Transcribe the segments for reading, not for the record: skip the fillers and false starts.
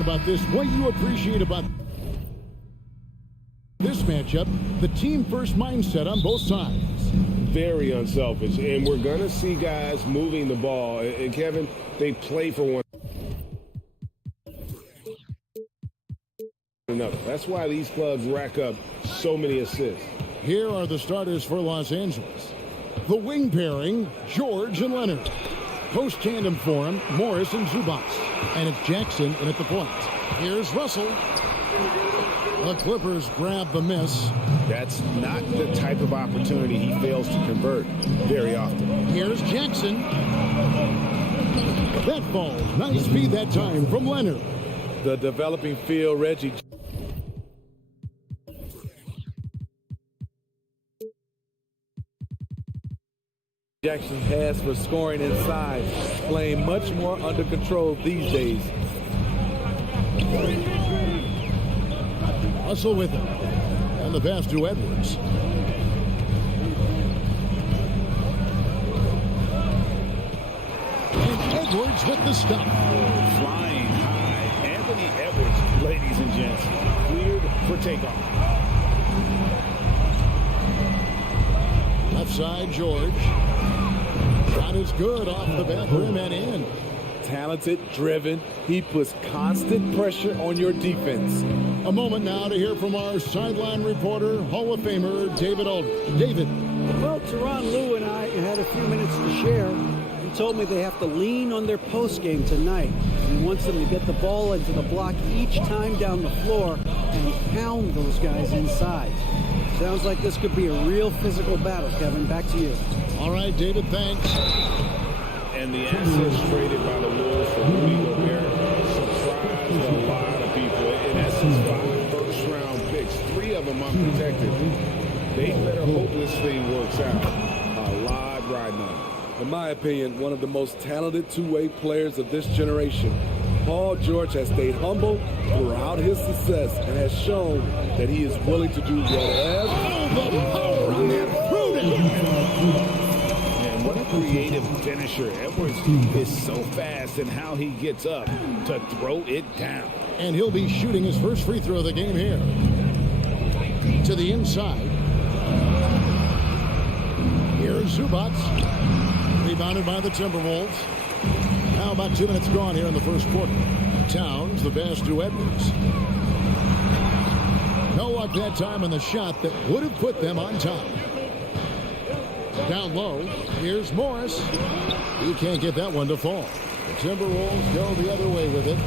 About this, what you appreciate about this matchup, the team first mindset on both sides. Very unselfish, and we're going to see guys moving the ball. And Kevin, they play for one another. That's why these clubs rack up so many assists. Here are the starters for Los Angeles. The wing pairing, George and Leonard. Post tandem for him, Morris and Zubac. And it's Jackson in at the point. Here's Russell. The Clippers grab the miss. That's not the type of opportunity he fails to convert very often. Here's Jackson. That ball, nice feed that time from Leonard. The developing field, Reggie. Jackson has for scoring inside, playing much more under control these days. Russell with him. And the pass to Edwards. And Edwards with the stop. Flying high. Anthony Edwards, ladies and gents, cleared for takeoff. Left side, George. Shot is good off the back rim and in. Talented, driven. He puts constant pressure on your defense. A moment now to hear from our sideline reporter, Hall of Famer David Aldridge. David. Well, Teron Lou and I had a few minutes to share. He told me they have to lean on their post game tonight. He wants them to get the ball into the block each time down the floor and pound those guys inside. Sounds like this could be a real physical battle, Kevin. Back to you. All right, David, thanks. And the assets traded by the Wolves for Rudy Gobert surprised a lot of people. In essence, 5 first-round picks, 3 of them unprotected. They better hope this thing works out. A lot riding on it. In my opinion, one of the most talented two-way players of this generation. Paul George has stayed humble throughout his success and has shown that he is willing to do whatever. Oh, the power on that throw. And what a creative finisher. Edwards is so fast in how he gets up to throw it down. And he'll be shooting his first free throw of the game here. To the inside. Here's Zubac. Rebounded by the Timberwolves. Now about 2 minutes gone here in the first quarter. Towns, the pass to Edwards. No luck that time on the shot that would have put them on top. Down low, here's Morris. He can't get that one to fall. The Timberwolves go the other way with it.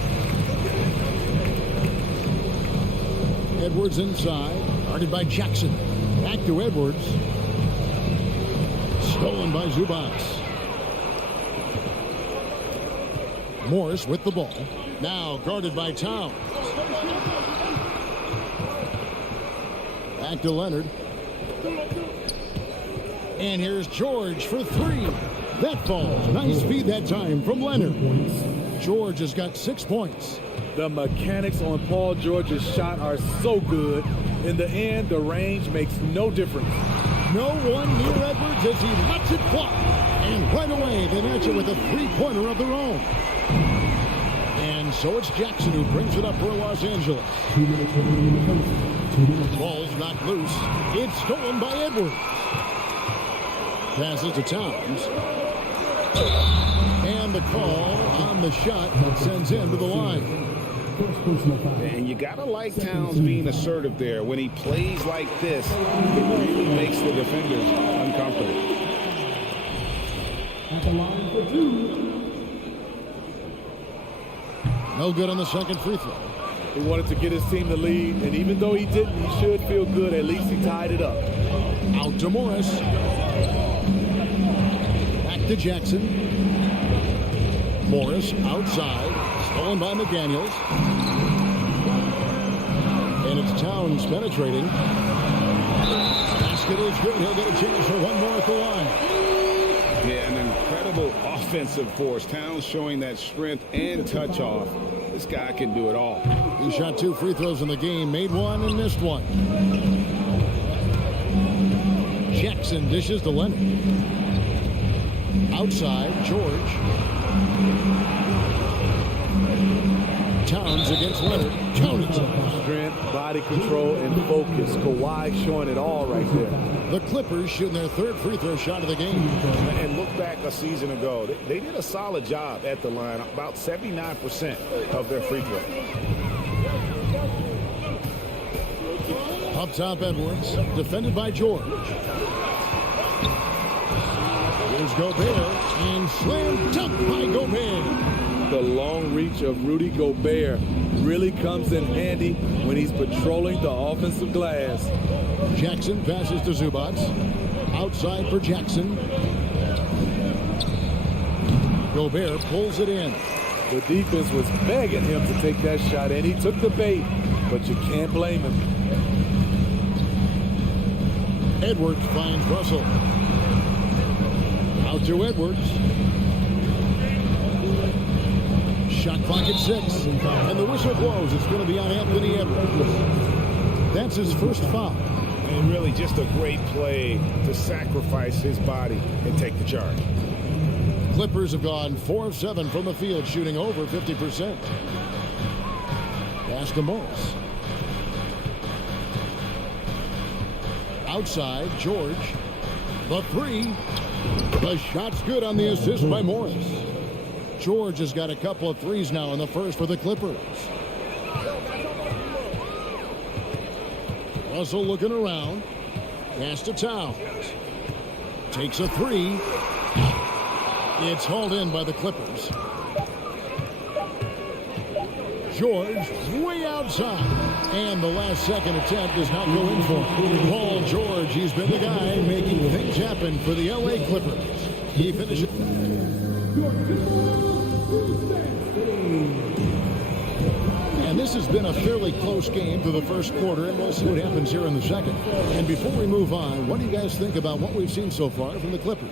Edwards inside, guarded by Jackson. Back to Edwards. Stolen by Zubac. Morris with the ball. Now guarded by Towns. Back to Leonard. And here's George for 3. That falls. Nice feed that time from Leonard. George has got 6 points. The mechanics on Paul George's shot are so good. In the end, the range makes no difference. No one near Edwards as he lets it fly. And right away, they match it with a 3-pointer of their own. And so it's Jackson who brings it up for Los Angeles. Ball's knocked loose. It's stolen by Edwards. Passes to Towns. And the call on the shot that sends him to the line. And you got to like Towns being assertive there. When he plays like this, it really makes the defenders uncomfortable. At the line for 2. No good on the second free throw. He wanted to get his team the lead, and even though he didn't, he should feel good. At least he tied it up. Out to Morris. Back to Jackson. Morris outside. Stolen by McDaniels. And it's Towns penetrating. Basket is good. He'll get a chance for one more at the line. Yeah, an incredible offensive force. Towns showing that strength and touch off. This guy can do it all. He shot 2 free throws in the game, made 1 and missed 1. Jackson dishes to Leonard. Outside, George. Towns against Leonard. Count it. Strength, body control, and focus. Kawhi showing it all right there. The Clippers shooting their third free throw shot of the game. And look back a season ago. They did a solid job at the line. About 79% of their free throw. Up top, Edwards. Defended by George. Here's Gobert. And slam dunk by Gobert. The long reach of Rudy Gobert really comes in handy when he's patrolling the offensive glass. Jackson passes to Zubac. Outside for Jackson. Gobert pulls it in. The defense was begging him to take that shot, and he took the bait, but you can't blame him. Edwards finds Russell. Out to Edwards. Shot clock at 6. And the whistle blows. It's going to be on Anthony Edwards. That's his first foul. And really just a great play to sacrifice his body and take the charge. Clippers have gone 4 of 7 from the field, shooting over 50%. Pass to Morris. Outside, George. The 3. The shot's good on the assist by Morris. George has got a couple of threes now in the first for the Clippers. Russell looking around. Pass to Towns. Takes a 3. It's hauled in by the Clippers. George way outside. And the last second attempt does not go in for him. Paul George, he's been the guy making things happen for the LA Clippers. He finishes. And this has been a fairly close game through the first quarter, and we'll see what happens here in the second. And before we move on, what do you guys think about what we've seen so far from the Clippers?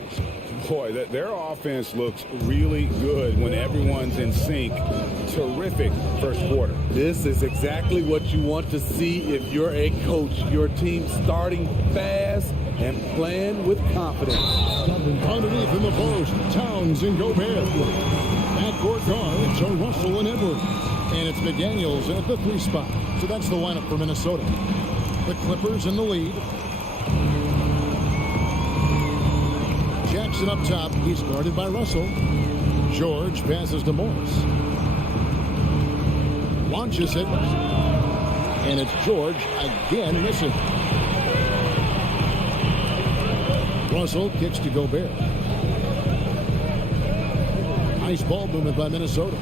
Boy, their offense looks really good when everyone's in sync. Terrific first quarter. This is exactly what you want to see if you're a coach. Your team starting fast and playing with confidence. Underneath in the post, Towns and Gobert. Backcourt guard to Russell and Edwards. And it's McDaniels at the 3 spot. So that's the lineup for Minnesota. The Clippers in the lead. Jackson up top. He's guarded by Russell. George passes to Morris. Launches it. And it's George again missing. Russell kicks to Gobert. Nice ball movement by Minnesota.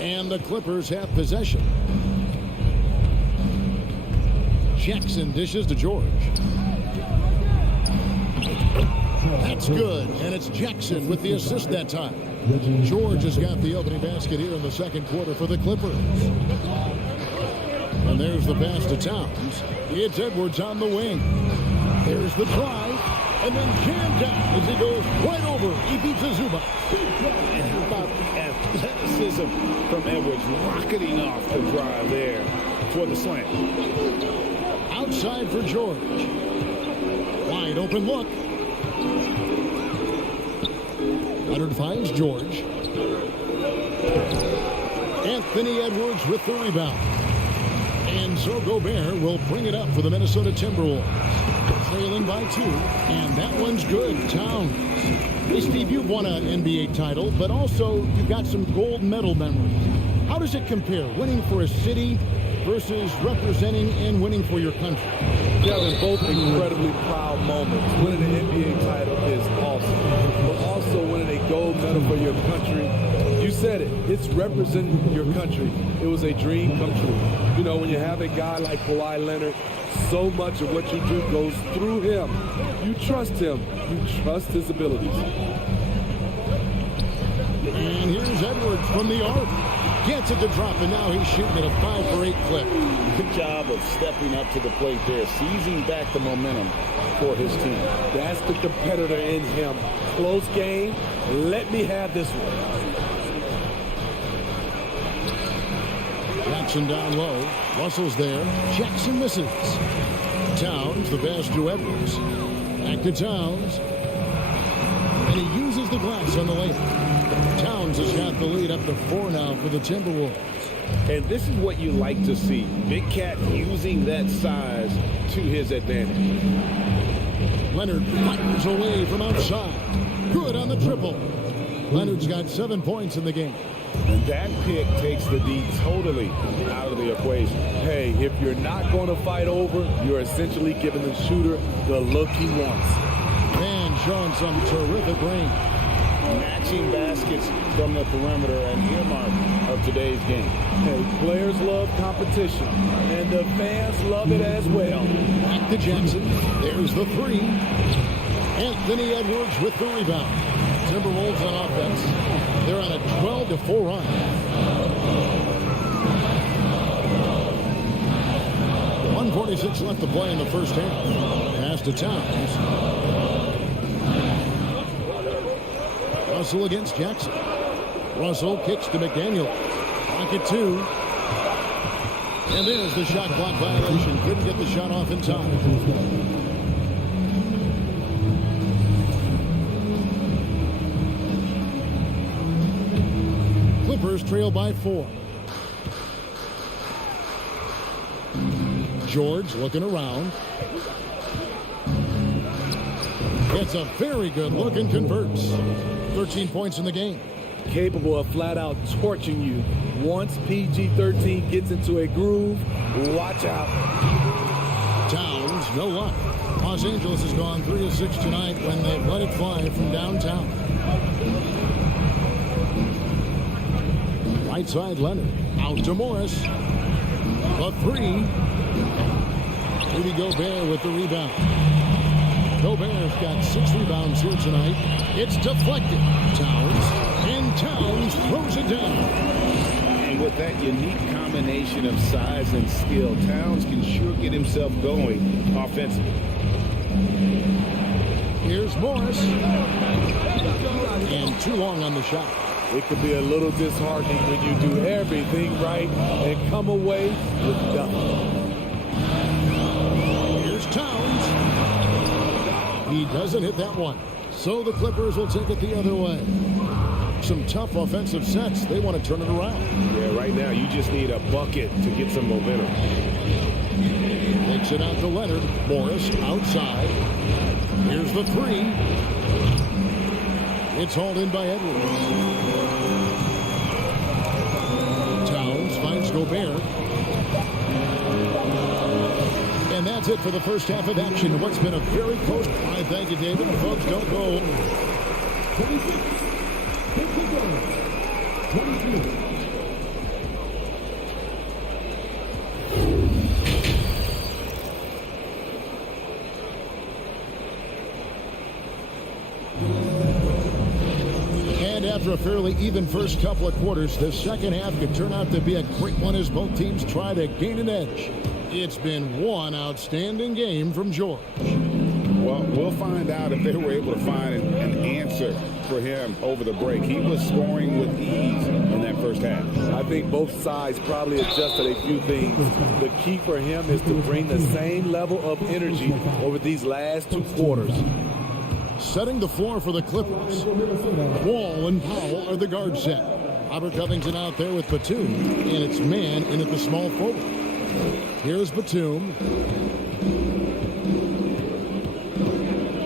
And the Clippers have possession. Jackson dishes to George. That's good, and it's Jackson with the assist that time. George has got the opening basket here in the second quarter for the Clippers. And there's the pass to Towns. It's Edwards on the wing. There's the drive, and then jammed down as he goes right over. He beats Zubac. And how about athleticism from Edwards rocketing off the drive there for the slam. Outside for George. Wide open look. Leonard finds George. Anthony Edwards with the rebound. And so Gobert will bring it up for the Minnesota Timberwolves. Trailing by 2. And that one's good. Towns. Hey, Steve, you've won an NBA title, but also you've got some gold medal memories. How does it compare, winning for a city versus representing and winning for your country? Yeah, they're both incredibly proud moments. Winning an NBA title is awesome. But also winning a gold medal for your country, you said it, it's representing your country. It was a dream come true. You know, when you have a guy like Kawhi Leonard, so much of what you do goes through him. You trust him. You trust his abilities. And here's Edwards from the arc. Gets it to drop, and now he's shooting at a 5 for 8 clip. Good job of stepping up to the plate there, seizing back the momentum for his team. That's the competitor in him. Close game. Let me have this one. Jackson down low. Russell's there. Jackson misses. Towns, the pass to Edwards. Back to Towns. And he uses the glass on the layup. Towns has got the lead up to 4 now for the Timberwolves. And this is what you like to see. Big Cat using that size to his advantage. Leonard fires away from outside. Good on the triple. Leonard's got 7 points in the game. And that pick takes the D totally out of the equation. Hey, if you're not going to fight over, you're essentially giving the shooter the look he wants. And showing some terrific range. Matching baskets from the perimeter and earmark of today's game. Hey, players love competition, and the fans love it as well. Back to Jackson. There's the 3. Anthony Edwards with the rebound. Timberwolves on offense. They're on a 12-4 run. 1:46 left to play in the first half. Pass to Towns. Russell against Jackson. Russell kicks to McDaniel. Pocket 2. And there's the shot clock violation. Couldn't get the shot off in time. Clippers trail by 4. George looking around. It's a very good look and converts. 13 points in the game. Capable of flat out torching you. Once PG-13 gets into a groove, watch out. Towns, no luck. Los Angeles has gone 3 of 6 tonight when they've let it fly from downtown. Right side, Leonard. Out to Morris. The 3. Rudy Gobert with the rebound. Gobert's got 6 rebounds here tonight. It's deflected. Towns. And Towns throws it down. And with that unique combination of size and skill, Towns can sure get himself going offensively. Here's Morris. And too long on the shot. It could be a little disheartening when you do everything right and come away with nothing. Here's Towns. He doesn't hit that one. So the Clippers will take it the other way. Some tough offensive sets. They want to turn it around. Yeah, right now you just need a bucket to get some momentum. Takes it out to Leonard. Morris outside. Here's the 3. It's hauled in by Edwards. Towns finds Gobert. And that's it for the first half of action. What's been a very close. I thank you, David. Folks, don't go. 26. And after a fairly even first couple of quarters, the second half could turn out to be a great one as both teams try to gain an edge. It's been one outstanding game from George. Well, we'll find out if they were able to find an answer for him over the break. He was scoring with ease in that first half. I think both sides probably adjusted a few things. The key for him is to bring the same level of energy over these last 2 quarters. Setting the floor for the Clippers. Wall and Powell are the guard set. Robert Covington out there with Batum, and it's man in at the small forward. Here's Batum.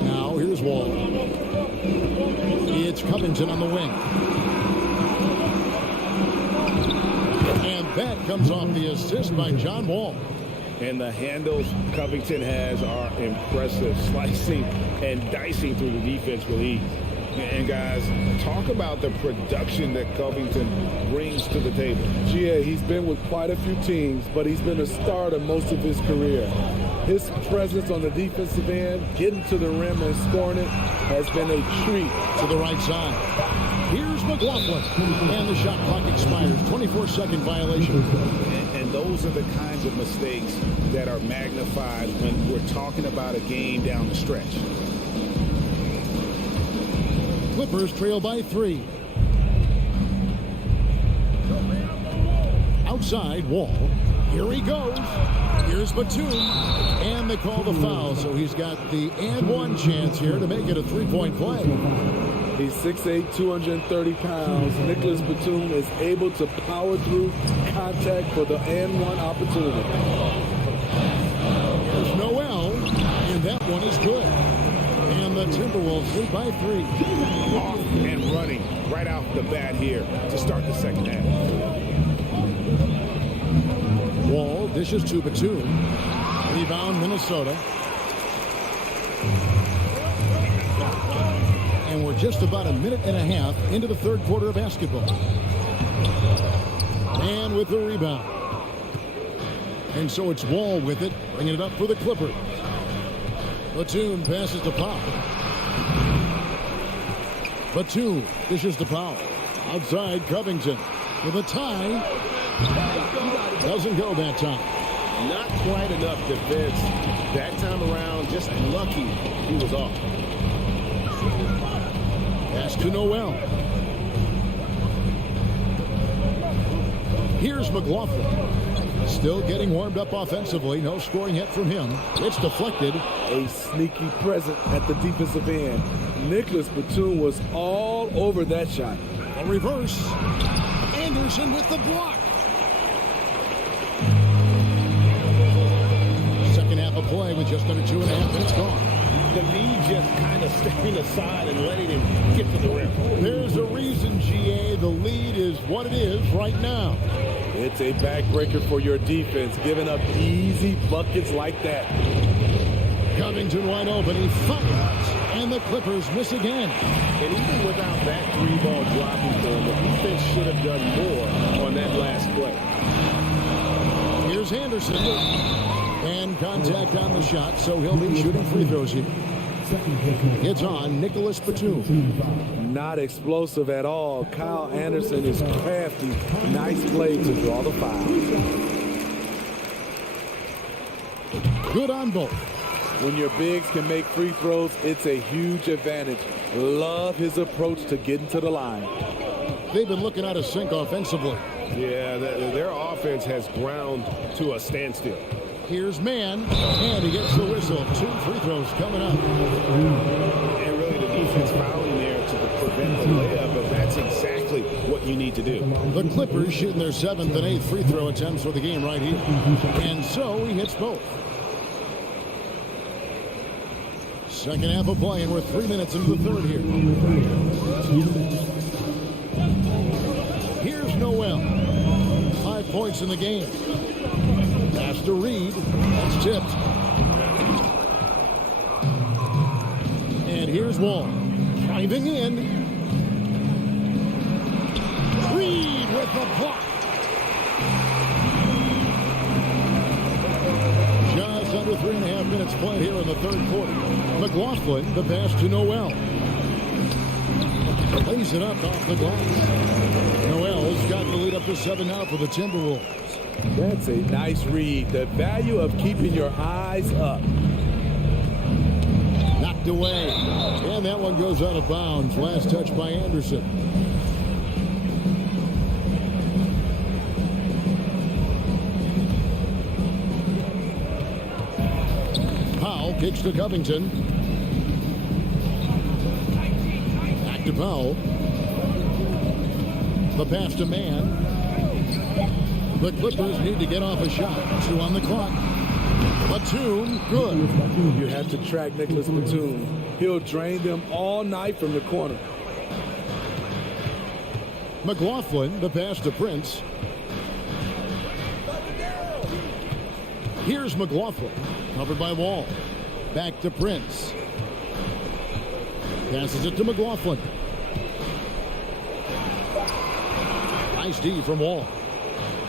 Now here's Wall. It's Covington on the wing. And that comes off the assist by John Wall. And the handles Covington has are impressive, slicing and dicing through the defense with ease. And guys, talk about the production that Covington brings to the table. Yeah, he's been with quite a few teams, but he's been a starter most of his career. His presence on the defensive end, getting to the rim and scoring it, has been a treat. To the right side. Here's McLaughlin. And the shot clock expires. 24-second violation. And those are the kinds of mistakes that are magnified when we're talking about a game down the stretch. Clippers trail by 3. Outside, Wall. Here he goes. Here's Batum, and they call the foul, so he's got the and one chance here to make it a three-point play. He's 6'8", 230 pounds. Nicholas Batum is able to power through contact for the and one opportunity. There's Noel, and that one is good. And the Timberwolves lead by 3. Off and running right out the bat here to start the second half. Wall dishes to Batum. Rebound, Minnesota. And we're just about a minute and a half into the third quarter of basketball. And with the rebound. And so it's Wall with it, bringing it up for the Clippers. Batum passes to Powell. Batum dishes to Powell. Outside, Covington with a tie. Doesn't go that time. Not quite enough defense that time around. Just lucky he was off. Pass to Noel. Here's McLaughlin. Still getting warmed up offensively. No scoring yet from him. It's deflected. A sneaky present at the defensive end. Nicholas Batum was all over that shot. A reverse. Anderson with the block. Second half of play with just under 2.5 minutes gone. The lead just kind of stepping aside and letting him get to the rim. There's a reason, GA. The lead is what it is right now. It's a backbreaker for your defense, giving up easy buckets like that. Covington wide open. He fires. And the Clippers miss again. And even without that 3-ball dropping for him, the defense should have done more on that last play. Here's Anderson. And contact on the shot, so he'll be shooting free throws here. It's on Nicholas Batum. Not explosive at all. Kyle Anderson is crafty. Nice play to draw the foul. Good on both. When your bigs can make free throws, it's a huge advantage. Love his approach to getting to the line. They've been looking out of sync offensively. Yeah, their offense has ground to a standstill. Here's Mann, and he gets the whistle. 2 free throws coming up. And really the defense fouling there to prevent the layup, but that's exactly what you need to do. The Clippers shooting their 7th and 8th free throw attempts for the game right here. And so he hits both. Second half of play, and we're 3 minutes into the third here. Here's Noel. 5 points in the game. Pass to Reed. That's tipped. And here's Wall. Driving in. Reed with the block. Just under 3.5 minutes played here in the third quarter. McLaughlin, the pass to Noel. Lays it up off the glass. Noel's got the lead up to 7 now for the Timberwolves. That's a nice read. The value of keeping your eyes up. Knocked away. And that one goes out of bounds. Last touch by Anderson. Powell kicks to Covington. Back to Powell. The pass to Mann. The Clippers need to get off a shot. 2 on the clock. Batum, good. You have to track Nicholas Batum. He'll drain them all night from the corner. McLaughlin, the pass to Prince. Here's McLaughlin, covered by Wall. Back to Prince. Passes it to McLaughlin. Nice D from Wall.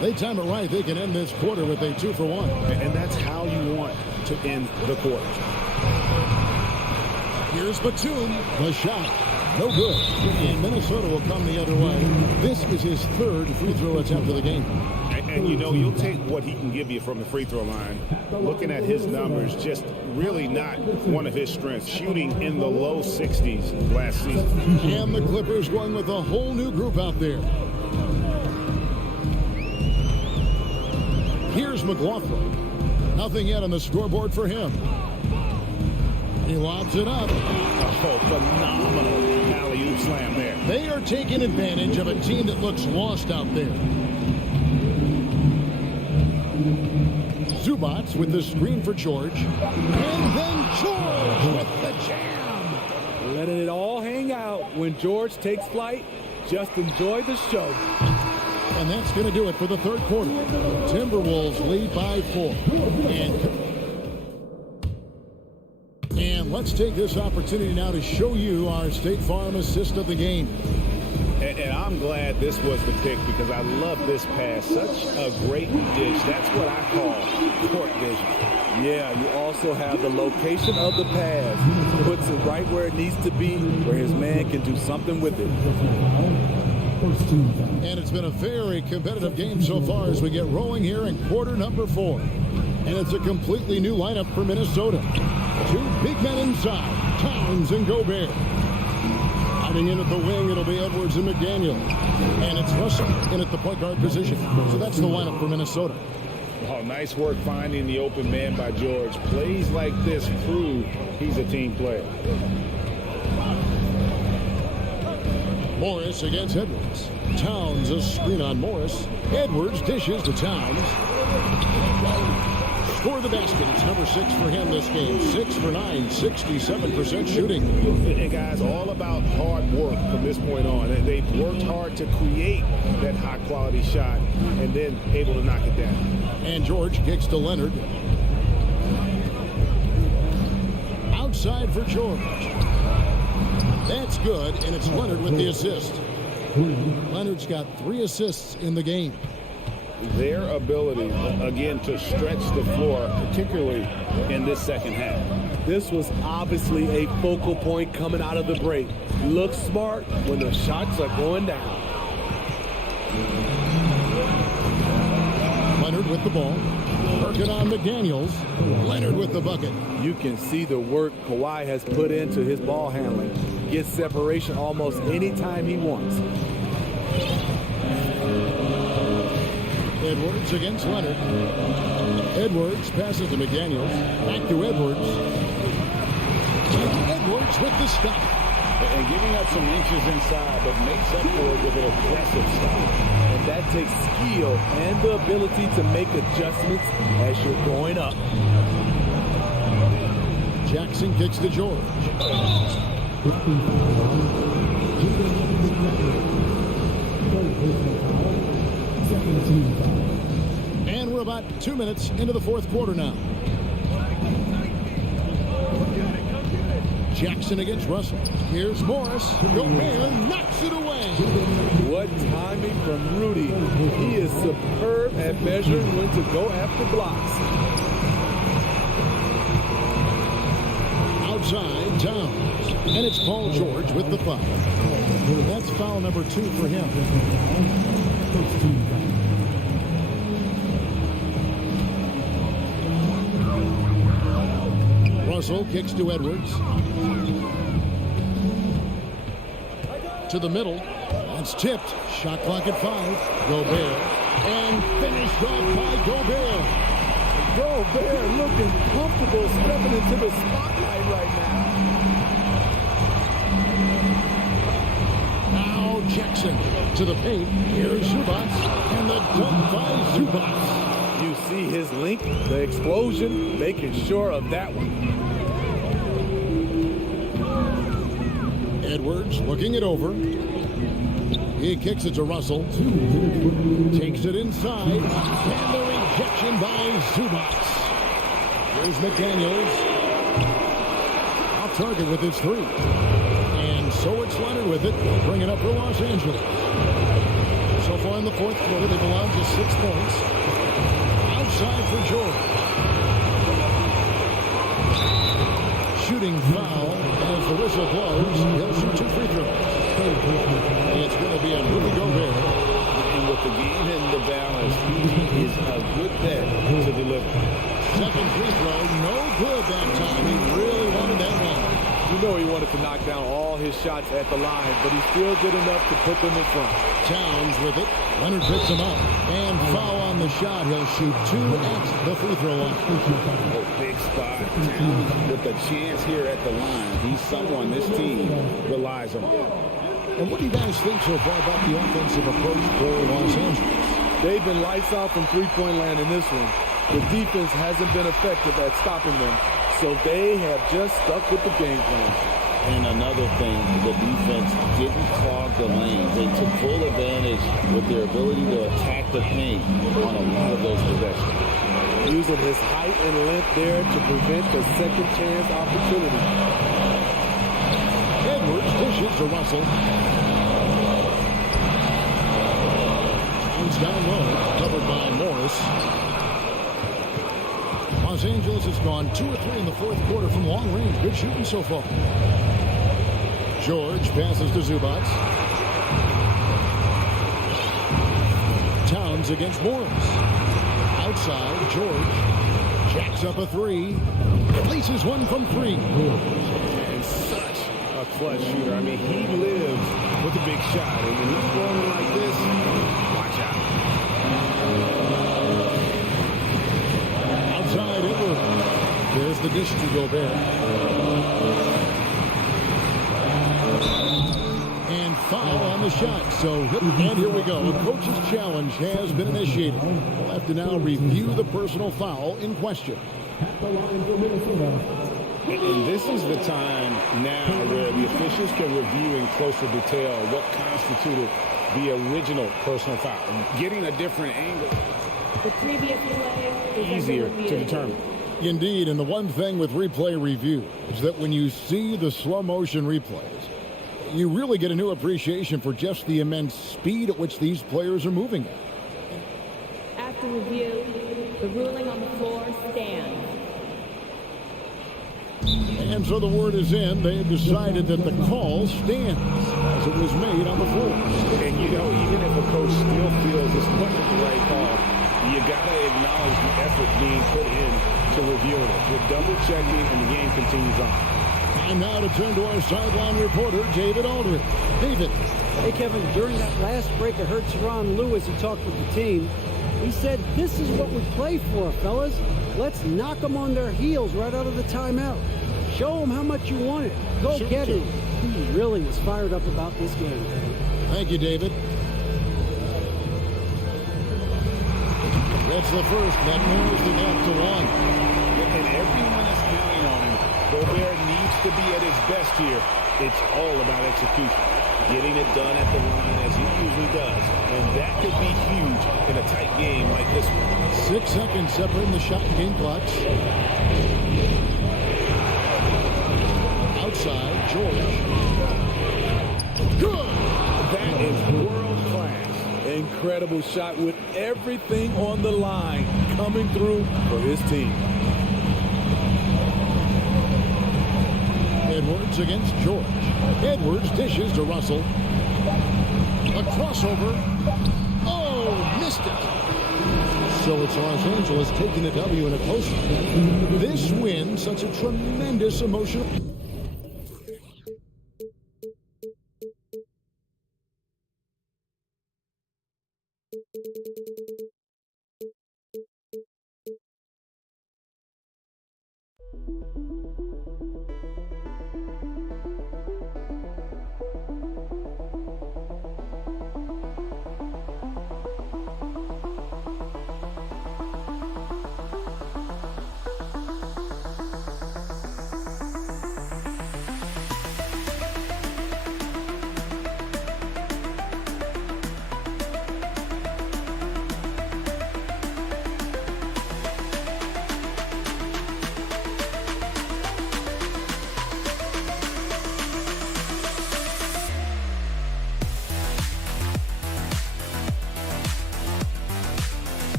They time it right. They can end this quarter with a 2-for-1. And that's how you want to end the quarter. Here's Batum. The shot. No good. And Minnesota will come the other way. This is his 3rd free throw attempt of the game. And you know, you'll take what he can give you from the free throw line. Looking at his numbers, just really not one of his strengths. Shooting in the low 60s last season. And the Clippers going with a whole new group out there. Here's McLaughlin. Nothing yet on the scoreboard for him. He lobs it up. Oh, phenomenal alley-oop slam there. They are taking advantage of a team that looks lost out there. Zubats with the screen for George. And then George with the jam. Letting it all hang out. When George takes flight, just enjoy the show. And that's going to do it for the third quarter. Timberwolves lead by 4. And let's take this opportunity now to show you our State Farm assist of the game. And I'm glad this was the pick because I love this pass. Such a great dish. That's what I call court vision. Yeah, you also have the location of the pass. Puts it right where it needs to be, where his man can do something with it. And it's been a very competitive game so far as we get rolling here in quarter number 4. And it's a completely new lineup for Minnesota. 2 big men inside, Towns and Gobert. Hiding in at the wing, it'll be Edwards and McDaniel. And it's Russell in at the point guard position. So that's the lineup for Minnesota. Oh, nice work finding the open man by George. Plays like this prove he's a team player. Morris against Edwards. Towns a screen on Morris. Edwards dishes to Towns. Score the basket. It's number 6 for him this game. 6 for 9, 67% shooting. And guys, all about hard work from this point on. They've worked hard to create that high-quality shot and then able to knock it down. And George kicks to Leonard. Outside for George. That's good, and it's Leonard with the assist. Leonard's got 3 assists in the game. Their ability, again, to stretch the floor, particularly in this second half. This was obviously a focal point coming out of the break. Look smart when the shots are going down. Leonard with the ball. Working on McDaniels. Leonard with the bucket. You can see the work Kawhi has put into his ball handling. Gets separation almost any time he wants. Edwards against Leonard. Edwards passes to McDaniels. Back to Edwards. And Edwards with the stop. And giving up some inches inside, but makes up for it with an aggressive stop. And that takes skill and the ability to make adjustments as you're going up. Jackson kicks to George. And we're about 2 minutes into the fourth quarter now. Jackson against Russell. Here's Morris. Gobert knocks it away. What timing from Rudy. He is superb at measuring when to go after blocks. Outside, Towns. And it's Paul George with the foul. That's foul number 2 for him. Russell kicks to Edwards. To the middle. That's tipped. Shot clock at 5. Gobert. And finished off by Gobert. Gobert looking comfortable stepping into the spotlight right now. Now Jackson to the paint. Here's Zubats. And the dunk by Zubats. You see his length, the explosion, making sure of that one. Edwards looking it over. He kicks it to Russell. Takes it inside. And the rejection by Zubats. Here's McDaniels. Off target with his 3. And so it's Leonard with it. Bring it up for Los Angeles. So far in the fourth quarter, they've allowed just 6 points. Outside for George. Shooting foul as the whistle blows. He'll shoot 2 free throws. It's going to be a Rudy Gobert. And with the game in the balance, he is a good bet to deliver. Second free throw, no good that time. He really wanted that one. You know he wanted to knock down all his shots at the line, but he still did enough to put them in front. Towns with it. Leonard picks him up. And foul on the shot. He'll shoot 2 at the free throw line. Oh, big spot. Towns with a chance here at the line. He's someone this team relies on. And what do you guys think so far about the offensive approach for Los Angeles? They've been lights out from three-point land in this one. The defense hasn't been effective at stopping them, so they have just stuck with the game plan. And another thing, the defense didn't clog the lanes. They took full advantage with their ability to attack the paint on a lot of those possessions. Using his height and length there to prevent the second chance opportunity. Edwards dishes to Russell. Towns down low, covered by Morris. Los Angeles has gone 2 or 3 in the fourth quarter from long range. Good shooting so far. George passes to Zubac. Towns against Morris. Outside, George jacks up a 3. Places one from 3. And such a clutch shooter. I mean, he lives with a big shot. And when he's rolling like this, watch out. Outside, Edwards. There's the dish to Gobert. And foul on the shot. So, and here we go. The coach's challenge has been initiated. We'll have to now review the personal foul in question. And this is the time now where the officials can review in closer detail what constituted the original personal foul. And getting a different angle, The previous play is easier under to review. determine. Indeed, and the one thing with replay review is that when you see the slow motion replays, you really get a new appreciation for just the immense speed at which these players are moving at. After review, the ruling on the floor stands. And so the word is in. They have decided that the call stands as it was made on the floor. And, you know, even if a coach still feels this wasn't the right call, you got to acknowledge the effort being put in to reviewing it. You're double-checking, and the game continues on. Time now to turn to our sideline reporter, David Aldridge. David. Hey, Kevin, during that last break, I heard Teron Lewis, he talked with the team. He said, this is what we play for, fellas. Let's knock them on their heels right out of the timeout. Show them how much you want it. Go get it. He really is fired up about this game. Thank you, David. That's the first. That moves the gap to 1. And everyone is counting on him. Gobert needs to be at his best here. It's all about execution. Getting it done at the line as he usually does. And that could be huge in a tight game like this one. 6 seconds separating the shot and game clocks. Outside, George. Good! That is world class. Incredible shot with everything on the line coming through for his team. Edwards against George. Edwards dishes to Russell. A crossover. Oh, missed it. So it's Los Angeles taking the W in a close one. This win, such a tremendous emotional...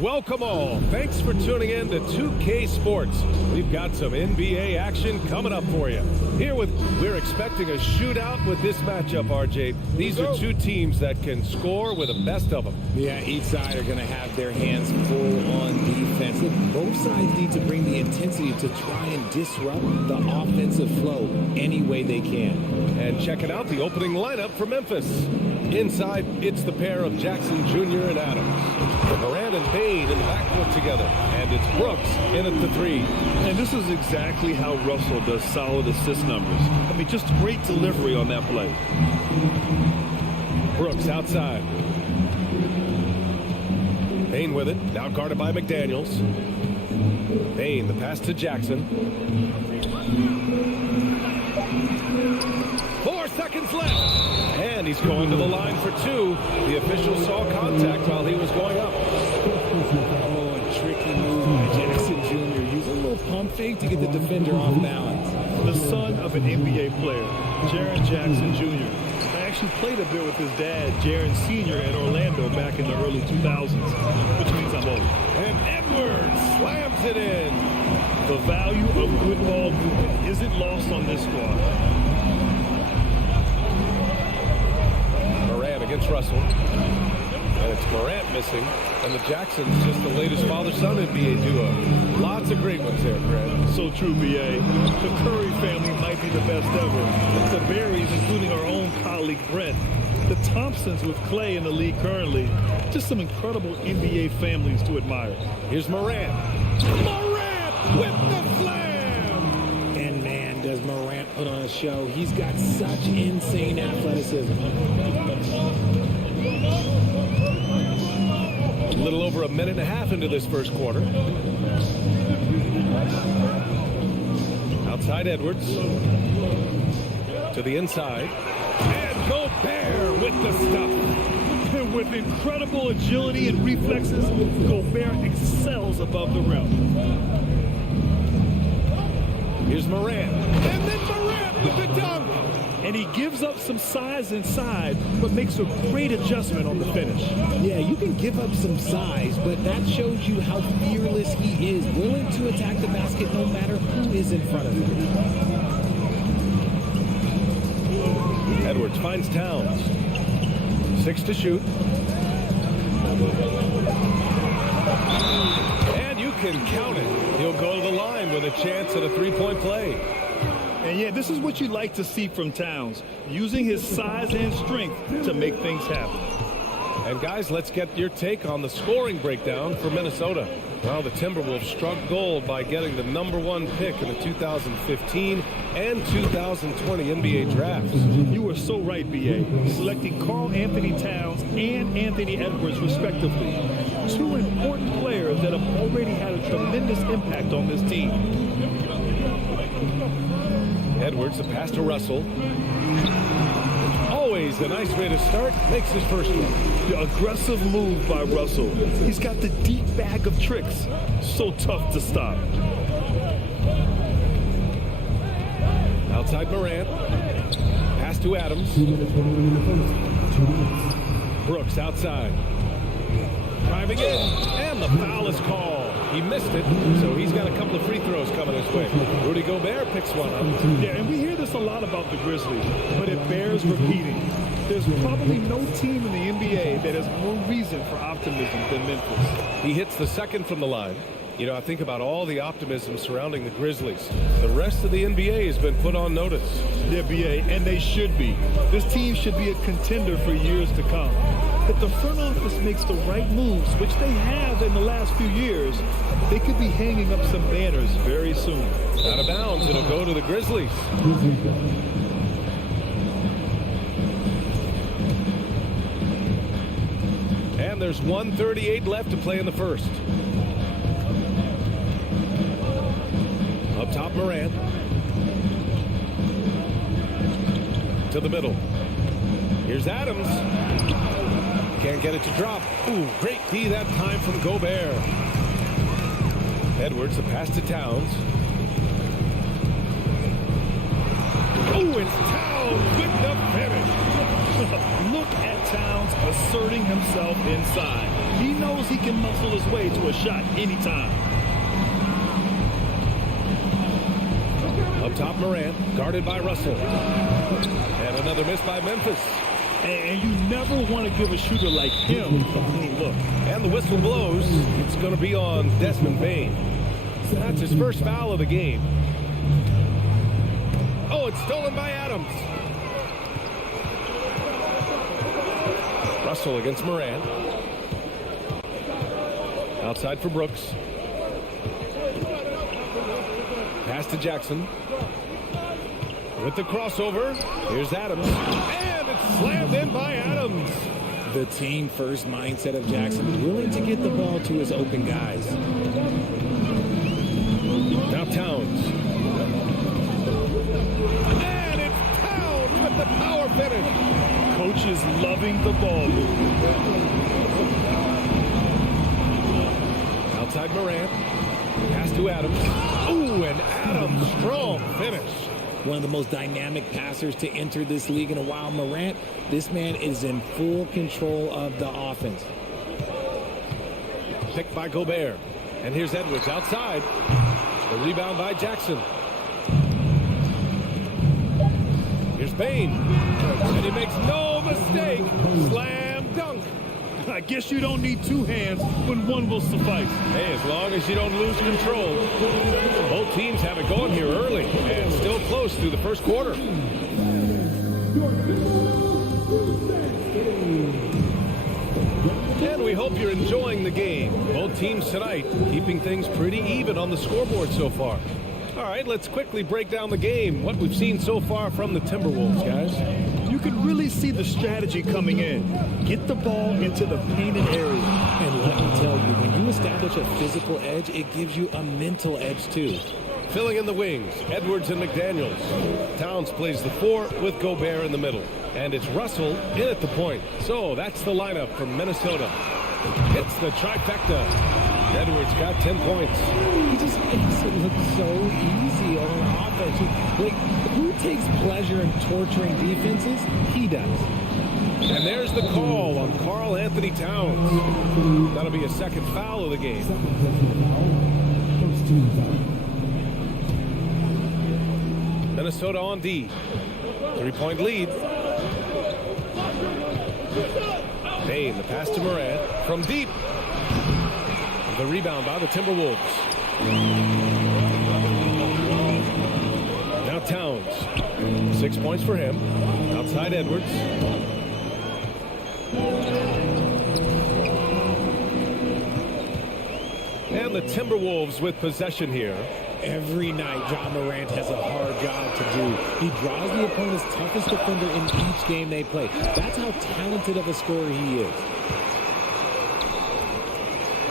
Welcome all. Thanks for tuning in to 2K Sports. We've got some NBA action coming up for you. We're expecting a shootout with this matchup, RJ. These are two teams that can score with the best of them. Yeah, each side are going to have their hands full on defense. Look, both sides need to bring the intensity to try and disrupt the offensive flow any way they can. And checking out the opening lineup for Memphis. Inside, it's the pair of Jackson Jr. and Adams. Morant and Payne in the backcourt together. And it's Brooks in at the 3. And this is exactly how Russell does solid assist numbers. I mean, just great delivery on that play. Brooks outside. Payne with it. Now guarded by McDaniels. Payne, the pass to Jackson. 4 seconds left. And he's going to the line for 2. The official saw contact while he was going up. Oh, a tricky move by Jackson Jr. Use a little pump fake to get the defender off balance. The son of an NBA player, Jaren Jackson Jr. I actually played a bit with his dad, Jaren Sr. at Orlando back in the early 2000s, which means I'm old. And Edwards slams it in. The value of good ball movement isn't lost on this squad. Against Russell. And it's Morant missing. And the Jacksons just the latest father-son NBA duo. Lots of great ones there, Greg. So true, B.A. The Curry family might be the best ever. The Berries, including our own colleague Brent. The Thompsons with Clay in the league currently. Just some incredible NBA families to admire. Here's Morant. Morant with the slam! And man, does Morant put on a show. He's got such insane athleticism. A little over a minute and a half into this first quarter. Outside Edwards. To the inside. And Gobert with the stuff. And with incredible agility and reflexes, Gobert excels above the rim. Here's Morant. And then Morant with the dunk. And he gives up some size inside, but makes a great adjustment on the finish. Yeah, you can give up some size, but that shows you how fearless he is, willing to attack the basket no matter who is in front of him. Edwards finds Towns. 6 to shoot. And you can count it. He'll go to the line with a chance at a 3-point play. And yeah, this is what you like to see from Towns, using his size and strength to make things happen. And guys, let's get your take on the scoring breakdown for Minnesota. Well, the Timberwolves struck gold by getting the #1 pick in the 2015 and 2020 NBA drafts. You were so right, B.A. Selecting Karl Anthony Towns and Anthony Edwards, respectively. 2 important players that have already had a tremendous impact on this team. Edwards, the pass to Russell. Always a nice way to start. Makes his first one. The aggressive move by Russell. He's got the deep bag of tricks. So tough to stop. Outside Morant. Pass to Adams. Brooks outside. Driving in. And the foul is called. He missed it, so he's got a couple of free throws coming his way. Rudy Gobert picks one up. Yeah, and we hear this a lot about the Grizzlies, but it bears repeating. There's probably no team in the NBA that has more reason for optimism than Memphis. He hits the second from the line. You know, I think about all the optimism surrounding the Grizzlies. The rest of the NBA has been put on notice. Yeah, BA, and they should be. This team should be a contender for years to come. If the front office makes the right moves, which they have in the last few years, they could be hanging up some banners very soon. Out of bounds, it'll go to the Grizzlies. And there's 1:38 left to play in the first. Up top, Morant. To the middle. Here's Adams. Can't get it to drop. Ooh, great D that time from Gobert. Edwards, the pass to Towns. Oh, it's Towns with the finish. Look at Towns asserting himself inside. He knows he can muscle his way to a shot anytime. Up top, Morant, guarded by Russell. And another miss by Memphis. And you never want to give a shooter like him a clean look. And the whistle blows. It's going to be on Desmond Bane. That's his first foul of the game. Oh, it's stolen by Adams. Russell against Morant. Outside for Brooks. Pass to Jackson. With the crossover, here's Adams. And it's slammed in by Adams. The team first mindset of Jackson, willing to get the ball to his open guys. Now Towns. And it's Towns with the power finish. Coach is loving the ball movement. Outside Morant. Pass to Adams. Ooh, and Adams, strong finish. One of the most dynamic passers to enter this league in a while. Morant, this man is in full control of the offense. Picked by Gobert. And here's Edwards outside. The rebound by Jackson. Here's Bane. And he makes no mistake. Slam dunk. I guess you don't need two hands when one will suffice. Hey, as long as you don't lose control. Both teams have it going here early and still close through the first quarter. And we hope you're enjoying the game. Both teams tonight keeping things pretty even on the scoreboard so far. All right, let's quickly break down the game. What we've seen so far from the Timberwolves, guys. You can really see the strategy coming in. Get the ball into the painted area. And let me tell you, when you establish a physical edge, it gives you a mental edge too. Filling in the wings, Edwards and McDaniels. Towns plays the 4 with Gobert in the middle. And it's Russell in at the point. So that's the lineup from Minnesota. Hits the trifecta. Edwards got 10 points. He just makes it look so easy on offense. Like, who takes pleasure in torturing defenses? He does. And there's the call on Karl Anthony Towns. That'll be a second foul of the game. Minnesota on D. 3-point lead. Bane, the pass to Morant from deep. The rebound by the Timberwolves. Now Towns. 6 points for him. Outside Edwards. And the Timberwolves with possession here. Every night, John Morant has a hard job to do. He draws the opponent's toughest defender in each game they play. That's how talented of a scorer he is.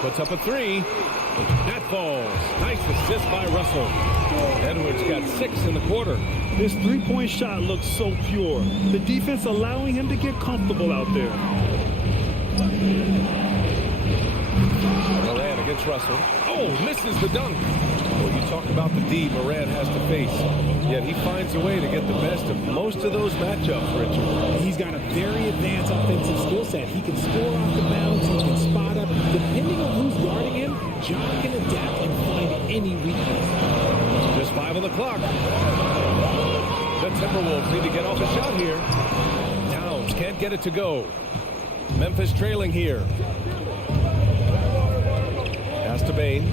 Puts up a 3. That falls. Nice assist by Russell. Edwards got 6 in the quarter. This three-point shot looks so pure. The defense allowing him to get comfortable out there. Morant against Russell. Oh, misses the dunk. Well, you talk about the D Morant has to face. Yet he finds a way to get the best of most of those matchups, Richard. He's got a very advanced offensive skill set. He can score off the bounce. He can spot up. Depending on who's guarding him, John can adapt and find any weakness. Just 5 on the clock. The Timberwolves need to get off a shot here. Towns can't get it to go. Memphis trailing here. Pass to Bane.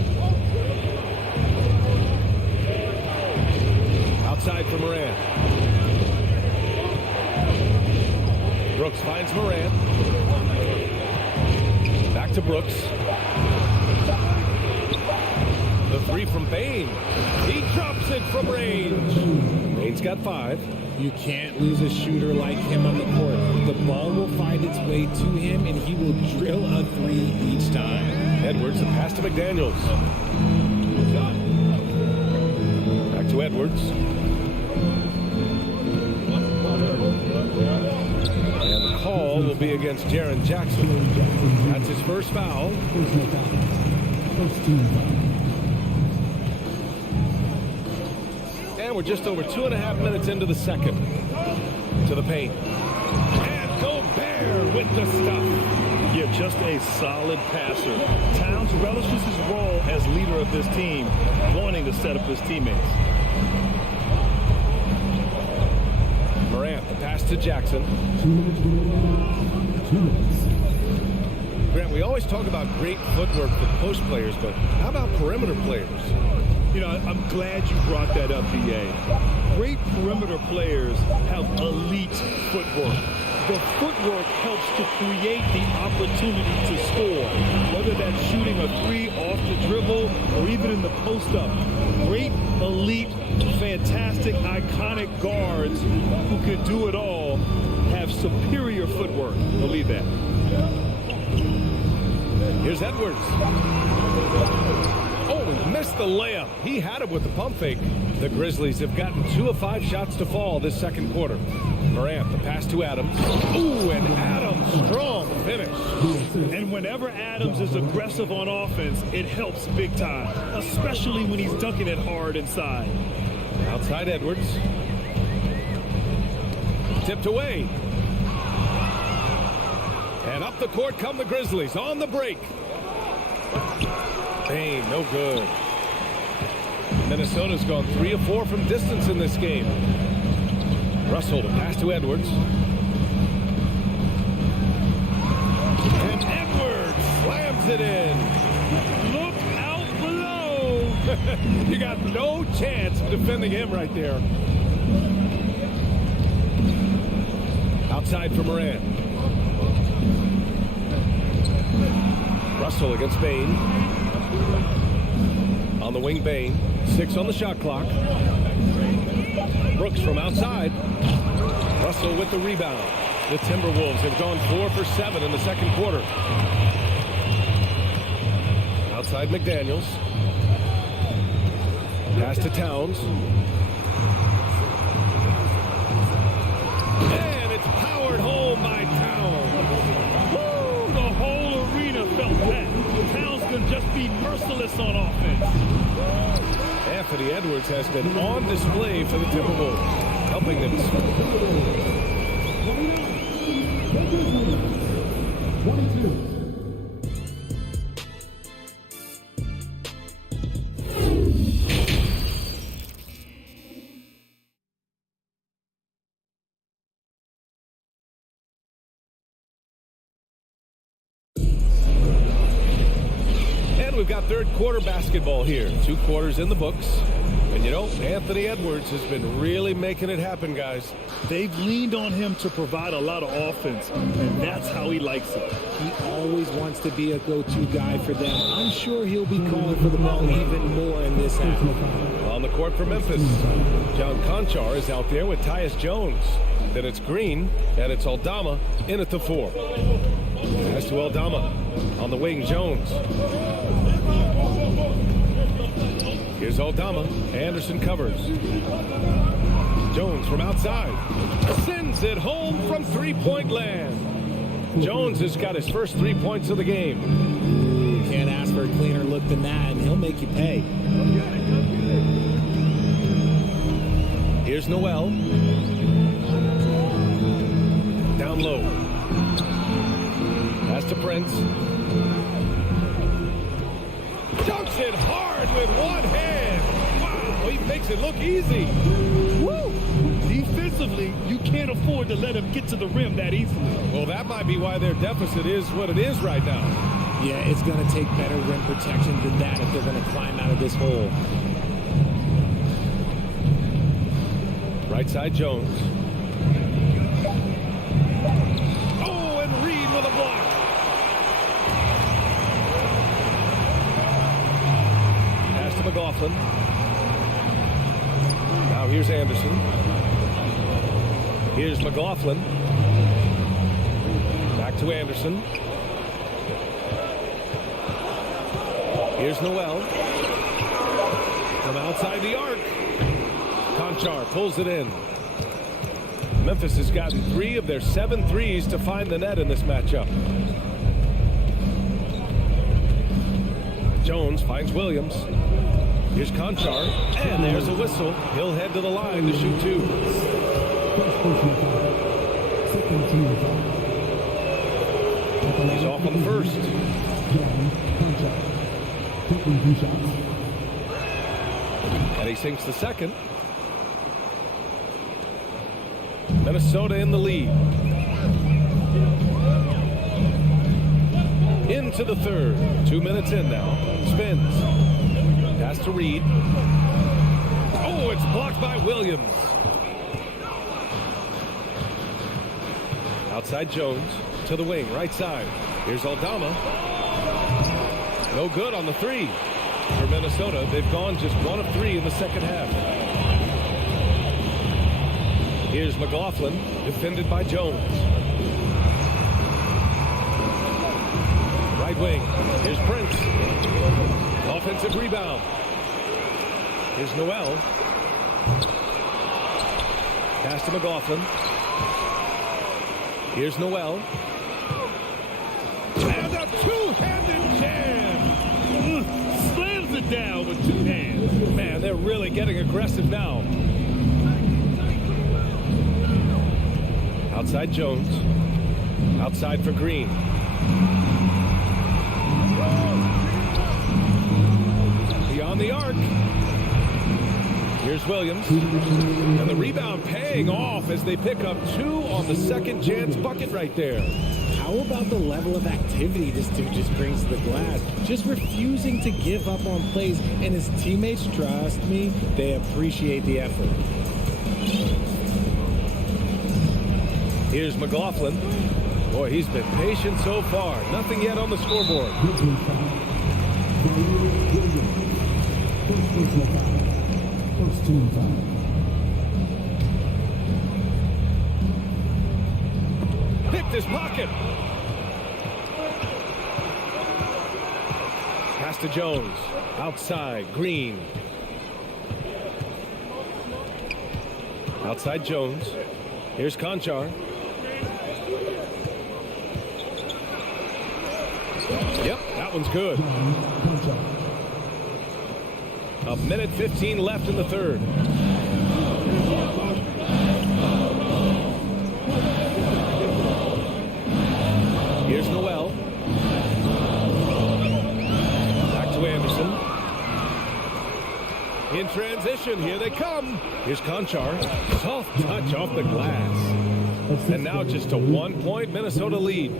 Outside for Morant. Brooks finds Morant. Back to Brooks. The 3 from Bane. He drops it from range. Bane's got 5. You can't lose a shooter like him on the court. The ball will find its way to him, and he will drill a 3 each time. Edwards, the pass to McDaniels. Back to Edwards. And the call will be against Jaren Jackson. That's his first foul. And we're just over 2.5 minutes into the second. To the paint. And Gobert with the stuff. Yeah, Kuminga just a solid passer. Towns relishes his role as leader of this team, wanting to set up his teammates. Morant, the pass to Jackson. Grant, we always talk about great footwork for post players, but how about perimeter players? You know, I'm glad you brought that up, B.A. Great perimeter players have elite footwork. The footwork helps to create the opportunity to score, whether that's shooting a three off the dribble or even in the post-up. Great, elite, fantastic, iconic guards who can do it all have superior footwork. Believe that. Here's Edwards. Oh, he missed the layup. He had it with the pump fake. The Grizzlies have gotten 2 of 5 shots to fall this second quarter. Morant, the pass to Adams. Ooh, and Adams, strong finish. And whenever Adams is aggressive on offense, it helps big time, especially when he's dunking it hard inside. Outside Edwards. Tipped away. And up the court come the Grizzlies on the break. Bane, no good. Minnesota's gone 3 of 4 from distance in this game. Russell, the pass to Edwards. And Edwards slams it in. Look out below. You got no chance of defending him right there. Outside for Morant. Russell against Bane. On the wing, Bane. 6 on the shot clock. Brooks from outside. Russell with the rebound. The Timberwolves have gone 4 for 7 in the second quarter. Outside McDaniels. Pass to Towns. And it's powered home by Towns. Woo, the whole arena felt that. Towns can just be merciless on offense. Anthony Edwards has been on display for the Timberwolves, helping them. 22. We've got third quarter basketball here. 2 quarters in the books. And you know, Anthony Edwards has been really making it happen, guys. They've leaned on him to provide a lot of offense, and that's how he likes it. He always wants to be a go-to guy for them. I'm sure he'll be calling for the ball even more in this half. On the court for Memphis, John Conchar is out there with Tyus Jones. Then it's Green, and it's Aldama in at the 4. Pass to Aldama. On the wing, Jones. Here's Aldama. Anderson covers. Jones from outside. Sends it home from three-point land. Jones has got his first 3 points of the game. Ooh, can't ask for a cleaner look than that, and he'll make you pay. Here's Noel. Down low. Pass to Prince. Dunks it hard with one hand. Wow, he makes it look easy. Woo! Defensively, you can't afford to let him get to the rim that easily. Well, that might be why their deficit is what it is right now. Yeah, it's going to take better rim protection than that if they're going to climb out of this hole. Right side, Jones. Oh, and Reed with a block. Pass to McLaughlin. Now here's Anderson. Here's McLaughlin. Back to Anderson. Here's Noel. From outside the arc. Conchar pulls it in. Memphis has gotten 3 of their 7 threes to find the net in this matchup. Jones finds Williams. Here's Conchar, and there's a whistle. He'll head to the line to shoot 2. He's off on the first. And he sinks the second. Minnesota in the lead. Into the third. 2 minutes in now. Spins. Pass to Reed. Oh, it's blocked by Williams. Outside Jones to the wing, right side. Here's Aldama. No good on the three. For Minnesota, they've gone just 1 of 3 in the second half. Here's McLaughlin, defended by Jones. Right wing. Here's Prince. Offensive rebound. Here's Noel. Pass to McLaughlin. Here's Noel. And a two-handed jam. Slams it down with 2 hands. Man, they're really getting aggressive now. Outside Jones. Outside for Green. Beyond the arc. Here's Williams. And the rebound paying off as they pick up 2 on the second chance bucket right there. How about the level of activity this dude just brings to the glass? Just refusing to give up on plays, and his teammates, trust me, they appreciate the effort. Here's McLaughlin. Boy, he's been patient so far. Nothing yet on the scoreboard. Picked his pocket. Pass to Jones. Outside, Green. Outside Jones. Here's Conchar. Yep, that one's good. A minute 15 left in the third. Here's Noel. Back to Anderson. In transition, here they come. Here's Conchar. Soft touch off the glass. And now just a 1-point Minnesota lead.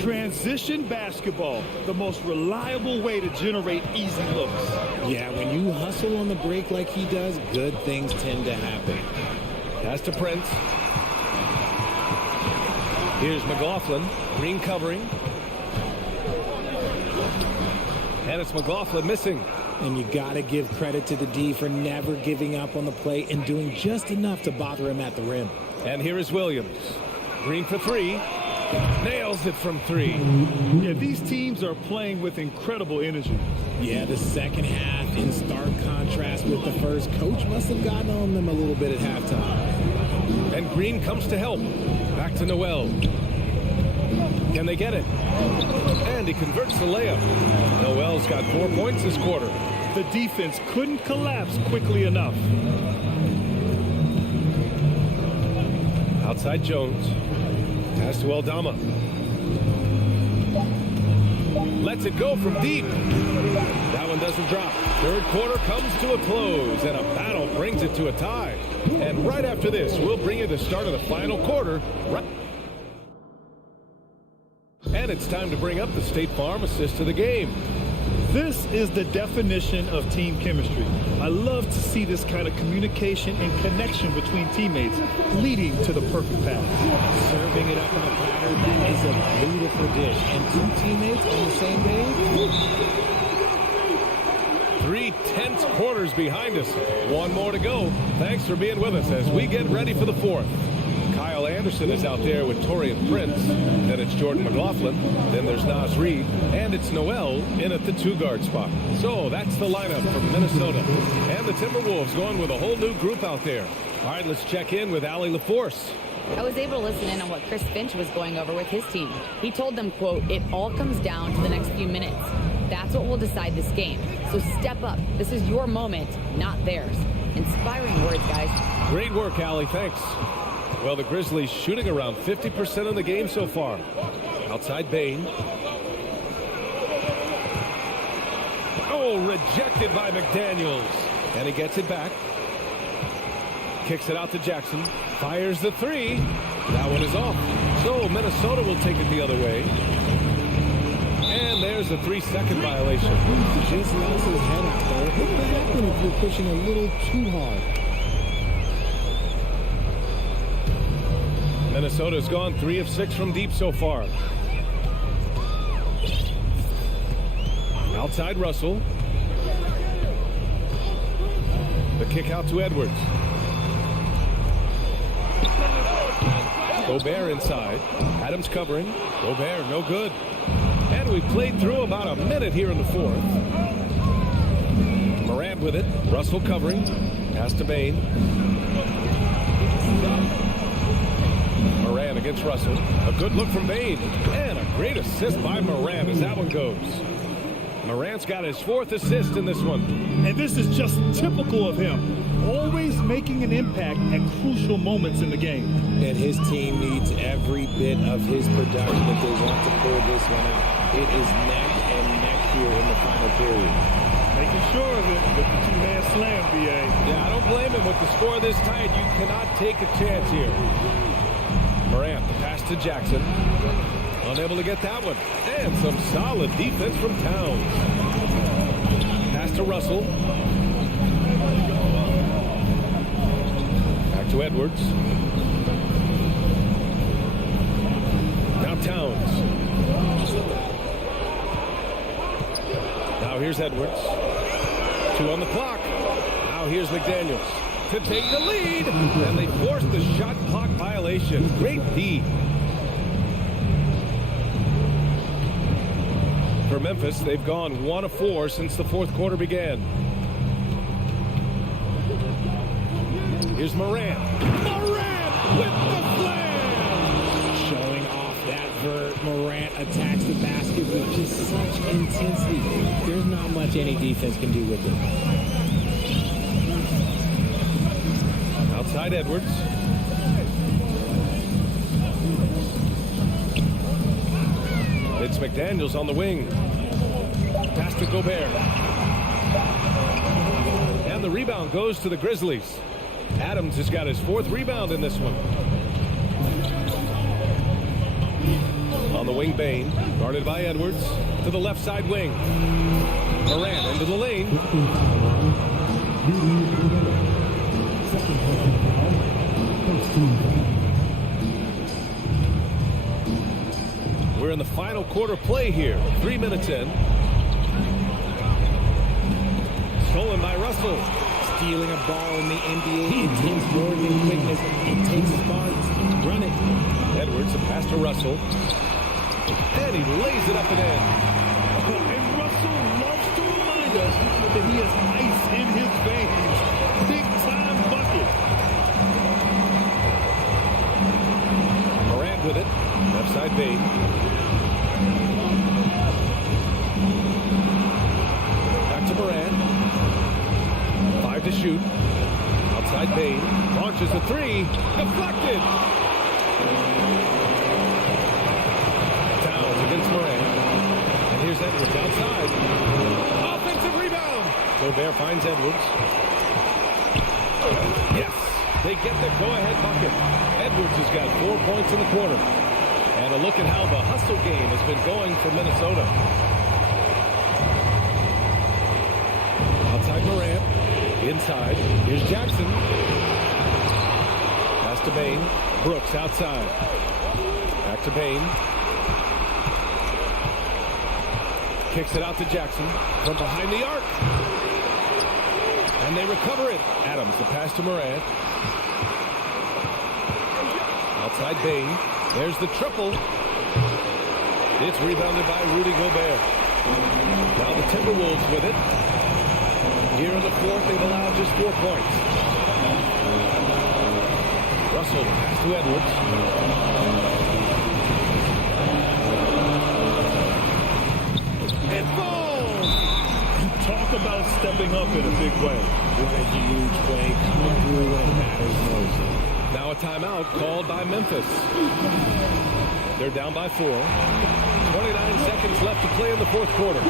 Transition basketball, the most reliable way to generate easy looks. Yeah, when you hustle on the break like he does, good things tend to happen. Pass to Prince. Here's McLaughlin. Green covering. And it's McLaughlin missing. And you got to give credit to the D for never giving up on the play and doing just enough to bother him at the rim. And here is Williams. Green for 3. Nails it from 3. Yeah, these teams are playing with incredible energy. Yeah, the second half in stark contrast with the first. Coach must have gotten on them a little bit at halftime. And Green comes to help. Back to Noel. Can they get it? And he converts the layup. Noel's got 4 points this quarter. The defense couldn't collapse quickly enough. Outside Jones. Pass to Aldama. Lets it go from deep. That one doesn't drop. Third quarter comes to a close, and a battle brings it to a tie. And right after this, we'll bring you the start of the final quarter. And it's time to bring up the State Farm assist of the game. This is the definition of team chemistry. I love to see this kind of communication and connection between teammates leading to the perfect pass. Serving it up on a platter, that is a beautiful dish. And 2 teammates on the same page. 3 tense quarters behind us. 1 more to go. Thanks for being with us as we get ready for the 4th. Kyle Anderson is out there with Torian Prince. Then it's Jordan McLaughlin. Then there's Naz Reid. And it's Noel in at the 2-guard spot. So that's the lineup from Minnesota. And the Timberwolves going with a whole new group out there. All right, let's check in with Allie LaForce. I was able to listen in on what Chris Finch was going over with his team. He told them, quote, "It all comes down to the next few minutes. That's what will decide this game. So step up. This is your moment, not theirs." Inspiring words, guys. Great work, Allie. Thanks. Well, the Grizzlies shooting around 50% of the game so far. Outside Bain. Oh, rejected by McDaniels. And he gets it back. Kicks it out to Jackson. Fires the three. That one is off. So Minnesota will take it the other way. And there's a 3-second violation. Just lost his head out there. What would happen if you're pushing a little too hard? Minnesota's gone 3 of 6 from deep so far. Outside Russell. The kick out to Edwards. Gobert inside. Adams covering. Gobert, no good. And we played through about a minute here in the fourth. Morant with it. Russell covering. Pass to Bain. Morant against Russell. A good look from Bain. And a great assist by Morant as that one goes. Morant's got his 4th assist in this one. And this is just typical of him. Always making an impact at crucial moments in the game. And his team needs every bit of his production if they want to pull this one out. It is neck and neck here in the final period. Making sure of it with the two-man slam, B.A. Yeah, I don't blame him with the score this tight. You cannot take a chance here. Morant, the pass to Jackson. Unable to get that one. And some solid defense from Towns. Pass to Russell. Back to Edwards. Now Towns. Now here's Edwards. 2 on the clock. Now here's McDaniels to take the lead. And they forced the shot clock violation. Great D. For Memphis, they've gone 1 of 4 since the fourth quarter began. Here's Morant. Morant with the slam! Showing off that vert. Morant attacks the basket with just such intensity. There's not much any defense can do with it. Outside Edwards. It's McDaniels on the wing. Pass to Gobert. And the rebound goes to the Grizzlies. Adams has got his 4th rebound in this one. On the wing, Bain. Guarded by Edwards. To the left side wing. Morant into the lane. We're in the final quarter play here. 3 minutes in. Stolen by Russell. Stealing a ball in the NBA, it takes more than quickness. It takes smarts. Run it. Edwards, a pass to Russell. And he lays it up and in. And Russell loves to remind us that he has ice in his veins. Big-time bucket. Morant with it. Left side Bain. Back to Morant. 5 to shoot. Outside Bain. Launches a 3. Deflected. Towns against Morant. And here's Edwards outside. Offensive rebound. Gobert finds Edwards. Yes. They get the go-ahead bucket. Edwards has got 4 points in the quarter. And a look at how the hustle game has been going for Minnesota. Outside Morant. Inside. Here's Jackson. Pass to Bain. Brooks outside. Back to Bain. Kicks it out to Jackson from behind the arc. And they recover it. Adams, the pass to Morant. Outside Bain. There's the triple. It's rebounded by Rudy Gobert. Now the Timberwolves with it. Here in the fourth, they've allowed just 4 points. Russell pass to Edwards. It falls! Talk about stepping up in a big way. What a huge play coming through when it matters most. Now a timeout called by Memphis. They're down by 4. 29 seconds left to play in the fourth quarter.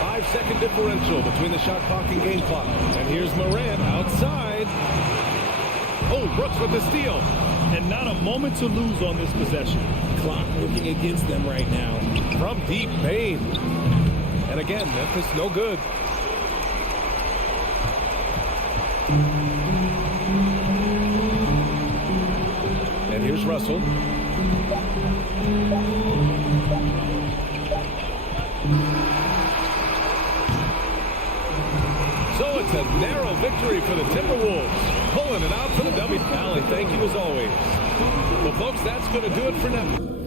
5-second differential between the shot clock and game clock. And here's Morant outside. Oh, Brooks with the steal. And not a moment to lose on this possession. Clock working against them right now. From deep Payne. And again, Memphis no good. And here's Russell. So it's a narrow victory for the Timberwolves. Pulling it out for the W. Allie, thank you as always. Well, folks, that's going to do it for now.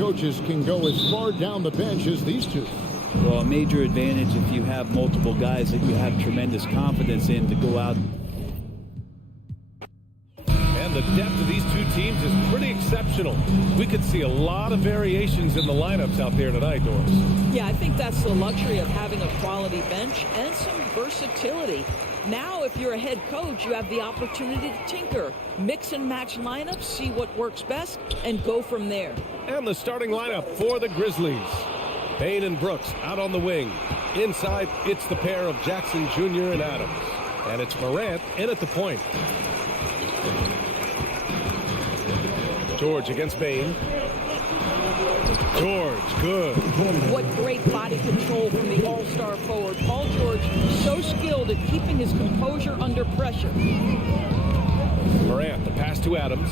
Coaches can go as far down the bench as these two. Well, a major advantage if you have multiple guys that you have tremendous confidence in to go out. And the depth of these two teams is pretty exceptional. We could see a lot of variations in the lineups out there tonight, Doris. Yeah, I think that's the luxury of having a quality bench and some versatility. Now, if you're a head coach, you have the opportunity to tinker, mix and match lineups, see what works best, and go from there. And the starting lineup for the Grizzlies. Payne and Brooks out on the wing. Inside, it's the pair of Jackson Jr. and Adams. And it's Morant in at the point. George against Payne. George, good. What great body control from the all-star forward. Paul George, so skilled at keeping his composure under pressure. Morant, the pass to Adams.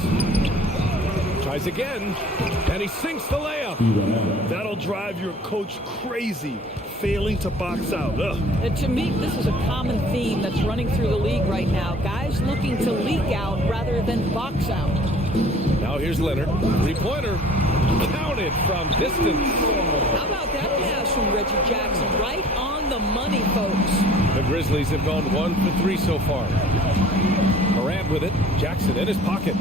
Tries again, and he sinks the layup. That'll drive your coach crazy, failing to box out. Ugh. And to me, this is a common theme that's running through the league right now. Guys looking to leak out rather than box out. Now here's Leonard. Three-pointer. Counted from distance. How about that pass from Reggie Jackson? Right on the money, folks. The Grizzlies have gone 1 for 3 so far. Morant with it. Jackson in his pocket.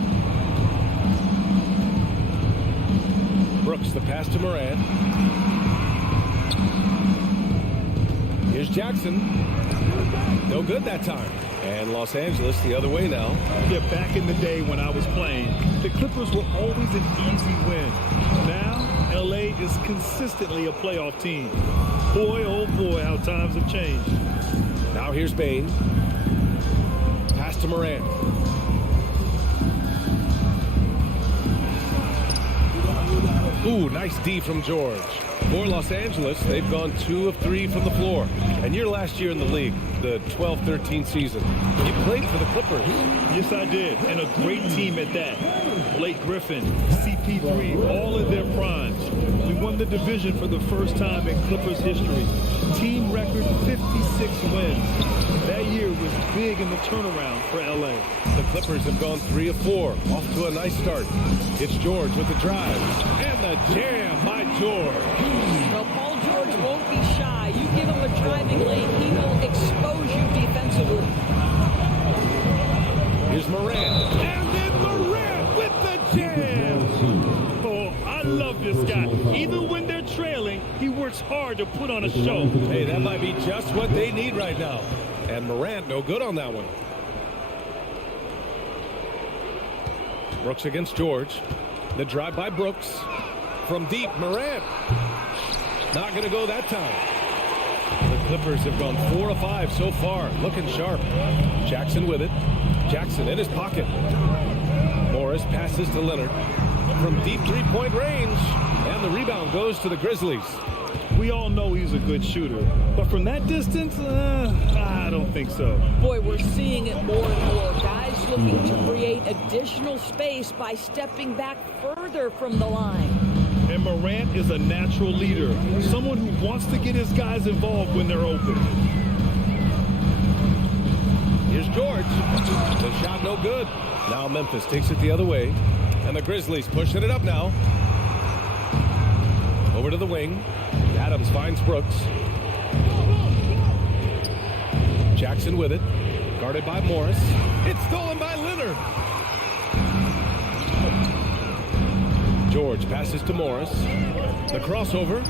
Brooks, the pass to Morant. Here's Jackson. No good that time. And Los Angeles the other way now. Yeah, back in the day when I was playing, the Clippers were always an easy win. Now, LA is consistently a playoff team. Boy, oh boy, how times have changed. Now here's Bane. Pass to Morant. Ooh, nice D from George. For Los Angeles, they've gone 2 of 3 from the floor. And your last year in the league, the 12-13 season, you played for the Clippers. Yes, I did, and a great team at that. Blake Griffin, CP3, all in their primes. We won the division for the first time in Clippers history. Team record 56 wins. That year was big in the turnaround for LA. The Clippers have gone 3 of 4, off to a nice start. It's George with the drive, and the jam by George. Well, Paul George won't be shy. You give him a driving lane, he will expose you defensively. Here's Morant, and then Morant with the jam. Oh, I love this guy. Even when they're trailing, he works hard to put on a show. Hey, that might be just what they need right now. And Morant, no good on that one. Brooks against George. The drive by Brooks. From deep, Morant. Not going to go that time. The Clippers have gone 4 of 5 so far. Looking sharp. Jackson with it. Jackson in his pocket. Morris passes to Leonard. From deep three-point range. And the rebound goes to the Grizzlies. We all know he's a good shooter. But from that distance, I don't think so. Boy, we're seeing it more and more. Guys looking to create additional space by stepping back further from the line. And Morant is a natural leader. Someone who wants to get his guys involved when they're open. Here's George. The shot no good. Now Memphis takes it the other way. And the Grizzlies pushing it up now. Over to the wing. Adams finds Brooks. Jackson with it. Guarded by Morris. It's stolen by Leonard. George passes to Morris. The crossover.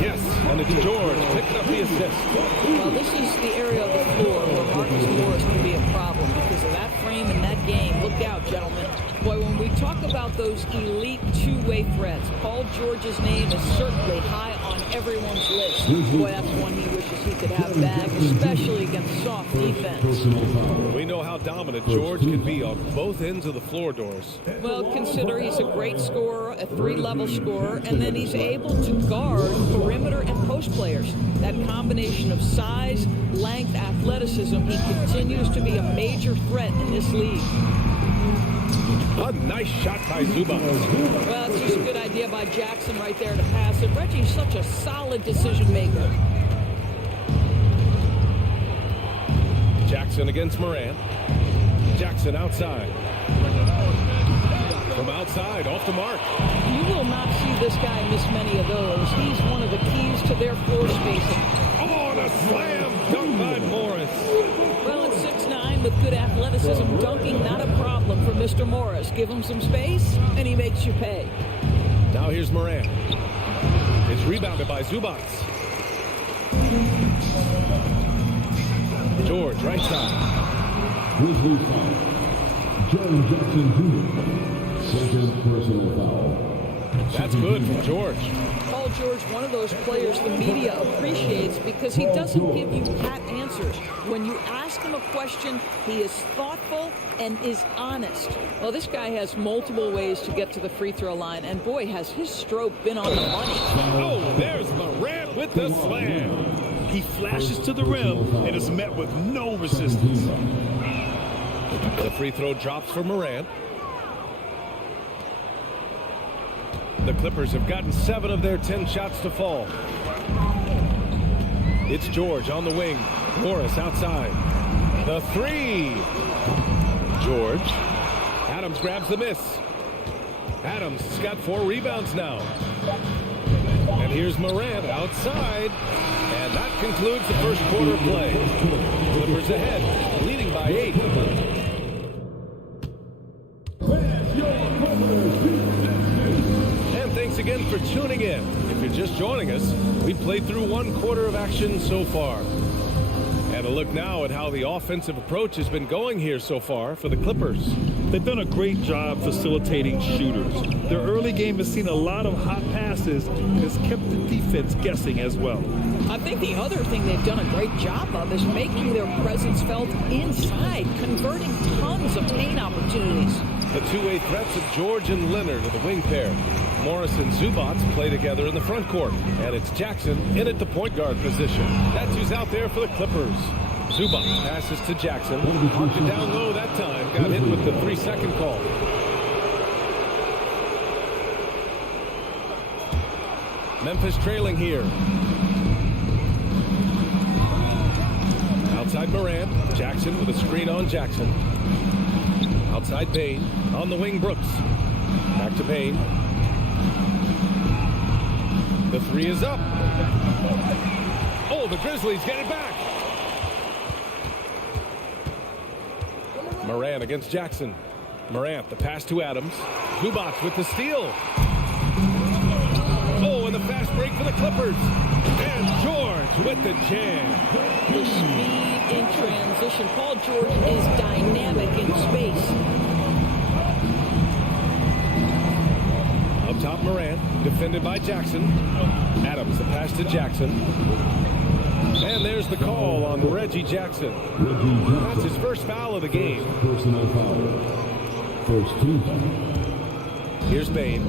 Yes, and it's George picking up the assist. Well, this is the area of the floor where Marcus Morris can be a problem because of that frame and that game. Look out, gentlemen. Boy, when we talk about those elite two-way threats, Paul George's name is certainly high on everyone's list. Boy, that's one he wishes he could have back, especially against soft defense. We know how dominant George can be on both ends of the floor, Doris. Well, consider he's a great scorer, a three-level scorer, and then he's able to guard perimeter and post players. That combination of size, length, athleticism, he continues to be a major threat in this league. A nice shot by Zubac. Well, it's just a good idea by Jackson right there to pass it. Reggie's such a solid decision maker. Jackson against Morant. Jackson outside. From outside, off the mark. You will not see this guy miss many of those. He's one of the keys to their floor spacing. Oh, the slam dunk by Morris. Well, at 6'9", with good athleticism, dunking not a problem for Mr. Morris. Give him some space, and he makes you pay. Now here's Morant. It's rebounded by Zubac. George, right side. Grizzlies foul. John Jackson Jr. Second personal foul. That's good from George. Paul George, one of those players the media appreciates because he doesn't give you pat answers. When you ask him a question, he is thoughtful and is honest. Well, this guy has multiple ways to get to the free throw line, and boy, has his stroke been on the money. Oh, there's Morant with the slam. He flashes to the rim and is met with no resistance. The free throw drops for Morant. The Clippers have gotten 7 of their 10 shots to fall. It's George on the wing. Morris outside. The 3. George. Adams grabs the miss. Adams has got 4 rebounds now. And here's Morant outside. And that concludes the first quarter play. Clippers ahead, leading by 8. And thanks again for tuning in. If you're just joining us, we've played through 1 quarter of action so far. And a look now at how the offensive approach has been going here so far for the Clippers. They've done a great job facilitating shooters. Their early game has seen a lot of hot passes and has kept the defense guessing as well. I think the other thing they've done a great job of is making their presence felt inside, converting tons of paint opportunities. The two-way threats of George and Leonard are the wing pair. Morris and Zubac play together in the front court. And it's Jackson in at the point guard position. That's who's out there for the Clippers. Zubac passes to Jackson. Knocked it down low that time. Got hit with the 3-second call. Memphis trailing here. Outside Morant. Jackson with a screen on Jackson. Outside Payne. On the wing, Brooks. Back to Payne. The 3 is up. Oh, the Grizzlies get it back. Morant against Jackson. Morant, the pass to Adams. Zubac with the steal. Oh, and the fast break for the Clippers. And George with the jam. The speed in transition. Paul George is dynamic in space. Up top, Morant, defended by Jackson. Adams, the pass to Jackson. And there's the call on Reggie Jackson. That's his first foul of the game. Personal foul. First team. Here's Payne,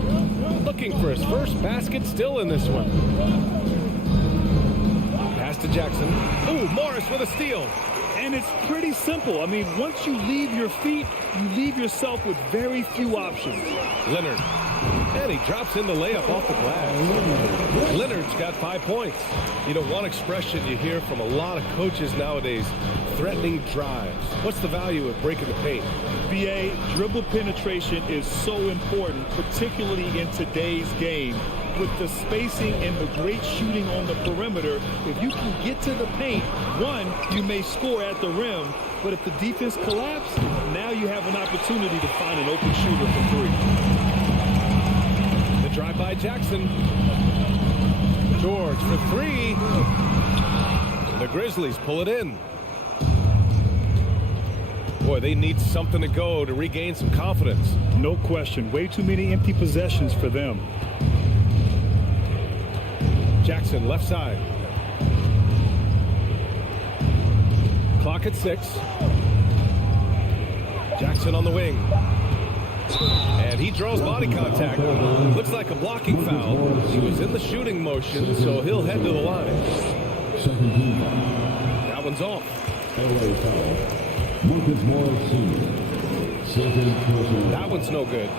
looking for his first basket, still in this one. Pass to Jackson. Ooh, Morris with a steal. And it's pretty simple. I mean, once you leave your feet, you leave yourself with very few options. Leonard. And he drops in the layup off the glass. Leonard's got 5 points. You know, one expression you hear from a lot of coaches nowadays, threatening drives. What's the value of breaking the paint? BA, dribble penetration is so important, particularly in today's game. With the spacing and the great shooting on the perimeter, if you can get to the paint, one, you may score at the rim, but if the defense collapses, now you have an opportunity to find an open shooter for 3. Drive by Jackson. George for 3. The Grizzlies pull it in. Boy, they need something to go to regain some confidence. No question. Way too many empty possessions for them. Jackson left side. Clock at 6. Jackson on the wing. And he draws body contact. Looks like a blocking foul. He was in the shooting motion, so he'll head to the line. Second team. That one's off. LA foul. Marcus Morris Sr. Second personal. That one's no good.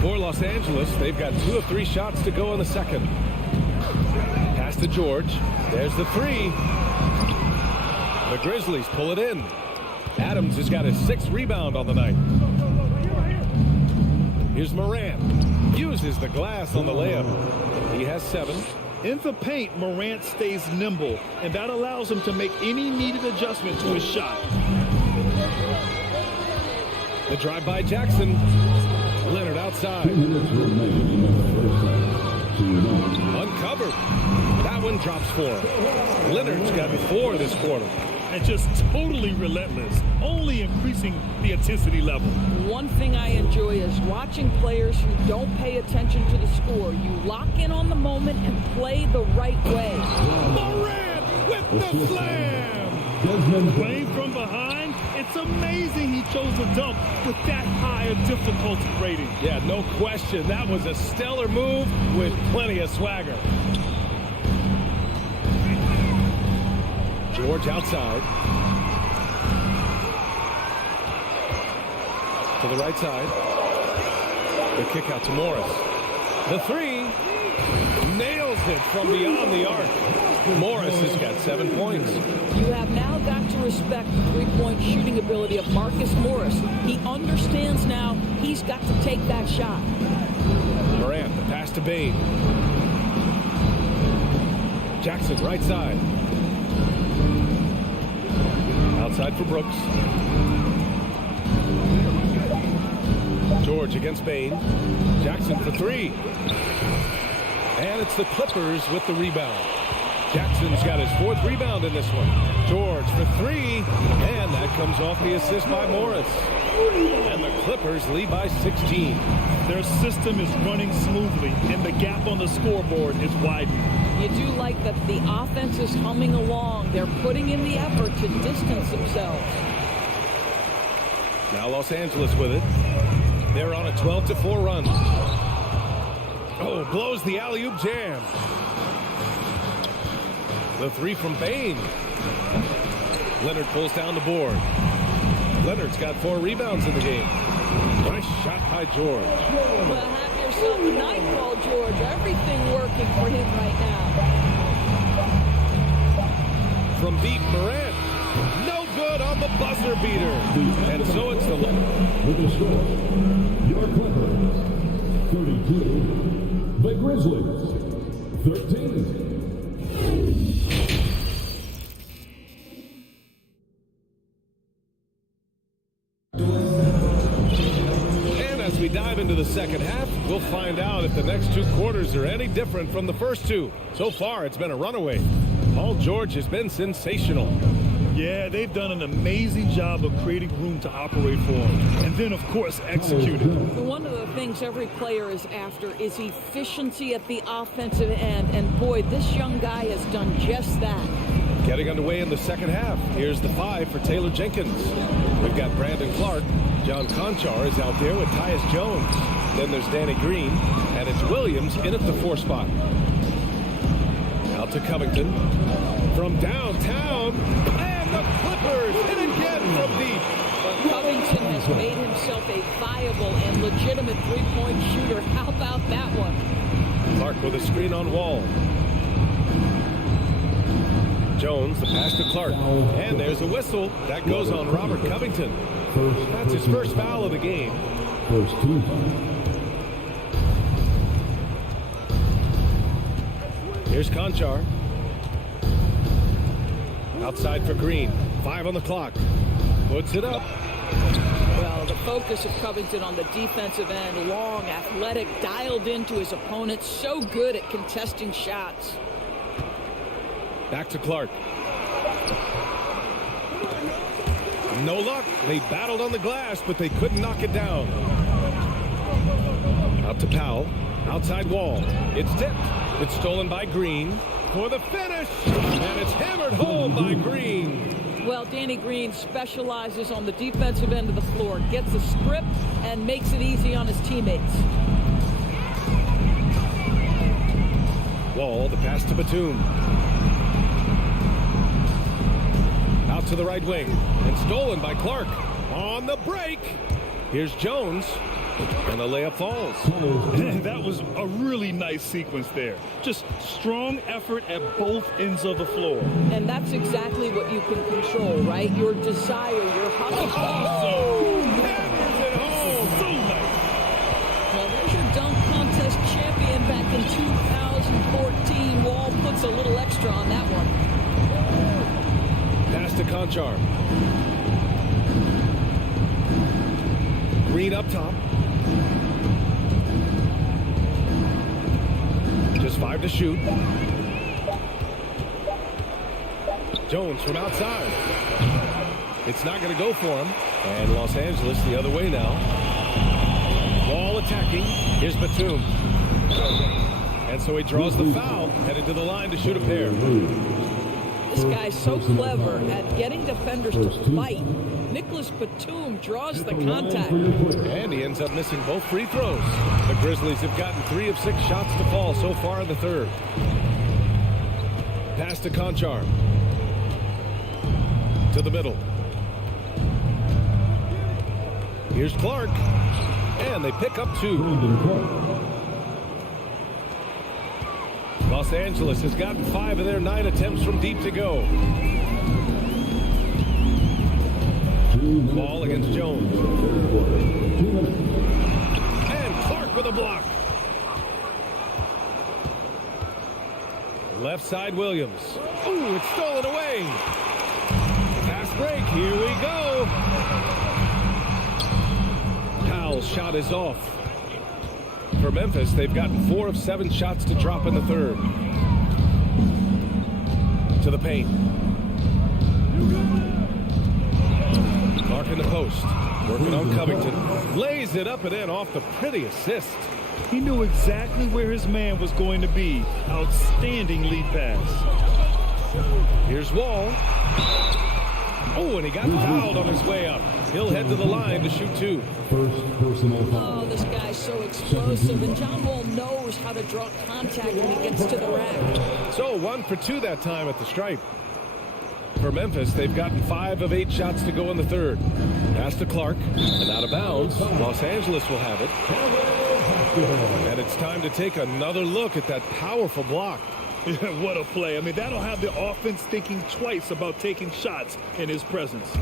For Los Angeles, they've got 2 of 3 shots to go in the second. Pass to George. There's the 3. The Grizzlies pull it in. Adams has got his 6th rebound on the night. Here's Morant. Uses the glass on the layup. He has 7. In the paint, Morant stays nimble, and that allows him to make any needed adjustment to his shot. The drive by Jackson. Leonard outside. 2 minutes remaining in the first half. 2-0. Uncovered. That one drops for him. Leonard's got 4 this quarter. And just totally relentless, only increasing the intensity level. One thing I enjoy is watching players who don't pay attention to the score. You lock in on the moment and play the right way. Morant with the slam! Playing from behind, it's amazing he chose to dunk with that high a difficulty rating. Yeah, no question. That was a stellar move with plenty of swagger. George outside. To the right side. The kick out to Morris. The three. Nails it from beyond the arc. Morris has got 7 points. You have now got to respect the three-point shooting ability of Marcus Morris. He understands now he's got to take that shot. Morant, the pass to Bain. Jackson, right side. Outside for Brooks. George against Bain. Jackson for three. And it's the Clippers with the rebound. Jackson's got his 4th rebound in this one. George for three. And that comes off the assist by Morris. And the Clippers lead by 16. Their system is running smoothly, and the gap on the scoreboard is widening. You do like that the offense is humming along. They're putting in the effort to distance themselves. Now Los Angeles with it. They're on a 12-4 run. Oh, blows the alley-oop jam. The three from Bain. Leonard pulls down the board. Leonard's got 4 rebounds in the game. Nice shot by George. Well, have yourself a night ball, George. Everything working for him right now. From deep, Morant. No good on the buzzer beater. And so it's the... With the score, your Clippers, 32. The Grizzlies, 13. As we dive into the second half, we'll find out if the next 2 quarters are any different from the first 2. So far, it's been a runaway. Paul George has been sensational. Yeah, they've done an amazing job of creating room to operate for him. And then, of course, executing. One of the things every player is after is efficiency at the offensive end. And boy, this young guy has done just that. Getting underway in the second half. Here's the 5 for Taylor Jenkins. We've got Brandon Clark. John Conchar is out there with Tyus Jones. Then there's Danny Green. And it's Williams in at the 4 spot. Out to Covington. From downtown. And the Clippers hit again from deep. But Covington has made himself a viable and legitimate three-point shooter. How about that one? Clark with a screen on Wall. Jones, the pass to Clark. And there's a whistle. That goes on Robert Covington. That's his first foul of the game. First 2. Here's Conchar. Outside for Green. 5 on the clock. Puts it up. Well, the focus of Covington on the defensive end. Long, athletic, dialed into his opponent. So good at contesting shots. Back to Clark. No luck. They battled on the glass, but they couldn't knock it down. Out to Powell. Outside Wall. It's tipped. It's stolen by Green for the finish. And it's hammered home by Green. Well, Danny Green specializes on the defensive end of the floor. Gets a strip and makes it easy on his teammates. Wall, the pass to Batum. Out to the right wing. And stolen by Clark. On the break. Here's Jones. And the layup falls. That was a really nice sequence there. Just strong effort at both ends of the floor. And that's exactly what you can control, right? Your desire, your hustle. Oh! Hammers it home! So nice. Well, there's your dunk contest champion back in 2014. Wall puts a little extra on that one. Pass to Conchar. Green up top. Just 5 to shoot. Jones from outside. It's not going to go for him. And Los Angeles the other way now. Wall attacking. Here's Batum. And so he draws the foul. Headed to the line to shoot a pair. This guy's so clever at getting defenders to fight. Nicholas Batum draws the contact. And he ends up missing both free throws. The Grizzlies have gotten 3 of 6 shots to fall so far in the third. Pass to Conchar. To the middle. Here's Clark. And they pick up 2. Los Angeles has gotten 5 of their 9 attempts from deep to go. Ball against Jones. And Clark with a block. Left side Williams. Ooh, it's stolen away. Fast break. Here we go. Powell's shot is off. For Memphis, they've gotten 4 of 7 shots to drop in the third. To the paint. Clark in the post. Working on Covington. Lays it up and in off the pretty assist. He knew exactly where his man was going to be. Outstanding lead pass. Here's Wall. Oh, and he got fouled on his way up. He'll head to the line to shoot 2. First personal foul. Oh, this guy's so explosive, and John Wall knows how to draw contact when he gets to the rack. So 1 for 2 that time at the stripe. For Memphis, they've gotten 5 of 8 shots to go in the third. Pass to Clark, and out of bounds. Los Angeles will have it. And it's time to take another look at that powerful block. Yeah, what a play. I mean, that'll have the offense thinking twice about taking shots in his presence.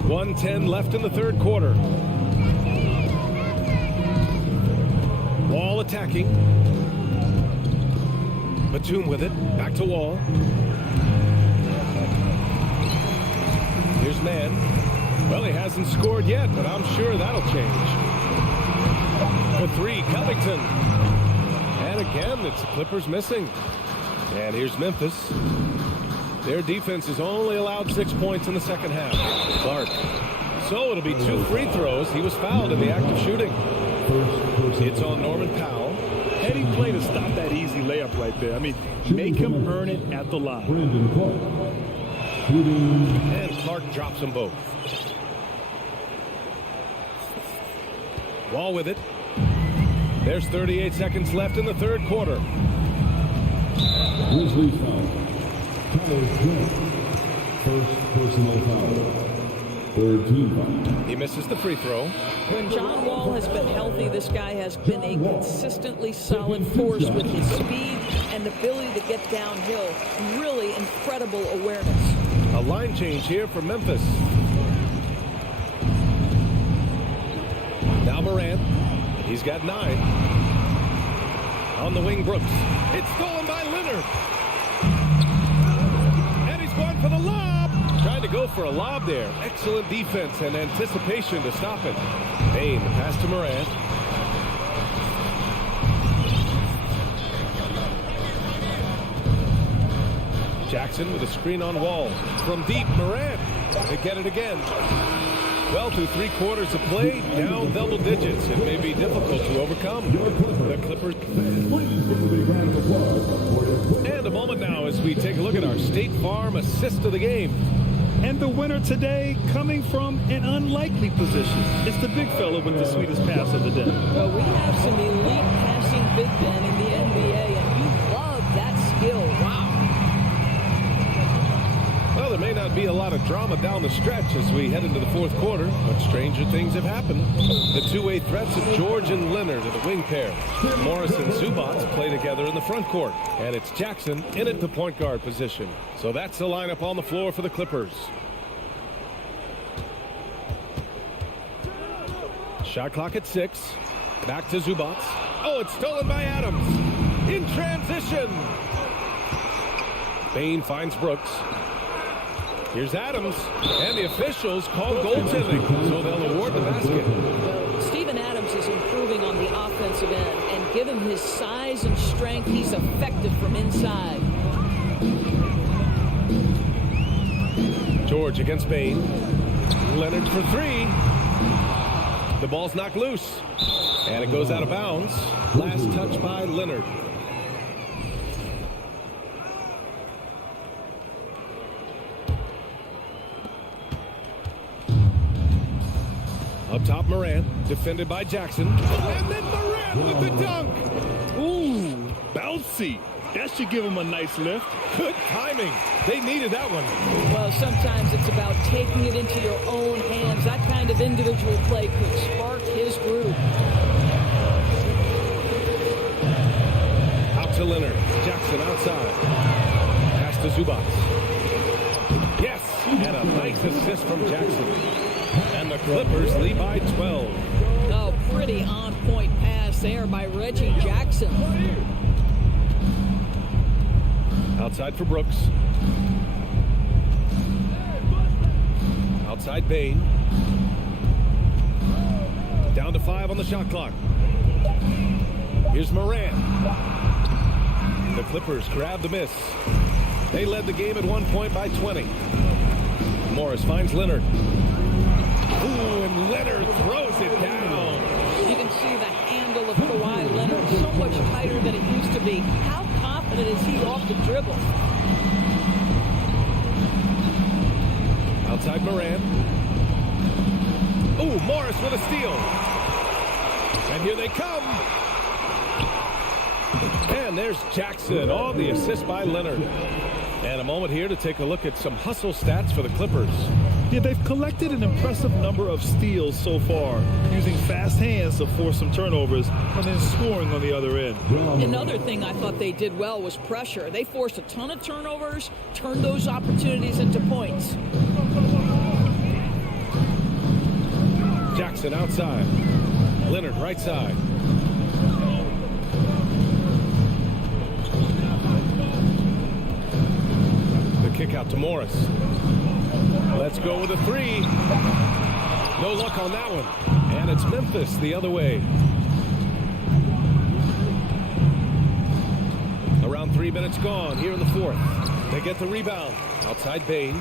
1:10 left in the third quarter. Wall attacking. Batum with it. Back to Wall. Here's Mann. Well, he hasn't scored yet, but I'm sure that'll change. For 3, Covington. And again, it's the Clippers missing. And here's Memphis. Their defense has only allowed 6 points in the second half. Clark. So it'll be 2 free throws. He was fouled in the act of shooting. It's on Norman Powell. Heady play to stop that easy layup right there. I mean, make him earn it at the line. Brandon Clark. And Clark drops them both. Wall with it. There's 38 seconds left in the third quarter. Grizzlies foul. First personal foul. Third team foul. He misses the free throw. When John Wall has been healthy, this guy has been a consistently solid force with his speed and ability to get downhill. Really incredible awareness. A line change here for Memphis. Now Morant. He's got 9. On the wing, Brooks. It's stolen by Leonard. And he's going for the lob. Trying to go for a lob there. Excellent defense and anticipation to stop it. Bain, pass to Morant. Jackson with a screen on Wall. From deep, Morant. They get it again. Well, through 3 quarters of play, down double digits. It may be difficult to overcome. The Clippers. And a moment now as we take a look at our State Farm assist of the game. And the winner today coming from an unlikely position. It's the big fella with the sweetest pass of the day. Well, we have some elite passing big men in the NBA, and you love that skill. Wow. Well, there may not be a lot of drama down the stretch as we head into the fourth quarter, but stranger things have happened. The two-way threats of George and Leonard are the wing pair. Morris and Zubats play together in the front court, and it's Jackson in at the point guard position. So that's the lineup on the floor for the Clippers. Shot clock at 6. Back to Zubats. Oh, it's stolen by Adams. In transition. Bain finds Brooks. Here's Adams, and the officials call goaltending, so they'll award the basket. Steven Adams is improving on the offensive end, and given his size and strength, he's effective from inside. George against Bain. Leonard for 3. The ball's knocked loose, and it goes out of bounds. Last touch by Leonard. Up top, Morant, defended by Jackson. And then Morant with the dunk. Ooh, bouncy. That should give him a nice lift. Good timing. They needed that one. Well, sometimes it's about taking it into your own hands. That kind of individual play could spark his groove. to Leonard. Jackson outside. Pass to Zubac. Yes, and a nice assist from Jackson. And the Clippers lead by 12. Oh, pretty on-point pass there by Reggie Jackson. Outside for Brooks. Outside Bain. Down to 5 on the shot clock. Here's Moran. The Clippers grab the miss. They led the game at 1 point by 20. Morris finds Leonard. Ooh, and Leonard throws it down. You can see the handle of Kawhi Leonard so much tighter than it used to be. How confident is he off the dribble? Outside Moran. Ooh, Morris with a steal. And here they come. And there's Jackson on the assist by Leonard. And a moment here to take a look at some hustle stats for the Clippers. Yeah, they've collected an impressive number of steals so far, using fast hands to force some turnovers and then scoring on the other end. Another thing I thought they did well was pressure. They forced a ton of turnovers, turned those opportunities into points. Jackson outside. Leonard right side. The kick out to Morris. Let's go with a 3. No luck on that one. And it's Memphis the other way. Around 3 minutes gone here in the fourth. They get the rebound. Outside Bain.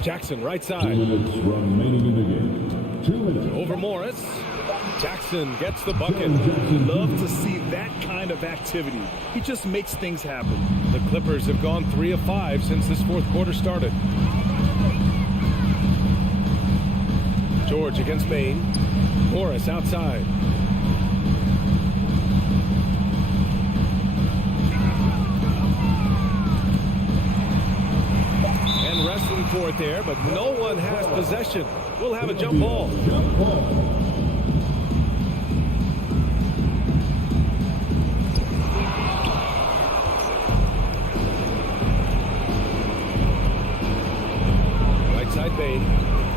Jackson right side. 2 minutes remaining in the game. 2 minutes. Over Morris. Jackson gets the bucket. Love to see that kind of activity. He just makes things happen. The Clippers have gone 3 of 5 since this fourth quarter started. George against Bain. Morris outside. And wrestling for it there, but no one has possession. We'll have a jump ball. Right side Bain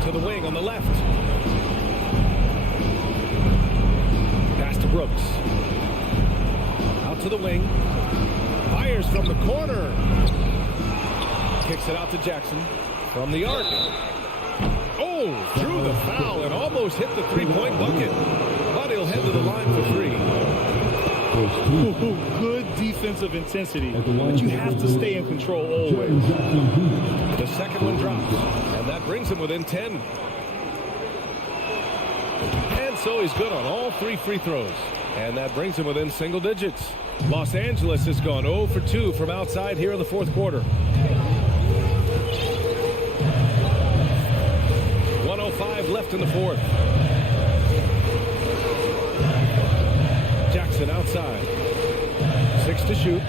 to the wing on the left. Pass to Brooks. Out to the wing. Fires from the corner. Kicks it out to Jackson from the arc. Oh, drew the foul and almost hit the three-point bucket. But he'll head to the line for 3. Ooh, good defensive intensity, but you have to stay in control always. The second one drops, and that brings him within 10. And so he's good on all 3 free throws. And that brings him within single digits. Los Angeles has gone 0 for 2 from outside here in the fourth quarter. 1:05 left in the fourth. Jackson outside. 6 to shoot.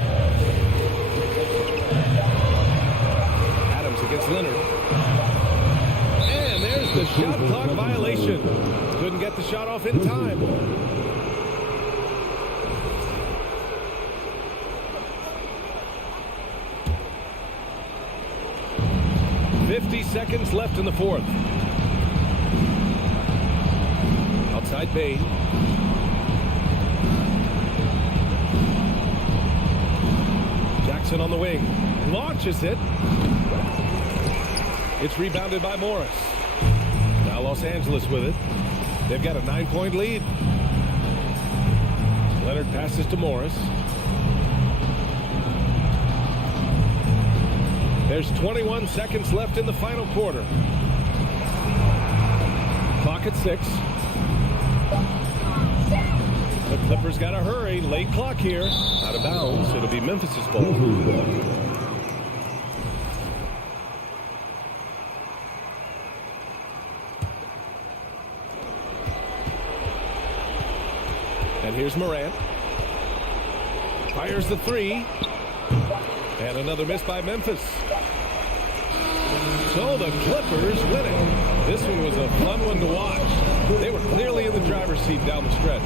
Adams against Leonard. And there's the shot clock violation. Couldn't get the shot off in time. Seconds left in the fourth. Outside Bain. Jackson on the wing. Launches it. It's rebounded by Morris. Now Los Angeles with it. They've got a 9-point lead. Leonard passes to Morris. There's 21 seconds left in the final quarter. Clock at 6. The Clippers got to hurry. Late clock here. Out of bounds. It'll be Memphis's ball. And here's Morant. Fires the 3. And another miss by Memphis. So the Clippers win it. This one was a fun one to watch. They were clearly in the driver's seat down the stretch.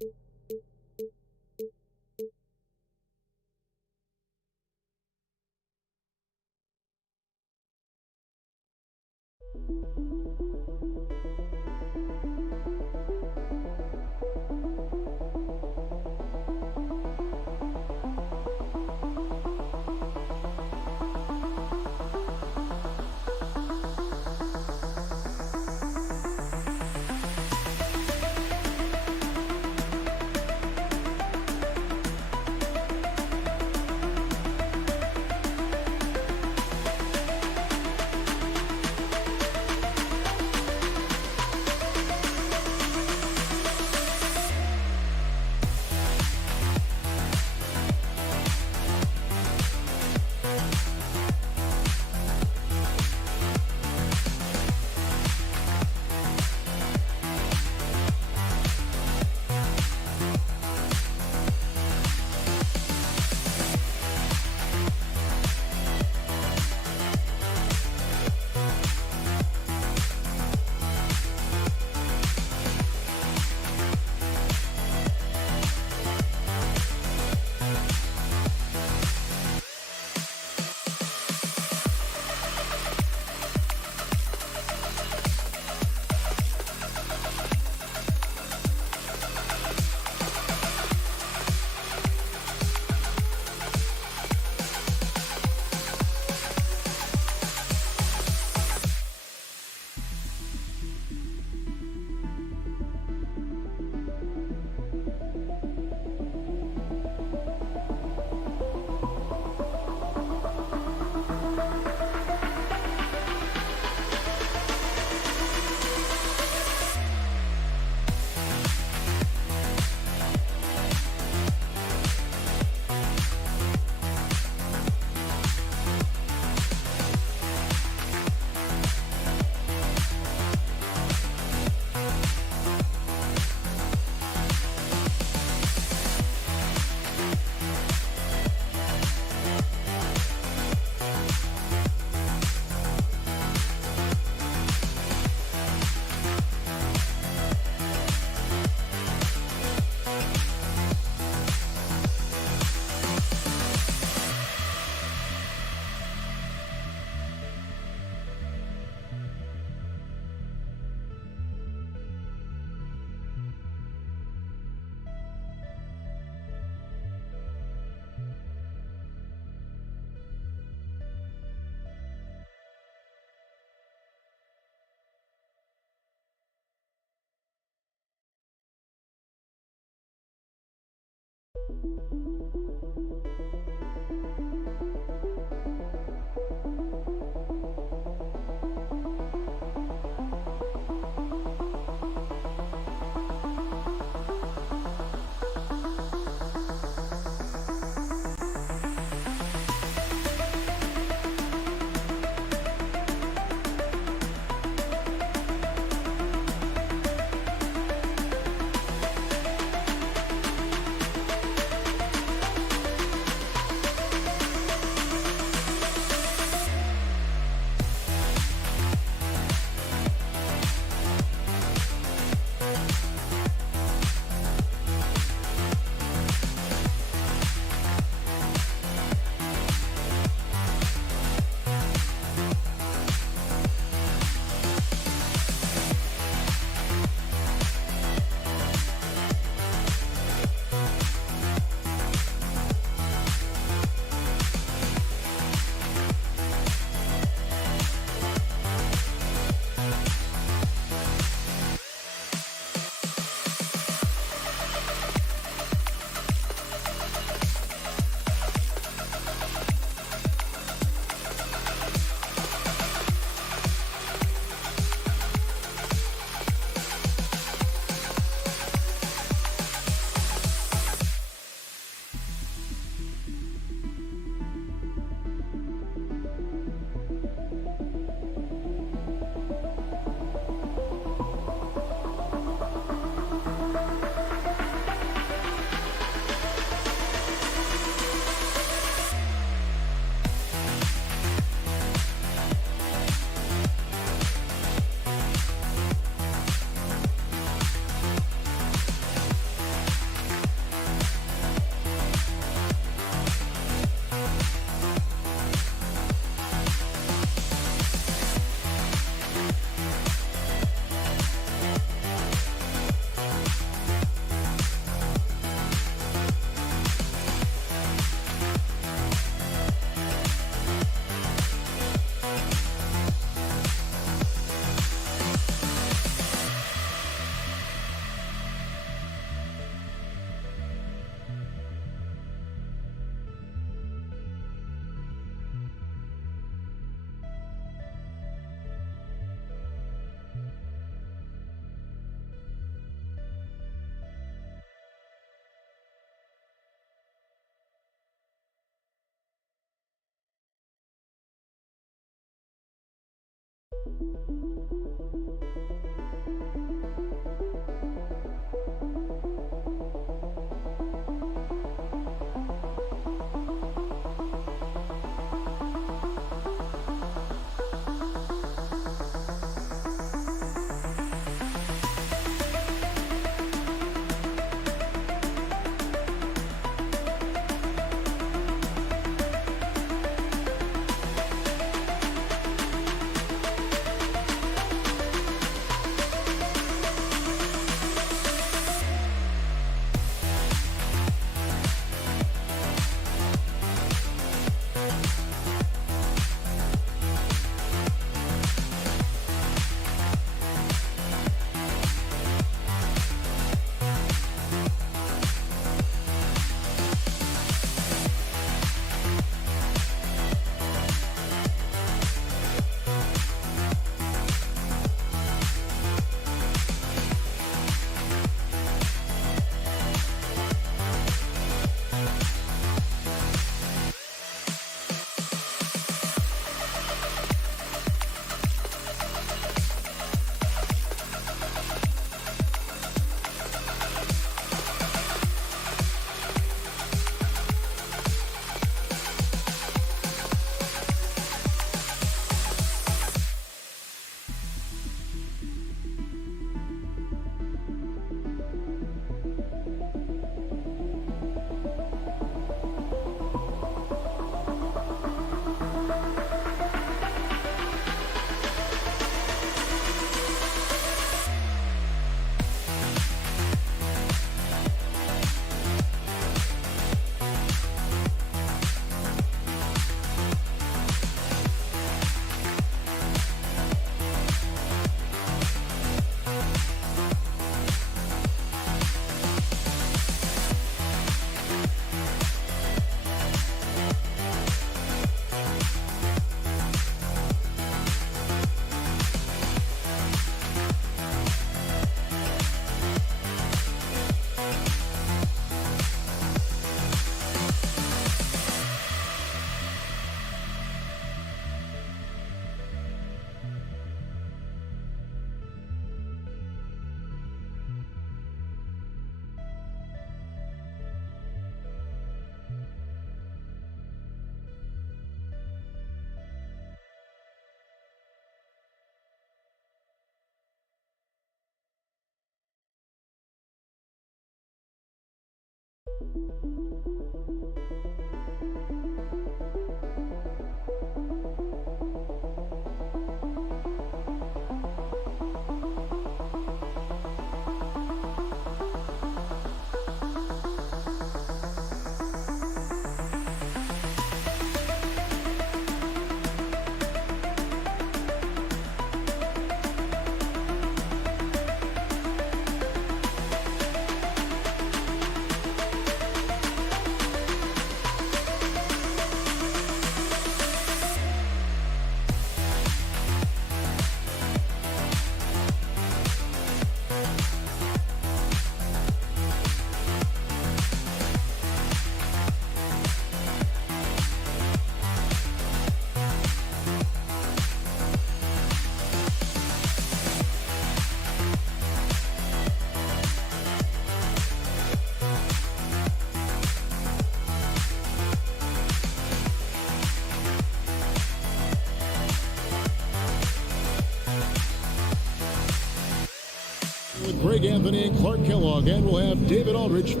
With Greg Anthony and Clark Kellogg, and we'll have David Aldridge. Here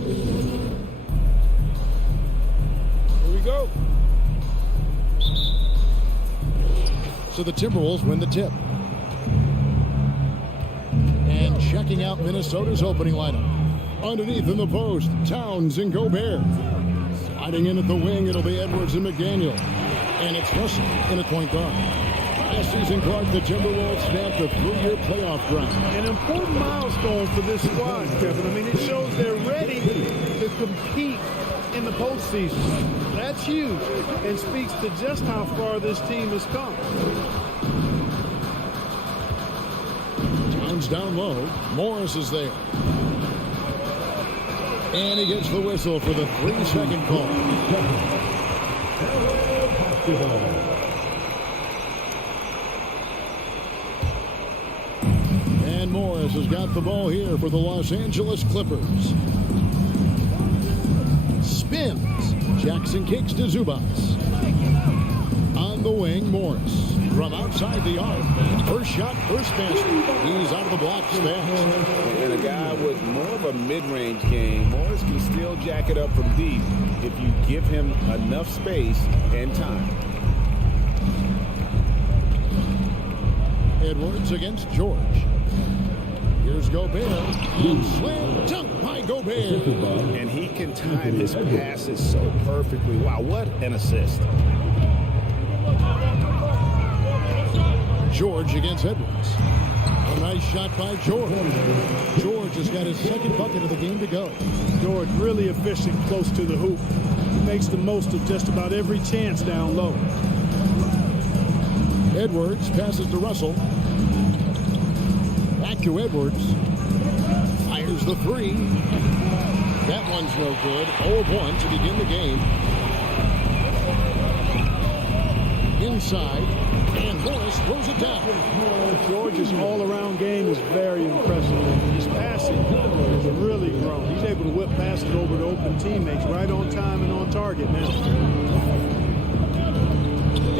we go. So the Timberwolves win the tip. And checking out Minnesota's opening lineup. Underneath in the post, Towns and Gobert. Sliding in at the wing, it'll be Edwards and McDaniel. And it's Russell in at point guard. Last season, Clark, the Timberwolves snapped a 3-year playoff drive. An important milestone for this squad, Kevin. I mean, it shows they're ready to compete in the postseason. That's huge and speaks to just how far this team has come. Towns down low. Morris is there. And he gets the whistle for the 3-second call. And Morris has got the ball here for the Los Angeles Clippers. Spins. Jackson kicks to Zubats. On the wing, Morris. From outside the arc. First shot, first basket. He's out of the blocks fast. And a guy with more of a mid-range game, Morris can still jack it up from deep if you give him enough space and time. Edwards against George. Here's Gobert. And slam dunk by Gobert. And he can time his passes so perfectly. Wow, what an assist. George against Edwards. A nice shot by George. George has got his second bucket of the game to go. George really efficient close to the hoop. Makes the most of just about every chance down low. Edwards passes to Russell. Back to Edwards. Fires the three. That one's no good. 0-1 to begin the game. Inside. And Morris throws it down. George's all-around game is very impressive. His passing has really grown. He's able to whip past it over to open teammates right on time and on target now.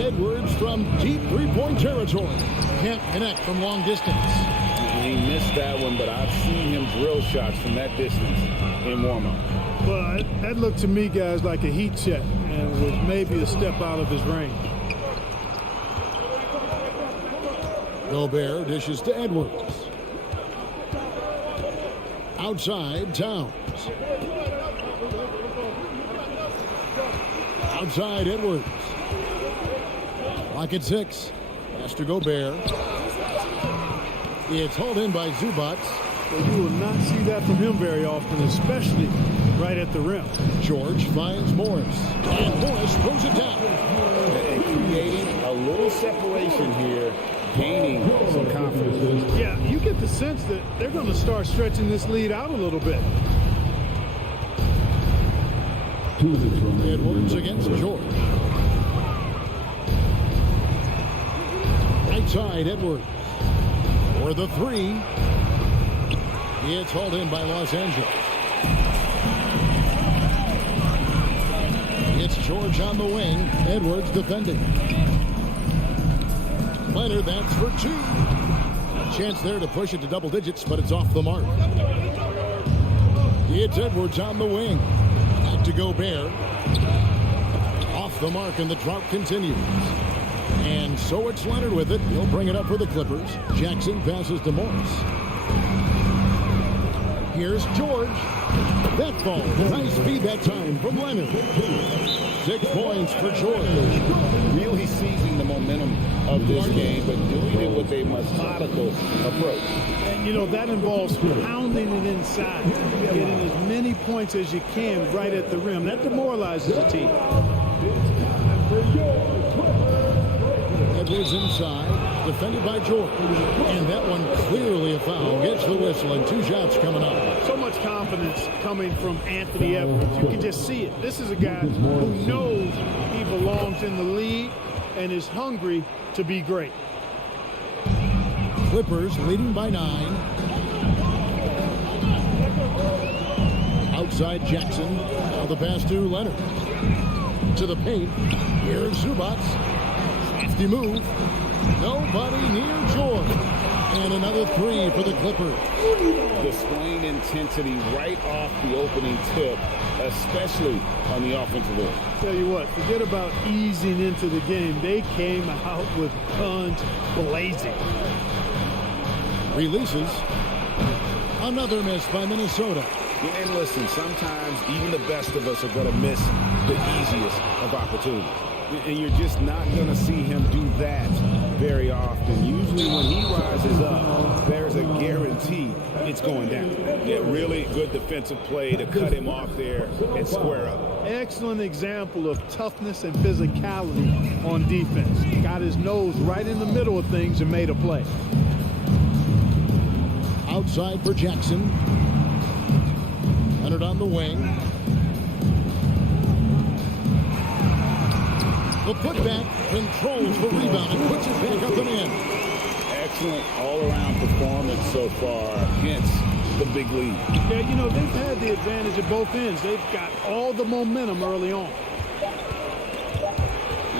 Edwards from deep three-point territory. Can't connect from long distance. He missed that one, but I've seen him drill shots from that distance in warm-up. But that looked to me, guys, like a heat check and was maybe a step out of his range. Gobert dishes to Edwards. Outside, Towns. Outside, Edwards. Clock at 6. Pass to Gobert. It's hauled in by Zubats. Well, you will not see that from him very often, especially right at the rim. George finds Morris. And Morris throws it down. And creating a little separation here. Gaining some confidence. Yeah, you get the sense that they're going to start stretching this lead out a little bit. Edwards against George. Right side, Edwards. For the three. It's hauled in by Los Angeles. It's George on the wing. Edwards defending. Leonard, that's for 2. A chance there to push it to double digits, but it's off the mark. It's Edwards on the wing. Back to Gobert. Off the mark, and the drought continues. And so it's Leonard with it. He'll bring it up for the Clippers. Jackson passes to Morris. Here's George. That ball. Nice feed that time from Leonard. 6 points for George. Really seizing the momentum of this game, but doing it with a methodical approach. And, you know, that involves pounding it inside, getting as many points as you can right at the rim. That demoralizes a team. Edwards inside, defended by George. And that one clearly a foul. Gets the whistle, and 2 shots coming up. So much confidence coming from Anthony Edwards. You can just see it. This is a guy who knows he belongs in the league and is hungry to be great. Clippers leading by 9. Outside Jackson. Now the pass to Leonard. To the paint. Here's Zubac. Crafty move. Nobody near George. And another 3 for the Clippers. Displaying intensity right off the opening tip, especially on the offensive end. Tell you what, forget about easing into the game. They came out with guns blazing. Releases. Another miss by Minnesota. And listen, sometimes even the best of us are going to miss the easiest of opportunities. And you're just not going to see him do that very often. Usually when he rises up, there's a guarantee it's going down. Yeah, really good defensive play to cut him off there and square up. Excellent example of toughness and physicality on defense. Got his nose right in the middle of things and made a play. Outside for Jackson. Leonard on the wing. The putback, controls the rebound and puts it back up and in. Excellent all-around performance so far, hence the big lead. Yeah, you know, they've had the advantage at both ends. They've got all the momentum early on.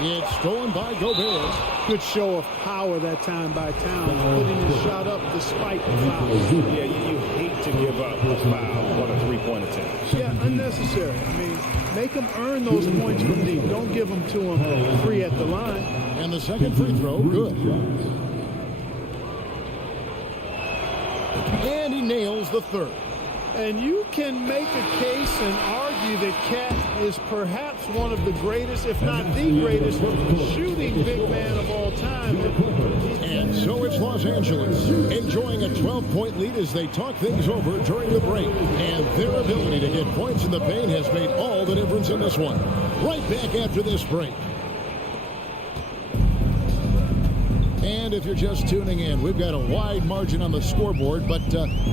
It's stolen by Gobert. Good show of power that time by Towns, putting his shot up despite the foul. Yeah, you hate to give up a foul on a three-point attempt. Yeah, unnecessary. I mean, make them earn those points from deep. Don't give them to them free at the line. And the second free throw, good. And he nails the third. And you can make a case and argue that Cat is perhaps one of the greatest, if not the greatest, shooting big man of all time. And so it's Los Angeles enjoying a 12-point lead as they talk things over during the break. And their ability to get points in the paint has made all the difference in this one. Right back after this break. And if you're just tuning in, we've got a wide margin on the scoreboard, but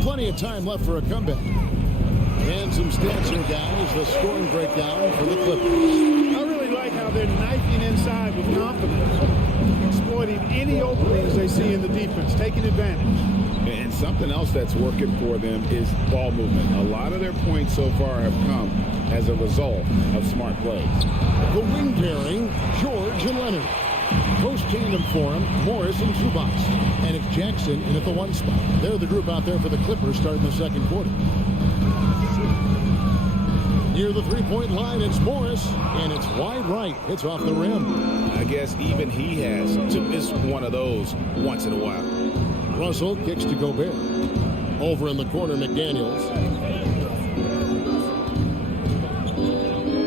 plenty of time left for a comeback. And some stats here, guys. The scoring breakdown for the Clippers. I really like how they're knifing inside with confidence, exploiting any openings they see in the defense, taking advantage. And something else that's working for them is ball movement. A lot of their points so far have come as a result of smart plays. The wing pairing, George and Leonard. Post tandem for him, Morris and Zubac. And it's Jackson in at the 1 spot. They're the group out there for the Clippers starting the second quarter. Near the three-point line, it's Morris, and it's wide right. It's off the rim. I guess even he has to miss one of those once in a while. Russell kicks to Gobert. Over in the corner, McDaniels.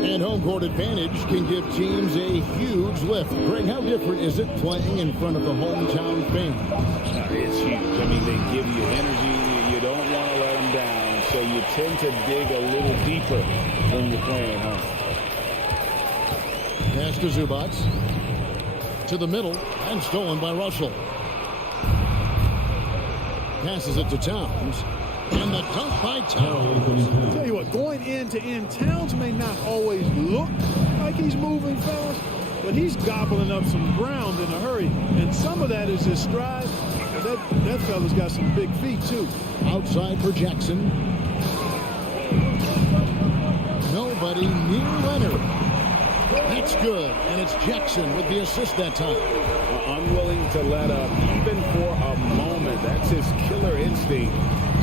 And home court advantage can give teams a huge lift. Greg, how different is it playing in front of the hometown fans? It's huge. I mean, they give you energy. You don't want to let them down. So you tend to dig a little deeper when you're playing at home. Pass to Zubac. To the middle and stolen by Russell. Passes it to Towns. And the dunk by Towns. Tell you what, going end to end, Towns may not always look like he's moving fast, but he's gobbling up some ground in a hurry. And some of that is his stride. That fella's got some big feet, too. Outside for Jackson. Nobody near Leonard. That's good. And it's Jackson with the assist that time. Unwilling to let up even for a moment. That's his killer instinct,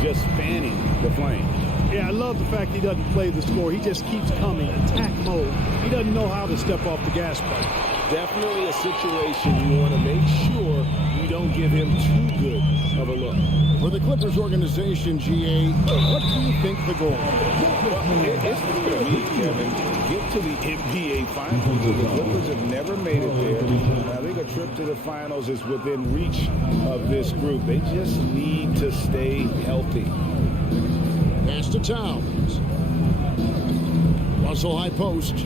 just fanning the flame. Yeah, I love the fact he doesn't play the score. He just keeps coming, attack mode. He doesn't know how to step off the gas pedal. Definitely a situation you want to make sure you don't give him too good of a look. For the Clippers organization, GA, what do you think the goal? Well, it's clear to me, Kevin. Get to the NBA Finals. The Clippers have never made it there. I think a trip to the Finals is within reach of this group. They just need to stay healthy. Pass to Towns. Russell high post.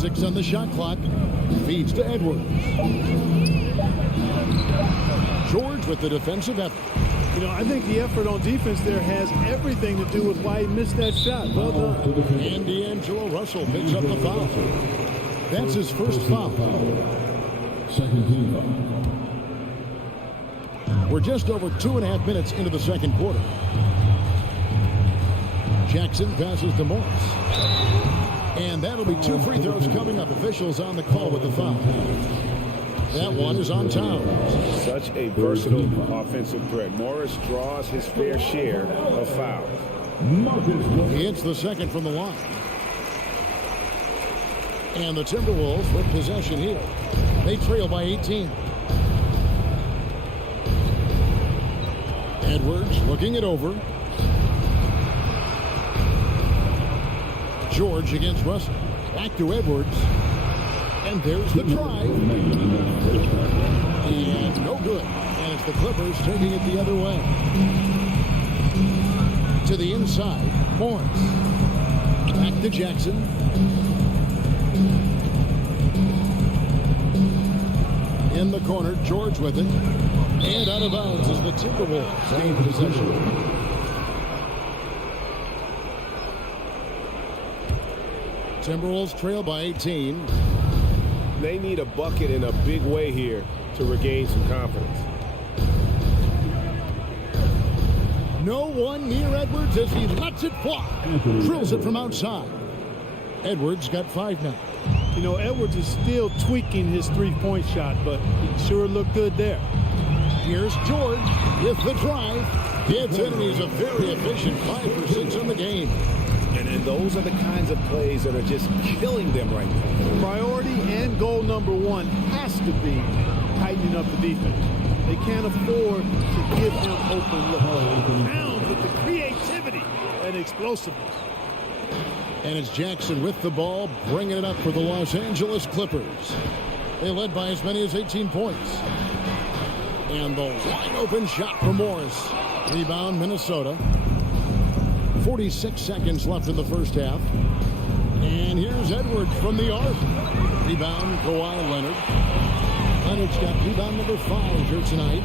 Six on the shot clock. Feeds to Edwards. George with the defensive effort. You know, I think the effort on defense there has everything to do with why he missed that shot. Well done. And D'Angelo Russell picks up the foul. That's his first foul. Second team foul. We're just over 2.5 minutes into the second quarter. Jackson passes to Morris. And that'll be 2 free throws coming up. Officials on the call with the foul. That one is on Towns. Such a versatile offensive threat. Morris draws his fair share of fouls. He hits the second from the line. And the Timberwolves with possession here. They trail by 18. Edwards looking it over. George against Russell. Back to Edwards. And there's the drive. And no good. And it's the Clippers taking it the other way. To the inside, Morris. Back to Jackson. In the corner, George with it. And out of bounds as the Timberwolves gain possession. Timberwolves trail by 18. They need a bucket in a big way here to regain some confidence. No one near Edwards as he lets it fly. Drills it from outside. Edwards got 5 now. You know, Edwards is still tweaking his three-point shot, but he sure looked good there. Here's George with the drive. Gets in, and he's a very efficient 5 for 6 on the game. And those are the kinds of plays that are just killing them right now. Priority and goal number 1 has to be tightening up the defense. They can't afford to give him open looks. Pound with the creativity and explosiveness. And it's Jackson with the ball, bringing it up for the Los Angeles Clippers. They led by as many as 18 points. And the wide open shot for Morris. Rebound, Minnesota. 46 seconds left in the first half. And here's Edwards from the arc. Rebound, Kawhi Leonard. Leonard's got rebound number 5 here tonight.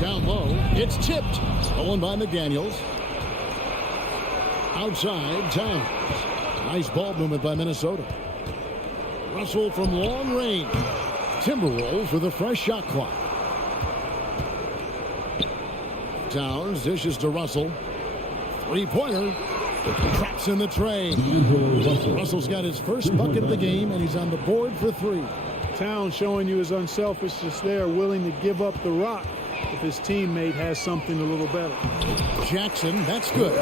Down low, it's tipped. Stolen by McDaniels. Outside, Towns. Nice ball movement by Minnesota. Russell from long range. Timberwolves with a fresh shot clock. Towns dishes to Russell. Three-pointer. Traps in the tray. Russell's got his first bucket of the game, and he's on the board for 3. Towns showing you his unselfishness there, willing to give up the rock if his teammate has something a little better. Jackson, that's good.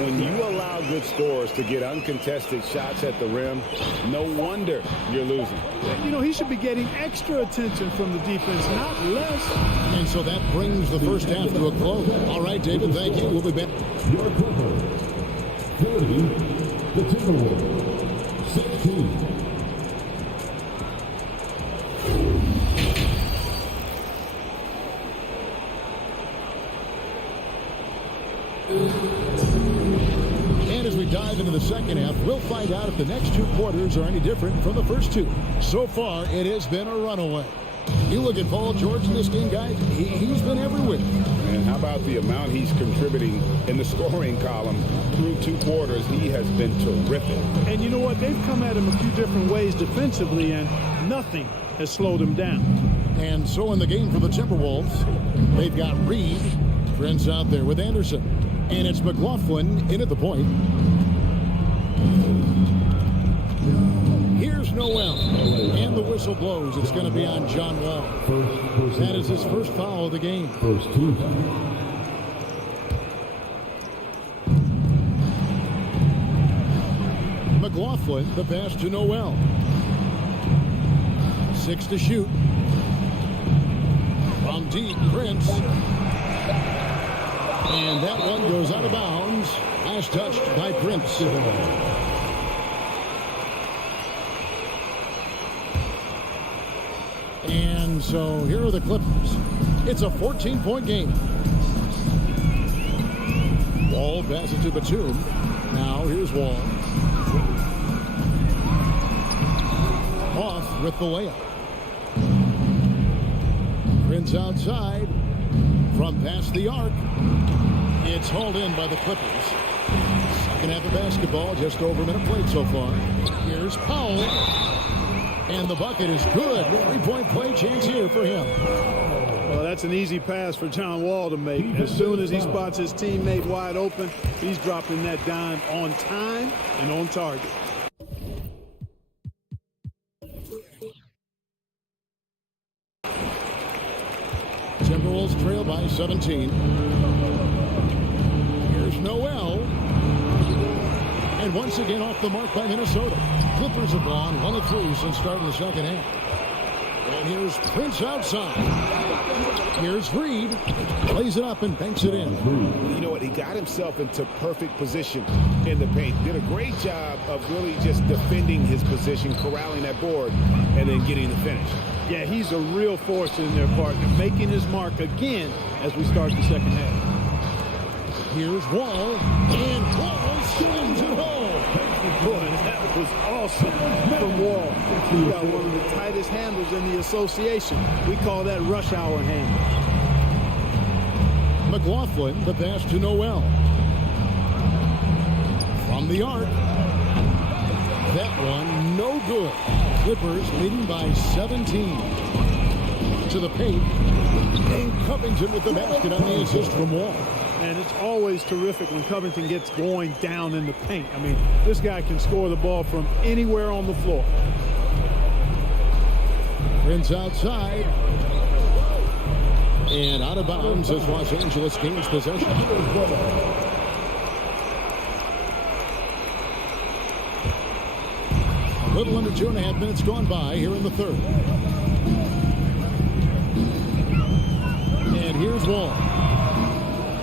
When you allow good scorers to get uncontested shots at the rim, no wonder you're losing. You know, he should be getting extra attention from the defense, not less. And so that brings the first half to a close. All right, David, thank you. We'll be back. Your Clippers, 30, the Timberwolves, 16. And as we dive into the second half, we'll find out if the next 2 quarters are any different from the first 2. So far, it has been a runaway. You look at Paul George in this game, guys, he's been everywhere. And how about the amount he's contributing in the scoring column through 2 quarters? He has been terrific. And you know what? They've come at him a few different ways defensively, and nothing has slowed him down. And so in the game for the Timberwolves, they've got Reed, Prince out there with Anderson. And it's McLaughlin in at the point. Here's Noel. And the the whistle blows, it's going to be on John Wall. That is his first foul of the game. First team. McLaughlin, the pass to Noel. 6 to shoot. From deep, Prince. And that one goes out of bounds. Last touched by Prince. And so here are the Clippers. It's a 14-point game. Wall passes to Batum. Now here's Wall. Off with the layup. Prince outside from past the arc. It's hauled in by the Clippers. Second half of basketball, just over a minute played so far. Here's Powell. And the bucket is good. 3-point play chance here for him. Well, that's an easy pass for John Wall to make. As soon as he spots his teammate wide open, he's dropping that dime on time and on target. Timberwolves trail by 17. Here's Noel. And once again off the mark by Minnesota. Clippers have gone 1 of 3 since starting the second half. And here's Prince outside. Here's Reed. Plays it up and banks it in. You know what? He got himself into perfect position in the paint. Did a great job of really just defending his position, corralling that board, and then getting the finish. Yeah, he's a real force in their partner, making his mark again as we start the second half. Here's Wall. And Wall slams it home. Boy, that was awesome from Wall. He got one of the tightest handles in the association. We call that rush hour handle. McLaughlin, the pass to Noel. From the arc. That one, no good. Clippers leading by 17. To the paint. And Covington with the basket on the assist from Wall. And it's always terrific when Covington gets going down in the paint. I mean, this guy can score the ball from anywhere on the floor. Prince outside. And out of bounds as Los Angeles gains possession. A little under 2.5 minutes gone by here in the third. And here's Wall.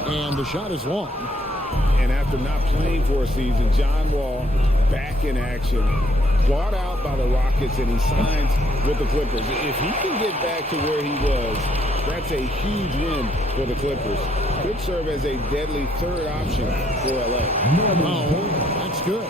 And the shot is long. And after not playing for a season, John Wall back in action, bought out by the Rockets, and he signs with the Clippers. If he can get back to where he was, that's a huge win for the Clippers. Could serve as a deadly third option for LA. Oh, that's good.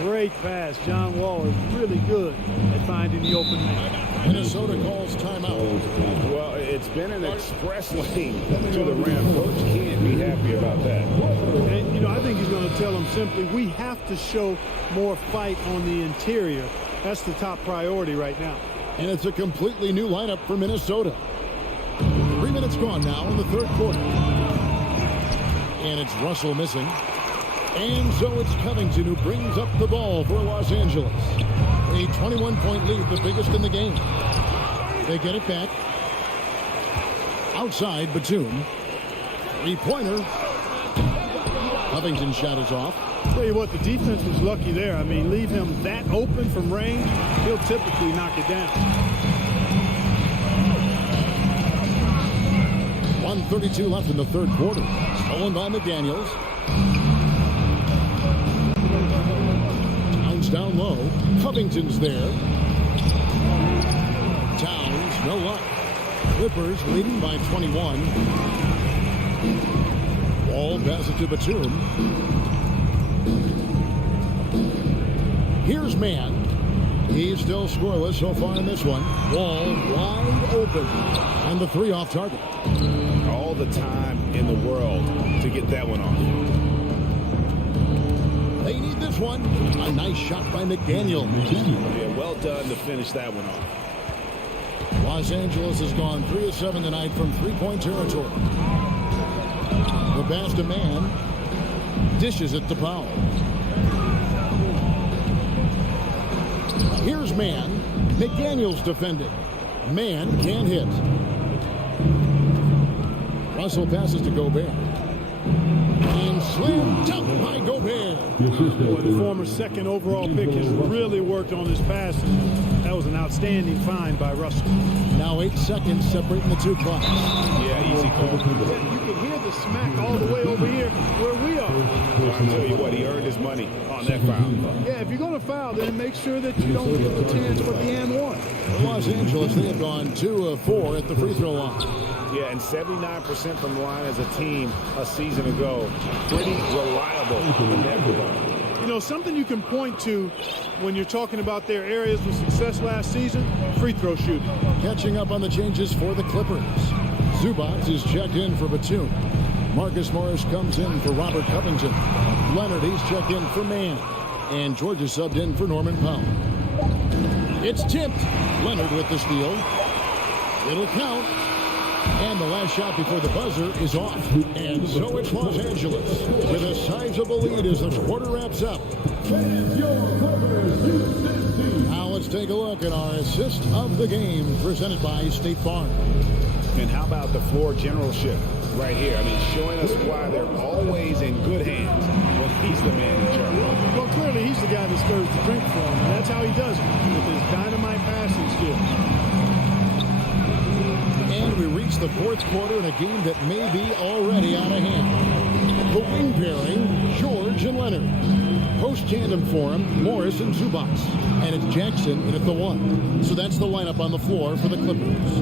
Great pass. John Wall is really good at finding the open man. Minnesota calls timeout. Well, it's been an express lane to the rim. Coach can't be happy about that. And, you know, I think he's going to tell them simply, we have to show more fight on the interior. That's the top priority right now. And it's a completely new lineup for Minnesota. 3 minutes gone now in the third quarter. And it's Russell missing. And so it's Covington who brings up the ball for Los Angeles. A 21-point lead, the biggest in the game. They get it back. Outside, Batum. Three-pointer. Covington's shot is off. Tell you what, the defense was lucky there. I mean, leave him that open from range, he'll typically knock it down. 1:32 left in the third quarter. Stolen by McDaniels. Towns down low. Covington's there. Towns, no luck. Clippers leading by 21. Wall passes to Batum. Here's Mann. He's still scoreless so far in this one. Wall wide open. And the three off target. All the time in the world to get that one off. They need this one. A nice shot by McDaniel. Yeah, well done to finish that one off. Los Angeles has gone 3 of 7 tonight from three-point territory. The pass to Mann. Dishes it to Powell. Here's Mann. McDaniels defending. Man can't hit. Russell passes to Gobert. And slam dunk by Gobert. Boy, the former second overall pick has really worked on his passing. That was an outstanding find by Russell. Now 8 seconds separating the two clocks. Yeah, easy call. Yeah, you can hear the smack all the way over here where we are. Well, I'll tell you what, he earned his money on that foul. Yeah, if you're going to foul, then make sure that you don't get the chance for the and one. For Los Angeles, they have gone 2 of 4 at the free throw line. Yeah, and 79% from the line as a team a season ago. Pretty reliable in that regard. You know, something you can point to when you're talking about their areas of success last season, free throw shooting. Catching up on the changes for the Clippers. Zubac is checked in for Batum. Marcus Morris comes in for Robert Covington. Leonard, he's checked in for Mann. And George is subbed in for Norman Powell. It's tipped. Leonard with the steal. It'll count. And the last shot before the buzzer is off. And so it's Los Angeles with a sizable lead as the quarter wraps up. Now let's take a look at our assist of the game presented by State Farm. And how about the floor generalship right here? I mean, showing us why they're always in good hands when he's the man in charge. Well, clearly he's the guy that stirs the drink for him, and that's how he does it, with his dynamite passing skills. And we reach the fourth quarter in a game that may be already out of hand. The wing pairing, George and Leonard. Post-tandem for him, Morris and Zubac. And it's Jackson in at the 1. So that's the lineup on the floor for the Clippers.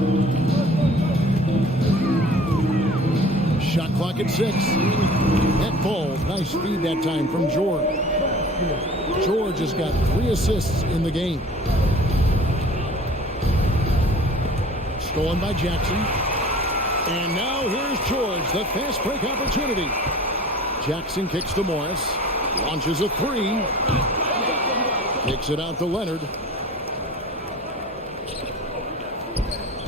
Shot clock at 6. That falls. Nice feed that time from George. George has got 3 assists in the game. Stolen by Jackson. And now here's George, the fast break opportunity. Jackson kicks to Morris. Launches a 3. Kicks it out to Leonard.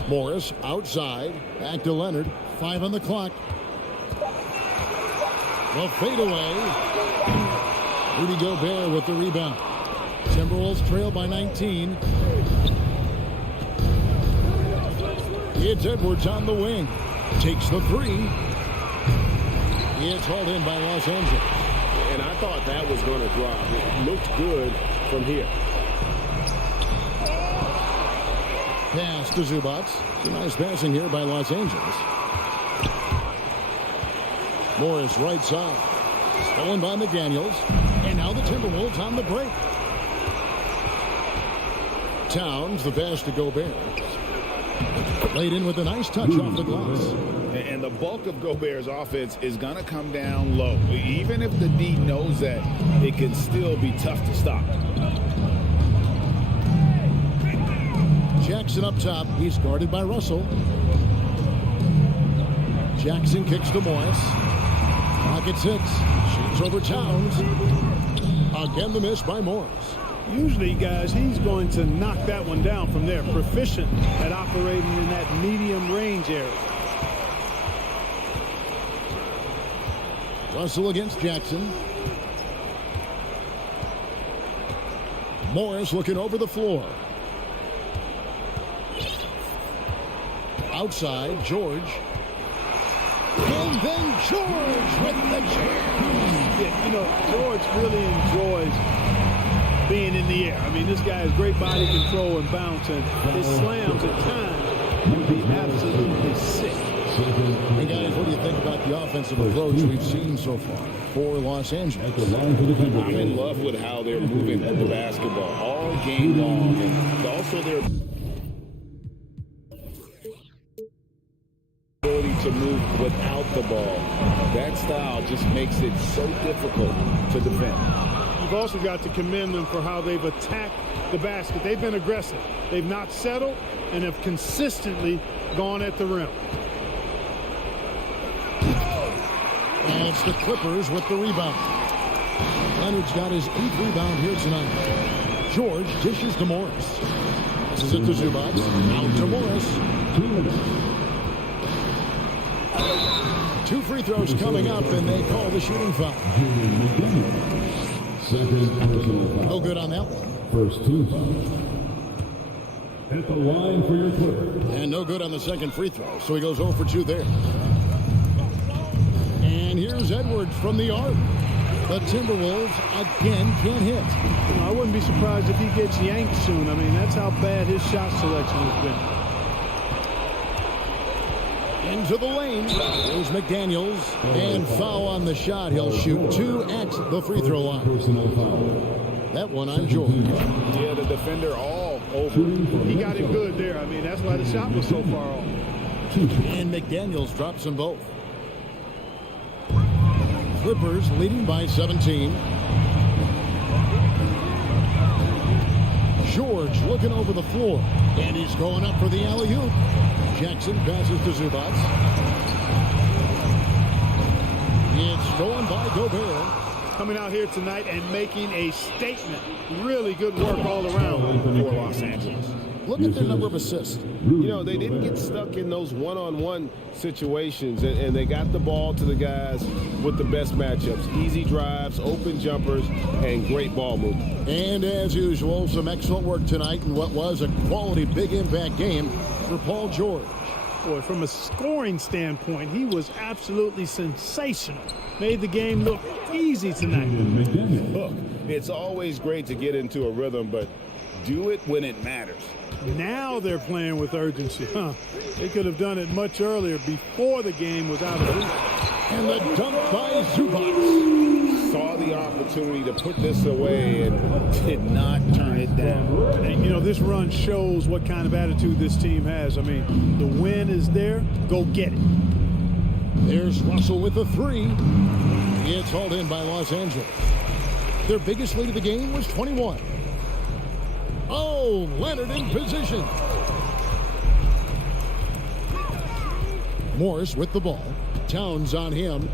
Morris outside. Back to Leonard. 5 on the clock. The fadeaway. Rudy Gobert with the rebound. Timberwolves trail by 19. It's Edwards on the wing. Takes the 3. It's hauled in by Los Angeles. And I thought that was going to drop. It looked good from here. Pass to Zubac. Some nice passing here by Los Angeles. Morris right side. Stolen by McDaniels. And now the Timberwolves on the break. Towns, the pass to Gobert. Laid in with a nice touch off the glass. And the bulk of Gobert's offense is going to come down low. Even if the D knows that, it can still be tough to stop. Jackson up top. He's guarded by Russell. Jackson kicks to Morris. Clock at 6. Shoots over Towns. Again the miss by Morris. Usually, guys, he's going to knock that one down from there. Proficient at operating in that medium range area. Russell against Jackson. Morris looking over the floor. Outside, George. And then George with the jam. Yeah, you know, George really enjoys being in the air. I mean, this guy has great body control and bounce, and his slams at times can be absolutely sick. Hey guys, what do you think about the offensive approach we've seen so far for Los Angeles? I'm in love with how they're moving the basketball all game long, and also their ability to move without the ball. That style just makes it so difficult to defend. You've also got to commend them for how they've attacked the basket. They've been aggressive. They've not settled and have consistently gone at the rim. And it's the Clippers with the rebound. Leonard's got his 8th rebound here tonight. George dishes to Morris. This is it to Zubac. Out to Morris. 2 free throws coming up, and they call the shooting foul. Second personal foul. No good on that one. First 2 foul. at the line for your Clippers. And no good on the second free throw, so he goes 0 for 2 there. And here's Edwards from the arc. The Timberwolves again can't hit. I wouldn't be surprised if he gets yanked soon. I mean, that's how bad his shot selection has been. Into the lane. Here's McDaniels. And foul on the shot. He'll shoot 2 at the free throw line. Personal foul. That one on George. Yeah, the defender all over. He got it good there. I mean, that's why the shot was so far off. And McDaniels drops them both. Clippers leading by 17. George looking over the floor. And he's going up for the alley-oop. Jackson passes to Zubac. It's stolen by Gobert. Coming out here tonight and making a statement. Really good work all around for Los Angeles. Look at their number of assists. You know, they didn't get stuck in those one-on-one situations, and they got the ball to the guys with the best matchups. Easy drives, open jumpers, and great ball movement. And as usual, some excellent work tonight in what was a quality big impact game for Paul George. Boy, from a scoring standpoint, he was absolutely sensational. Made the game look easy tonight. Look, it's always great to get into a rhythm, but do it when it matters. Now they're playing with urgency. They could have done it much earlier before the game was out of reach. And the dunk by Zubac. Saw the opportunity to put this away and did not turn it down. And, you know, this run shows what kind of attitude this team has. I mean, the win is there. Go get it. There's Russell with the 3. It's hauled in by Los Angeles. Their biggest lead of the game was 21. Oh, Leonard in position. Morris with the ball. Towns on him.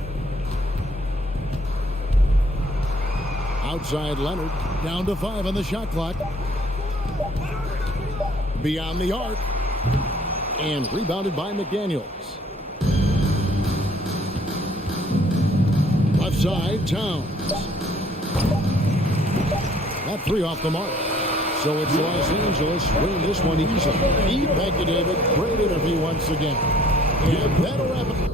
Outside Leonard. Down to 5 on the shot clock. Beyond the arc. And rebounded by McDaniels. Left side, Towns. That 3 off the mark. So it's Los Angeles winning this one easily. Thank you, David. Great interview once again. And that'll wrap it.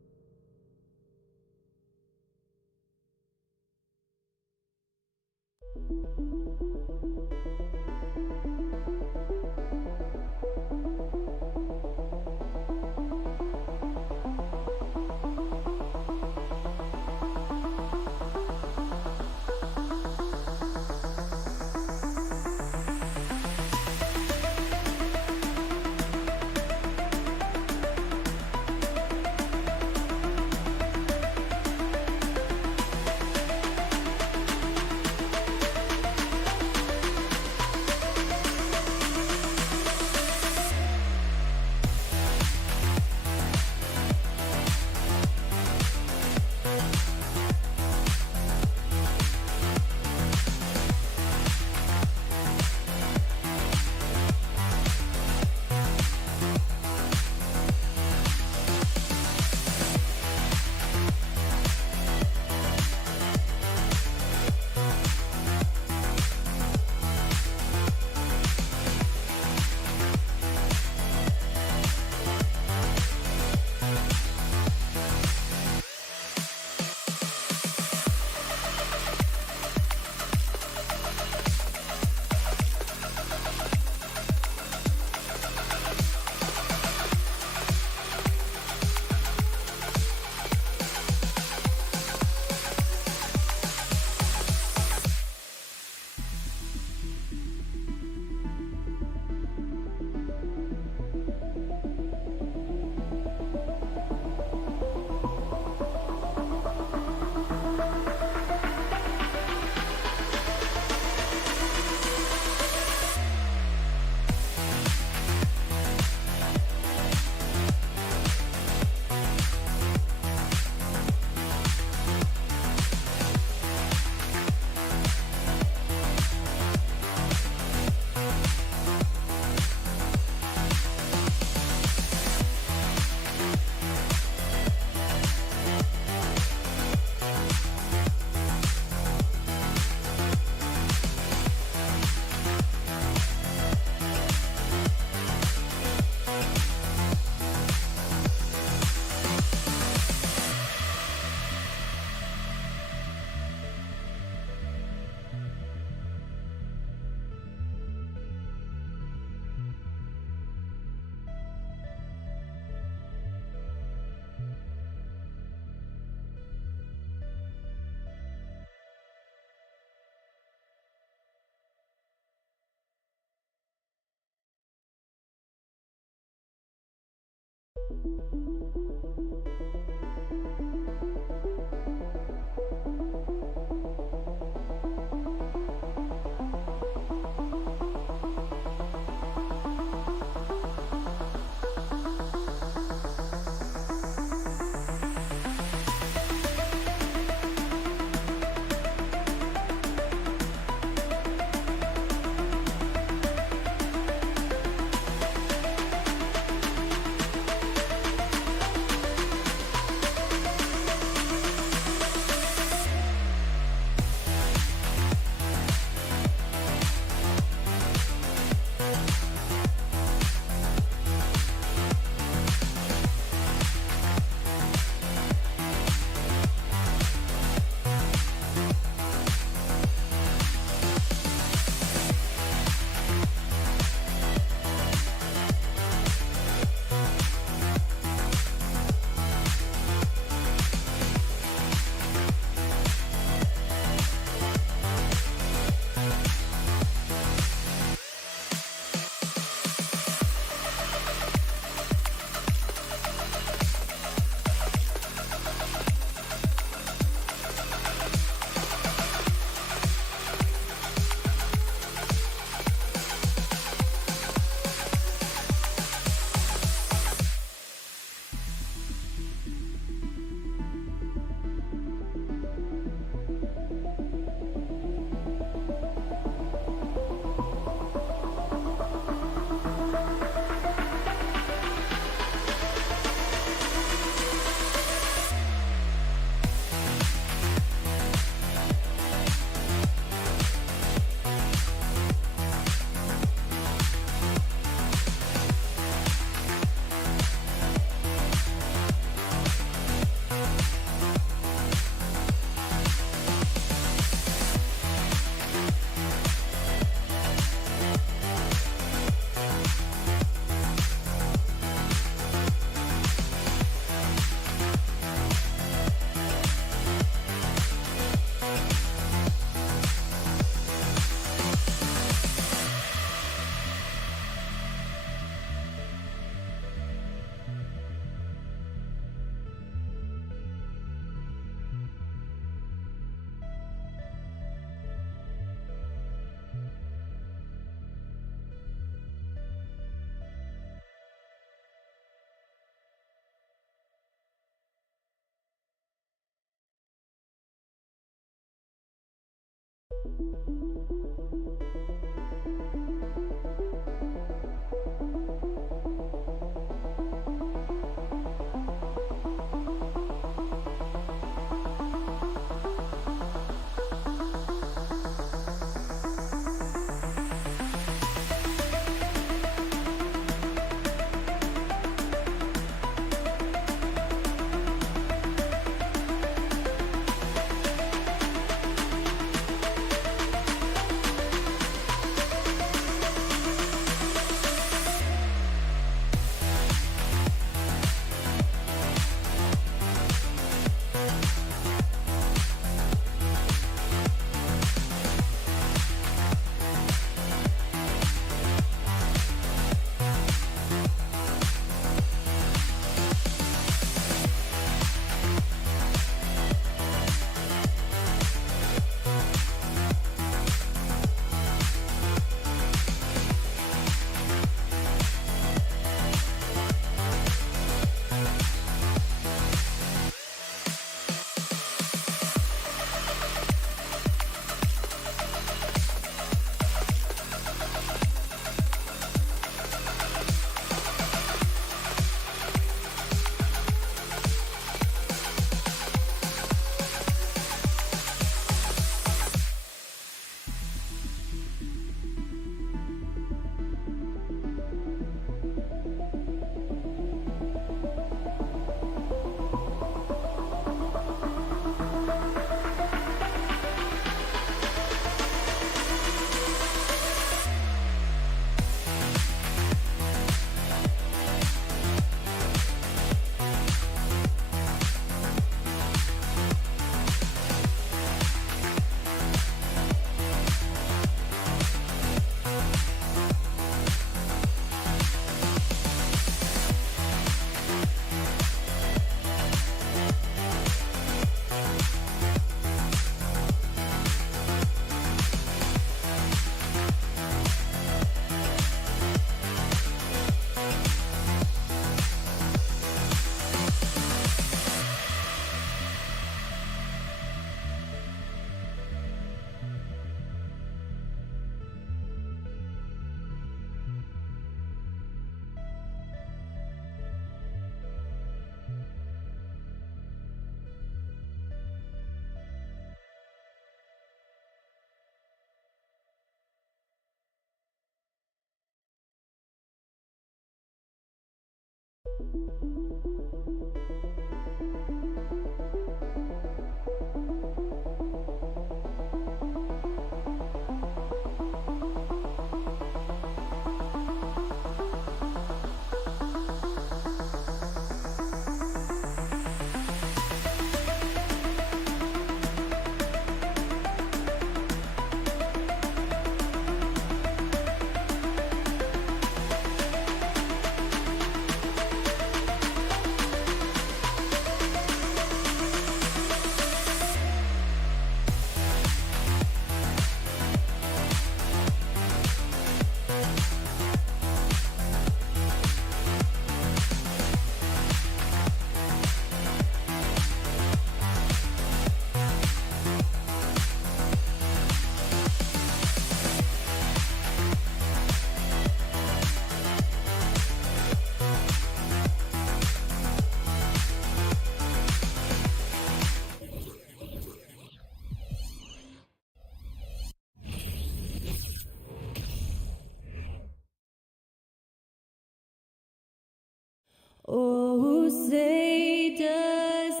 Oh, say does.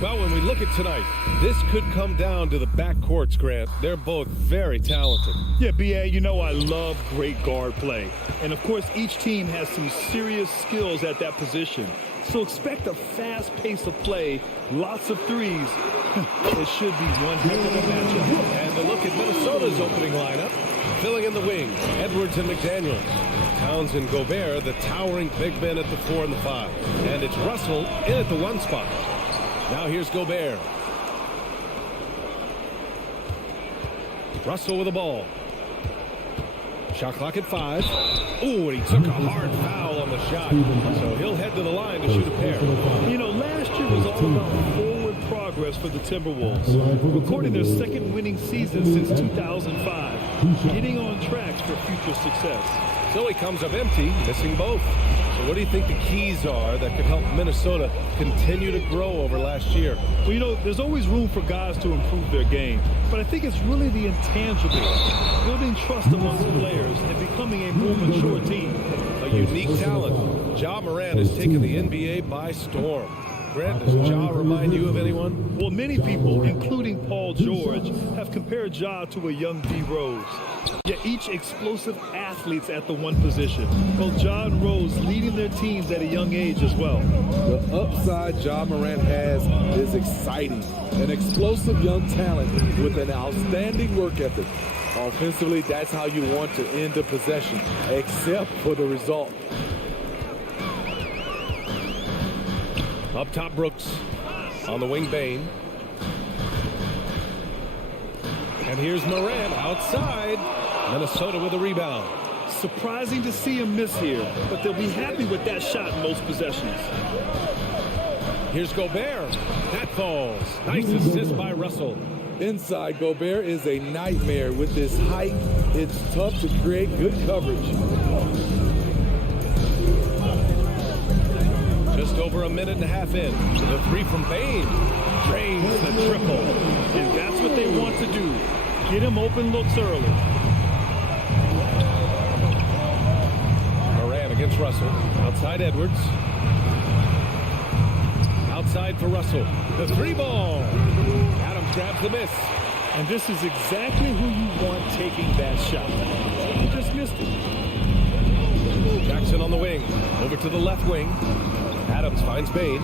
Well, when we look at tonight, this could come down to the backcourts, Grant. They're both very talented. Yeah, B.A., you know I love great guard play. And, of course, each team has some serious skills at that position. So expect a fast pace of play, lots of threes. It should be one heck of a matchup. And a look at Minnesota's opening lineup. Filling in the wing, Edwards and McDaniels. Towns and Gobert, the towering big men at the 4 and the 5. And it's Russell in at the 1 spot. Now here's Gobert. Russell with the ball. Shot clock at 5. Ooh, and he took a hard foul on the shot. So he'll head to the line to shoot a pair. You know, last year was all about forward progress for the Timberwolves, recording their second winning season since 2005, getting on tracks for future success. So he comes up empty, missing both. So what do you think the keys are that could help Minnesota continue to grow over last year? Well, you know, there's always room for guys to improve their game, but I think it's really the intangibles, building trust amongst players and becoming a more mature team. A unique talent. Ja Morant has taken the NBA by storm. Grant, does Ja remind you of anyone? Well, many people, including Paul George, have compared Ja to a young D. Rose. Yet each explosive athletes at the one position. Both Ja and Rose leading their teams at a young age as well. The upside Ja Morant has is exciting. An explosive young talent with an outstanding work ethic. Offensively, that's how you want to end the possession, except for the result. Up top, Brooks. On the wing, Bane. And here's Morant outside. Minnesota with a rebound. Surprising to see him miss here, but they'll be happy with that shot in most possessions. Here's Gobert. That falls. Nice assist by Russell. Inside, Gobert is a nightmare with his height. It's tough to create good coverage. Just over a minute and a half in. The 3 from Bane. Drains the triple. And that's what they want to do. Get him open looks early. Morant against Russell. Outside Edwards. Outside for Russell. The 3 ball. Adams grabs the miss. And this is exactly who you want taking that shot. He just missed it. Jackson on the wing. Over to the left wing. Adams finds Bane.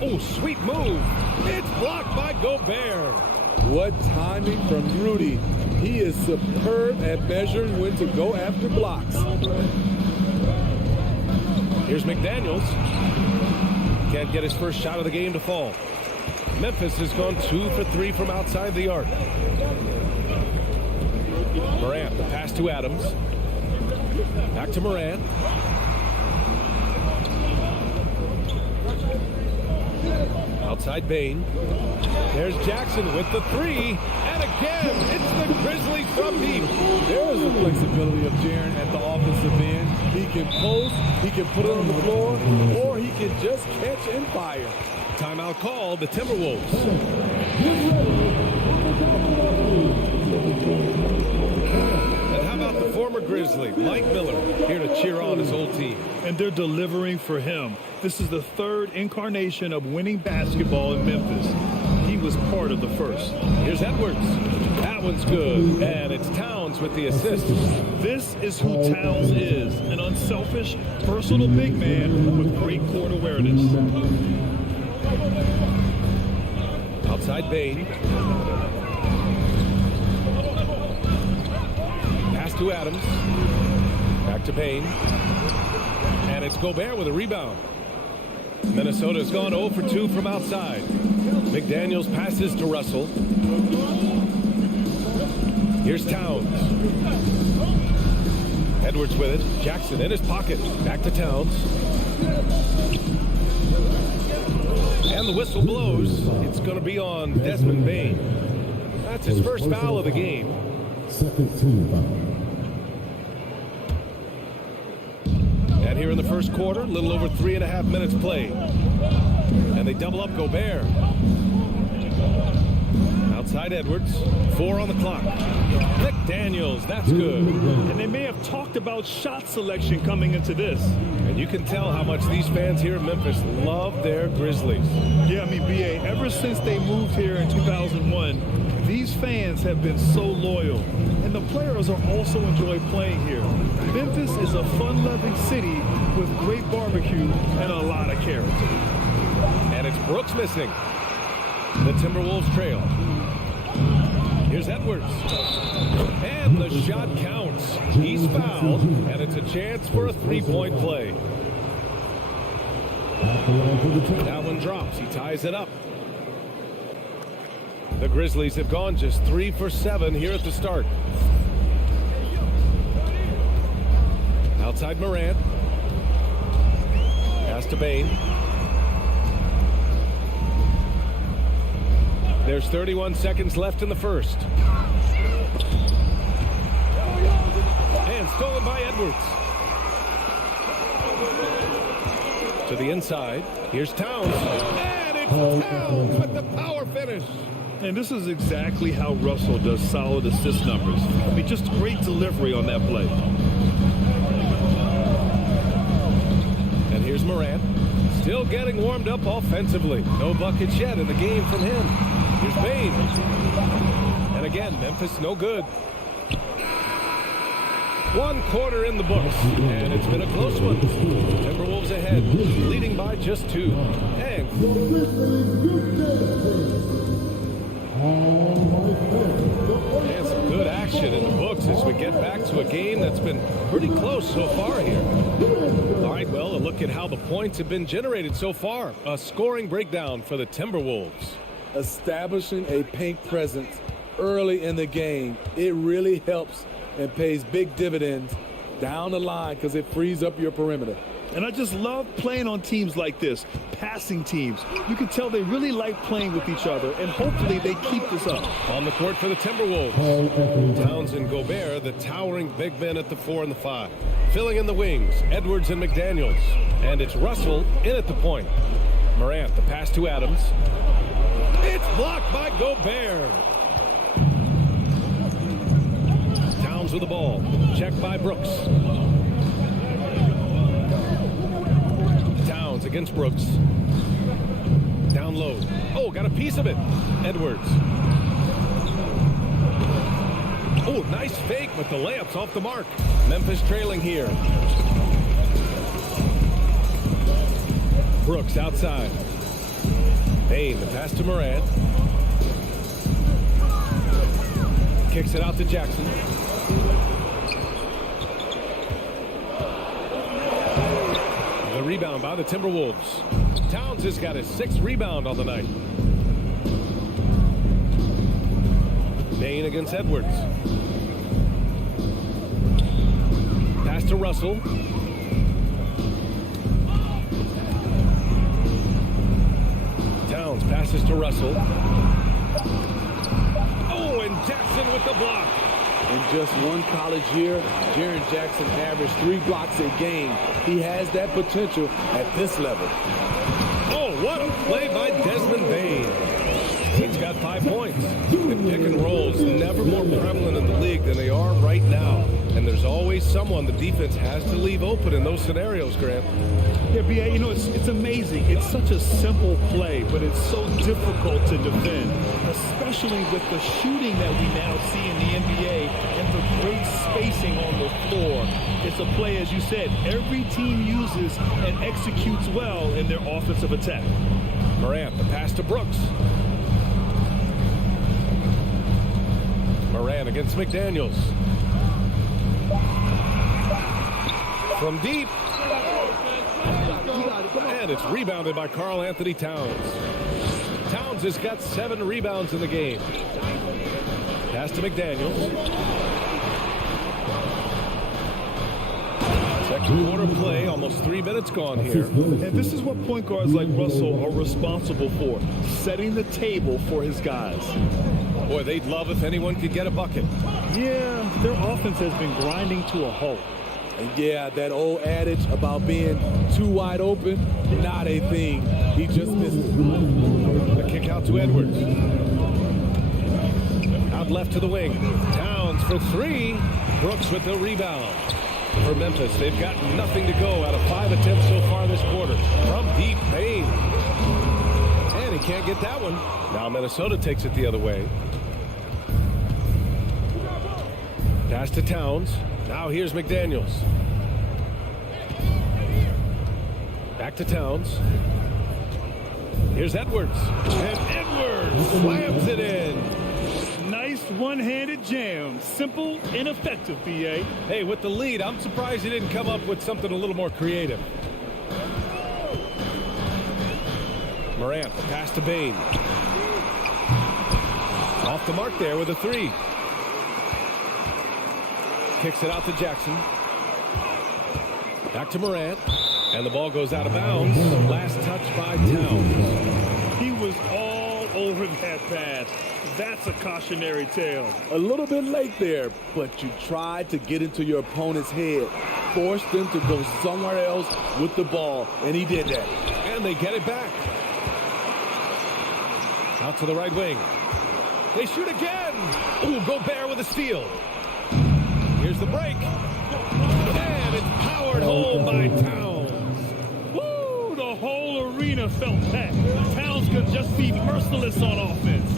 Oh, sweet move. It's blocked by Gobert. What timing from Rudy. He is superb at measuring when to go after blocks. Here's McDaniels. Can't get his first shot of the game to fall. Memphis has gone 2 for 3 from outside the arc. Morant, the pass to Adams. Back to Morant. Outside Bane. There's Jackson with the 3. And again, it's the Grizzlies from deep. There is the flexibility of Jaren at the offensive end. He can post, he can put it on the floor, or he can just catch and fire. Timeout called, the Timberwolves. how about the former Grizzly, Mike Miller, here to cheer on his old team. And they're delivering for him. This is the third incarnation of winning basketball in Memphis. He was part of the first. Here's Edwards. That one's good. And it's Towns with the assist. This is who Towns is. An unselfish, versatile big man with great court awareness. Outside Bain. Pass to Adams. Back to Bain. And it's Gobert with a rebound. Minnesota's gone 0 for 2 from outside. McDaniels passes to Russell. Here's Towns. Edwards with it. Jackson in his pocket. Back to Towns. And the whistle blows. It's going to be on Desmond Bain. That's his first foul of the game. Second team foul. And here in the first quarter, a little over 3.5 minutes played. And they double up Gobert. Outside Edwards. 4 on the clock. McDaniels, that's good. And they may have talked about shot selection coming into this. And you can tell how much these fans here in Memphis love their Grizzlies. Yeah, I mean, BA, ever since they moved here in 2001, these fans have been so loyal. And the players are also enjoy playing here. Memphis is a fun-loving city with great barbecue and a lot of character. And it's Brooks missing. The Timberwolves trail. Here's Edwards. And the shot counts. He's fouled, and it's a chance for a three-point play. That one drops. He ties it up. The Grizzlies have gone just 3 for 7 here at the start. Outside Morant. Pass to Bain. There's 31 seconds left in the first. And stolen by Edwards. To the inside. Here's Towns. And it's Towns with the power finish. And this is exactly how Russell does solid assist numbers. I mean, just great delivery on that play. And here's Morant. Still getting warmed up offensively. No buckets yet in the game from him. Here's Bain. And again, Memphis no good. 1 quarter in the books. And it's been a close one. Timberwolves ahead, leading by just 2. And some good action in the books as we get back to a game that's been pretty close so far here. All right, well, a look at how the points have been generated so far. A scoring breakdown for the Timberwolves. Establishing a paint presence early in the game, it really helps and pays big dividends down the line because it frees up your perimeter. And I just love playing on teams like this, passing teams. You can tell they really like playing with each other, and hopefully they keep this up. On the court for the Timberwolves, Towns and Gobert, the towering big men at the 4 and the 5. Filling in the wings, Edwards and McDaniels. And it's Russell in at the point. Morant, the pass to Adams. It's blocked by Gobert. Towns with the ball. Checked by Brooks. Towns against Brooks. Down low. Oh, got a piece of it. Edwards. Oh, nice fake, but the layup's off the mark. Memphis trailing here. Brooks outside. Bain, the pass to Morant. Kicks it out to Jackson. The rebound by the Timberwolves. Towns has got his 6th rebound on the night. Bain against Edwards. Pass to Russell. Towns passes to Russell. Oh, and Jackson with the block. In just one college year, Jaren Jackson averaged 3 blocks a game. He has that potential at this level. Oh, what a play by Desmond Bain. He's got 5 points. And pick and rolls never more prevalent in the league than they are right now. And there's always someone the defense has to leave open in those scenarios, Grant. Yeah, B.A., you know, it's amazing. It's such a simple play, but it's so difficult to defend, especially with the shooting that we now see in the NBA and the great spacing on the floor. It's a play, as you said, every team uses and executes well in their offensive attack. Morant, the pass to Brooks. Morant against McDaniels. From deep. And it's rebounded by Karl Anthony Towns. Towns has got 7 rebounds in the game. Pass to McDaniels. Second quarter play, almost 3 minutes gone here. And this is what point guards like Russell are responsible for, setting the table for his guys. Boy, they'd love if anyone could get a bucket. Yeah, their offense has been grinding to a halt. And yeah, that old adage about being too wide open, not a thing. He just missed it. The kick out to Edwards. Out left to the wing. Towns for 3. Brooks with the rebound. For Memphis, they've got nothing to go out of 5 attempts so far this quarter. From deep, Payne. And he can't get that one. Now Minnesota takes it the other way. Pass to Towns. Now here's McDaniels. Back to Towns. Here's Edwards. And Edwards slams it in. Nice one-handed jam. Simple and effective, B.A. Hey, with the lead, I'm surprised he didn't come up with something a little more creative. Morant, the pass to Bane. Off the mark there with a 3. Kicks it out to Jackson. Back to Morant. And the ball goes out of bounds. Last touch by Towns. He was all over that pass. That's a cautionary tale. A little bit late there, but you tried to get into your opponent's head. Forced them to go somewhere else with the ball, and he did that. And they get it back. Out to the right wing. They shoot again. Ooh, Gobert with a steal. Here's the break. And it's powered home by Towns. Woo! The whole arena felt that. Towns could just be merciless on offense.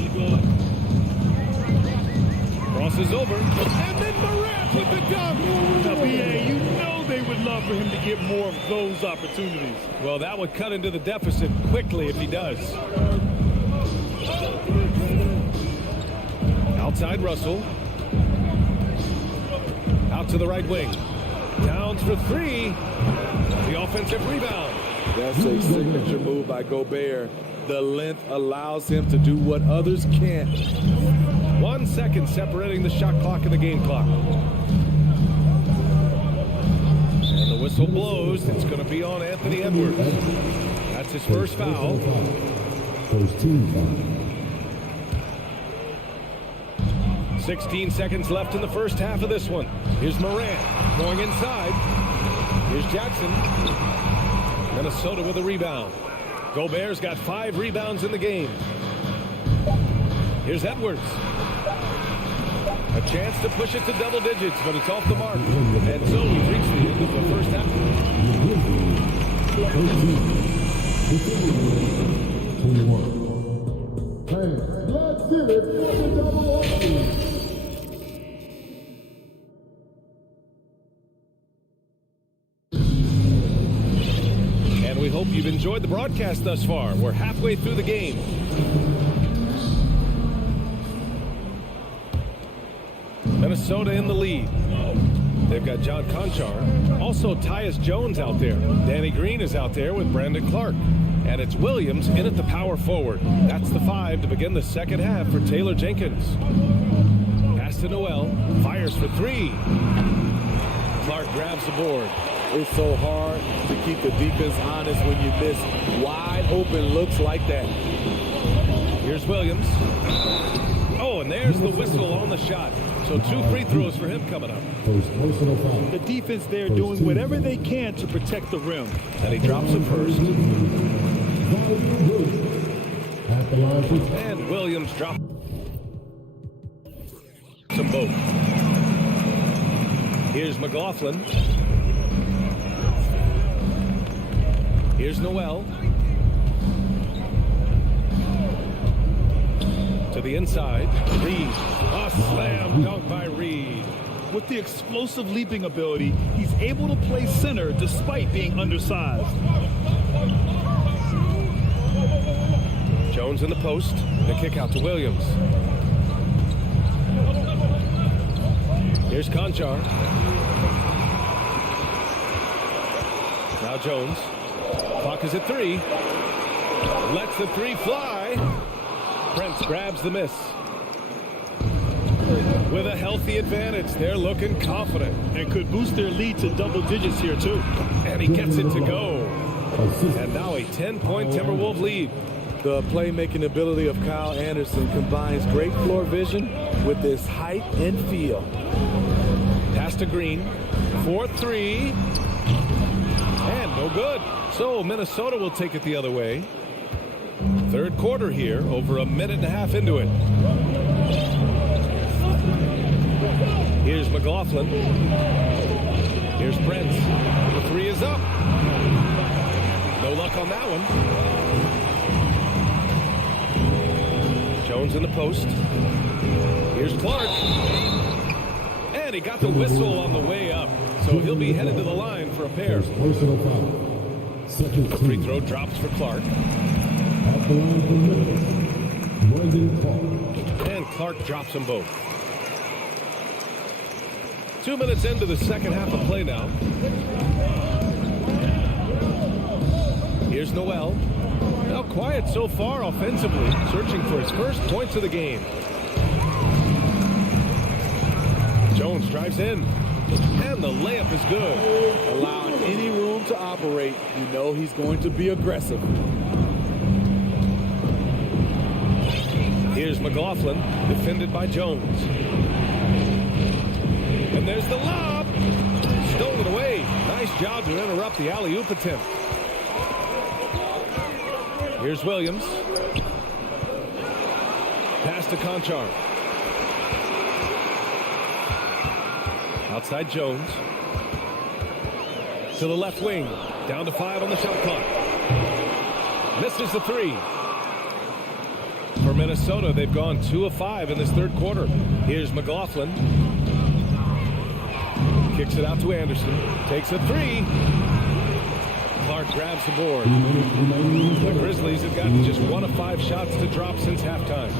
Crosses over. And then Morant with the dunk. Now, B.A., you know they would love for him to get more of those opportunities. Well, that would cut into the deficit quickly if he does. Outside Russell. Out to the right wing. Towns for 3. The offensive rebound. That's a signature move by Gobert. The length allows him to do what others can't. 1 second separating the shot clock and the game clock. And the whistle blows. It's going to be on Anthony Edwards. That's his first foul. First team foul. 16 seconds left in the first half of this one. Here's Morant going inside. Here's Jackson. Minnesota with a rebound. Gobert's got 5 rebounds in the game. Here's Edwards. A chance to push it to double digits, but it's off the mark. And so we've reached the end of the first half. 21. Let's get it for the double overtime. And we hope you've enjoyed the broadcast thus far. We're halfway through the game. Minnesota in the lead. They've got John Conchar. Also, Tyus Jones out there. Danny Green is out there with Brandon Clark. And it's Williams in at the power forward. That's the 5 to begin the second half for Taylor Jenkins. Pass to Noel. Fires for 3. Clark grabs the board. It's so hard to keep the defense honest when you miss wide open looks like that. Here's Williams. Oh, and there's the whistle on the shot. So 2 free throws for him coming up. The defense there doing whatever they can to protect the rim. And he drops it first. And Williams drops them both. Here's McLaughlin. Here's Noel. To the inside. Reed. A slam dunk by Reed. With the explosive leaping ability, he's able to play center despite being undersized. Jones in the post. The kick out to Williams. Here's Conchar. Now Jones. Clock is at 3. Lets the 3 fly. Prince grabs the miss. With a healthy advantage, they're looking confident. And could boost their lead to double digits here, too. And he gets it to go. And now a 10-point Timberwolves lead. The playmaking ability of Kyle Anderson combines great floor vision with his height and feel. Pass to Green. 4-3. And no good. So Minnesota will take it the other way. Third quarter here, over a minute and a half into it. Here's McLaughlin. Here's Prince. The 3 is up. No luck on that one. Jones in the post. Here's Clark. And he got the whistle on the way up. So he'll be headed to the line for a pair. Personal foul. Second Free throw drops for Clark. At the line for Memphis, Brandon Clark. And Clark drops them both. 2 minutes into the second half of play now. Here's Noel. Now quiet so far offensively, searching for his first points of the game. Jones drives in, and the layup is good. Allowing any room to operate, you know he's going to be aggressive. Here's McLaughlin, defended by Jones. And there's the lob. Stolen away. Nice job to interrupt the alley-oop attempt. Here's Williams. Pass to Conchar. Outside Jones. To the left wing. Down to 5 on the shot clock. Misses the 3. For Minnesota, they've gone 2 of 5 in this third quarter. Here's McLaughlin. Kicks it out to Anderson. Takes a 3. Clark grabs the board. The Grizzlies have gotten just 1 of 5 shots to drop since halftime.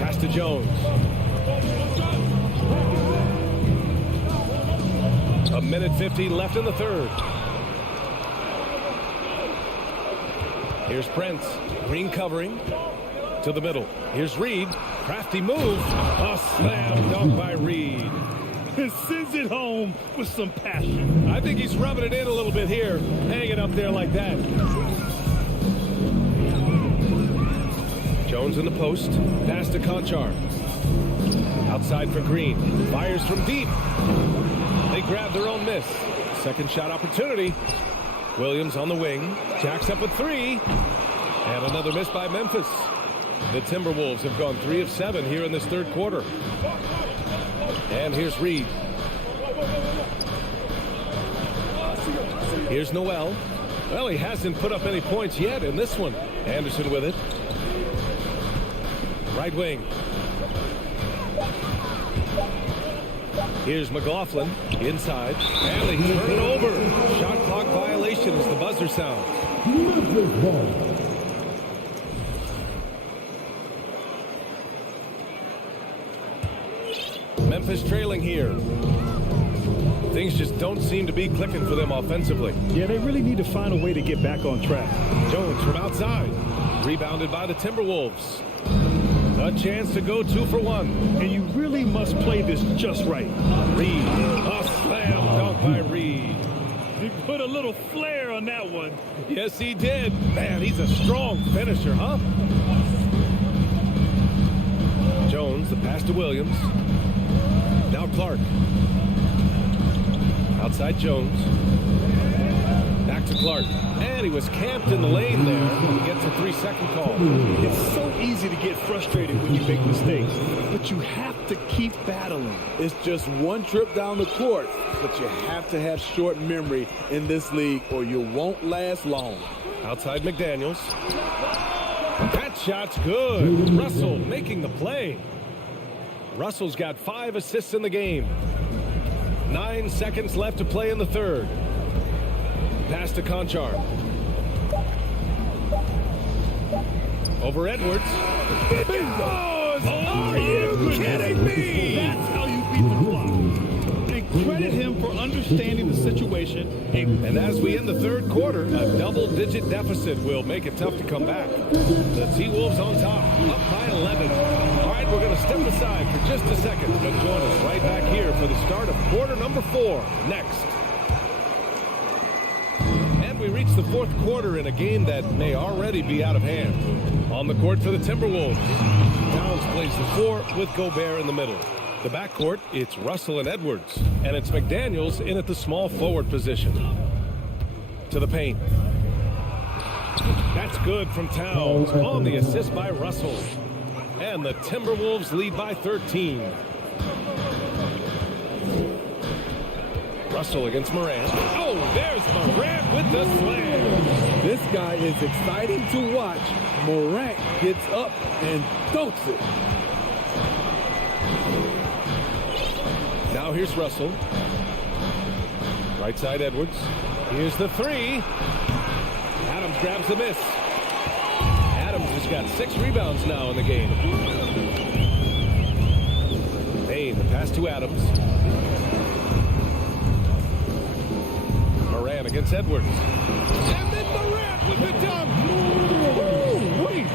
Pass to Jones. A minute 50 left in the third. Here's Prince. Green covering. To the middle. Here's Reed. Crafty move. A slam dunk by Reed. And sends it home with some passion. I think he's rubbing it in a little bit here. Hanging up there like that. Jones in the post. Pass to Conchar. Outside for Green. Fires from deep. They grab their own miss. Second shot opportunity. Williams on the wing. Jacks up a 3. And another miss by Memphis. The Timberwolves have gone 3 of 7 here in this third quarter. And here's Reed. Here's Noel. Well, he hasn't put up any points yet in this one. Anderson with it. Right wing. Here's McLaughlin. Inside. And they turn it over. Shot clock violation as the buzzer sounds. Memphis trailing here. Things just don't seem to be clicking for them offensively. Yeah, they really need to find a way to get back on track. Jones from outside. Rebounded by the Timberwolves. A chance to go 2 for 1. And you really must play this just right. Reed. A slam dunk by Reed. He put a little flair on that one. Yes, he did. Man, he's a strong finisher, huh? Jones, the pass to Williams. Now Clark. Outside Jones. Back Back to Clark. And he was camped in the lane there. He gets a 3-second call. It's so easy to get frustrated when you make mistakes, but you have to keep battling. It's just one trip down the court, but you have to have short memory in this league or you won't last long. Outside McDaniels. That shot's good. Russell making the play. Russell's got 5 assists in the game. 9 seconds left to play in the third. Pass to Conchar. Over Edwards. It goes! Are you kidding me? That's how you beat the clock. And credit him for understanding the situation. And as we end the third quarter, a double-digit deficit will make it tough to come back. The T-Wolves on top, up by 11. All right, we're going to step aside for just a second, but join us right back here for the start of quarter number 4 next. And we reach the fourth quarter in a game that may already be out of hand. On the court for the Timberwolves, Towns plays the 4 with Gobert in the middle. The backcourt, it's Russell and Edwards, and it's McDaniels in at the small forward position. To the paint. That's good from Towns on the assist by Russell. And the Timberwolves lead by 13. Russell against Morant. Oh, there's Morant with the slam. This guy is exciting to watch. Morant gets up and dunks it. Now here's Russell. Right side Edwards. Here's the 3. Adams grabs the miss. Adams has got 6 rebounds now in the game. Payne, the pass to Adams. Morant against Edwards. And then Morant with the dunk. Ooh, wait.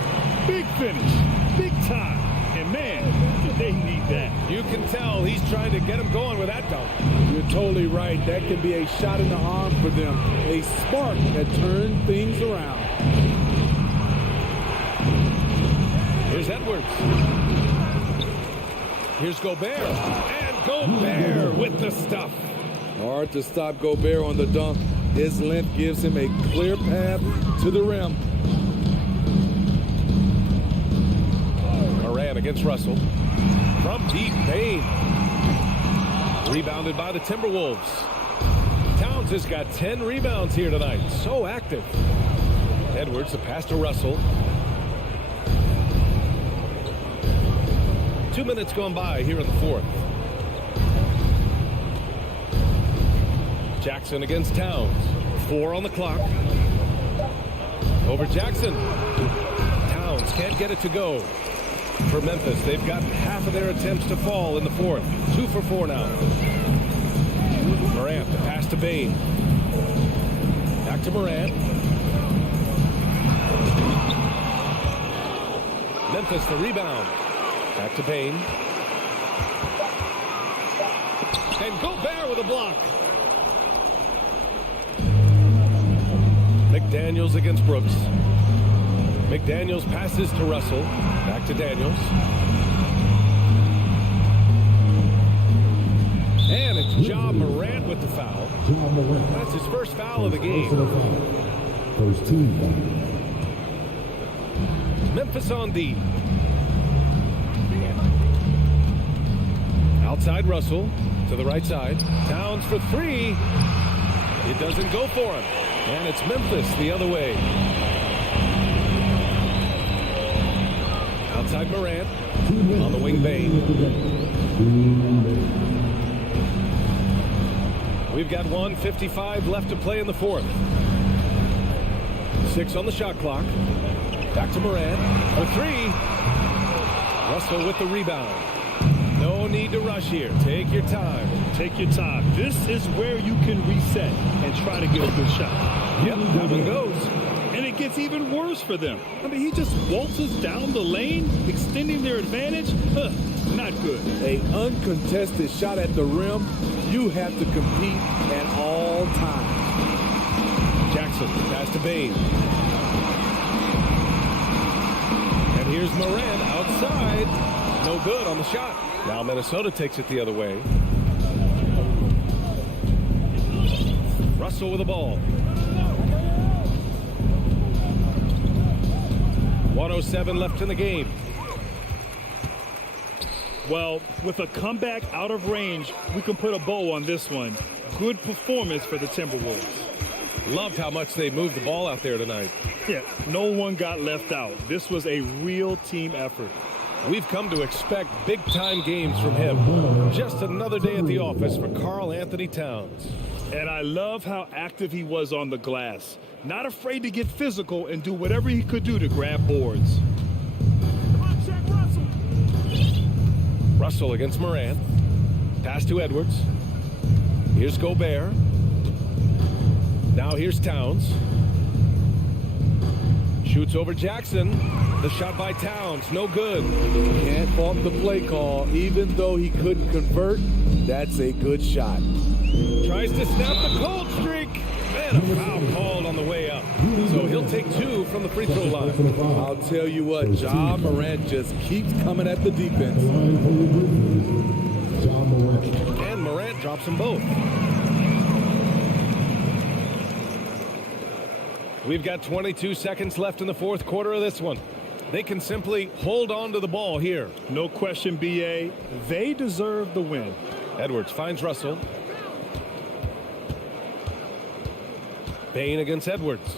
Big finish. Big time. And man, did they need that. You can tell he's trying to get him going with that dunk. You're totally right. That can be a shot in the arm for them. A spark that turns things around. Here's Edwards. Here's Gobert. And Gobert with the stuff. Hard to stop Gobert on the dunk. His length gives him a clear path to the rim. Morant against Russell. From deep, Payne. Rebounded by the Timberwolves. Towns has got 10 rebounds here tonight. So active. Edwards, the pass to Russell. 2 minutes gone by here in the fourth. Jackson against Towns. 4 on the clock. Over Jackson. Towns can't get it to go. For Memphis, they've got half of their attempts to fall in the fourth. 2 for 4 now. Morant, the pass to Bane. Back to Morant. Memphis, the rebound. Back to Bane. And Gobert with a block. McDaniels against Brooks. McDaniels passes to Russell. Back to Daniels. And it's Ja Morant with the foul. That's his first foul of the game. First team foul. Memphis on D. Outside Russell. To the right side. Towns for 3. It doesn't go for him. And it's Memphis the other way. Outside Morant. On the wing, Bane. We've got 1:55 left to play in the fourth. 6 on the shot clock. Back to Morant for 3. Russell with the rebound. No need to rush here. Take your time. Take your time. This is where you can reset and try to get a good shot. Yep, that one goes. And it gets even worse for them. I mean, he just waltzes down the lane, extending their advantage. Not good. An uncontested shot at the rim. You have to compete at all times. Jackson, pass to Bane. And here's Morant outside. No good on the shot. Now Minnesota takes it the other way. Russell with the ball. 1:07 left in the game. Well, with a comeback out of range, we can put a bow on this one. Good performance for the Timberwolves. Loved how much they moved the ball out there tonight. Yeah, no one got left out. This was a real team effort. We've come to expect big-time games from him. Just another day at the office for Karl Anthony Towns. And I love how active he was on the glass. Not afraid to get physical and do whatever he could do to grab boards. Russell against Morant. Pass to Edwards. Here's Gobert. Now here's Towns. Shoots over Jackson. The shot by Towns, no good. Can't fault the play call. Even though he couldn't convert, that's a good shot. Tries to snap the cold streak. And a foul called on the way up. So he'll take 2 from the free throw line. I'll tell you what, Ja Morant just keeps coming at the defense. And Morant drops them both. We've got 22 seconds left in the fourth quarter of this one. They can simply hold on to the ball here. No question, B.A. They deserve the win. Edwards finds Russell. Payne against Edwards.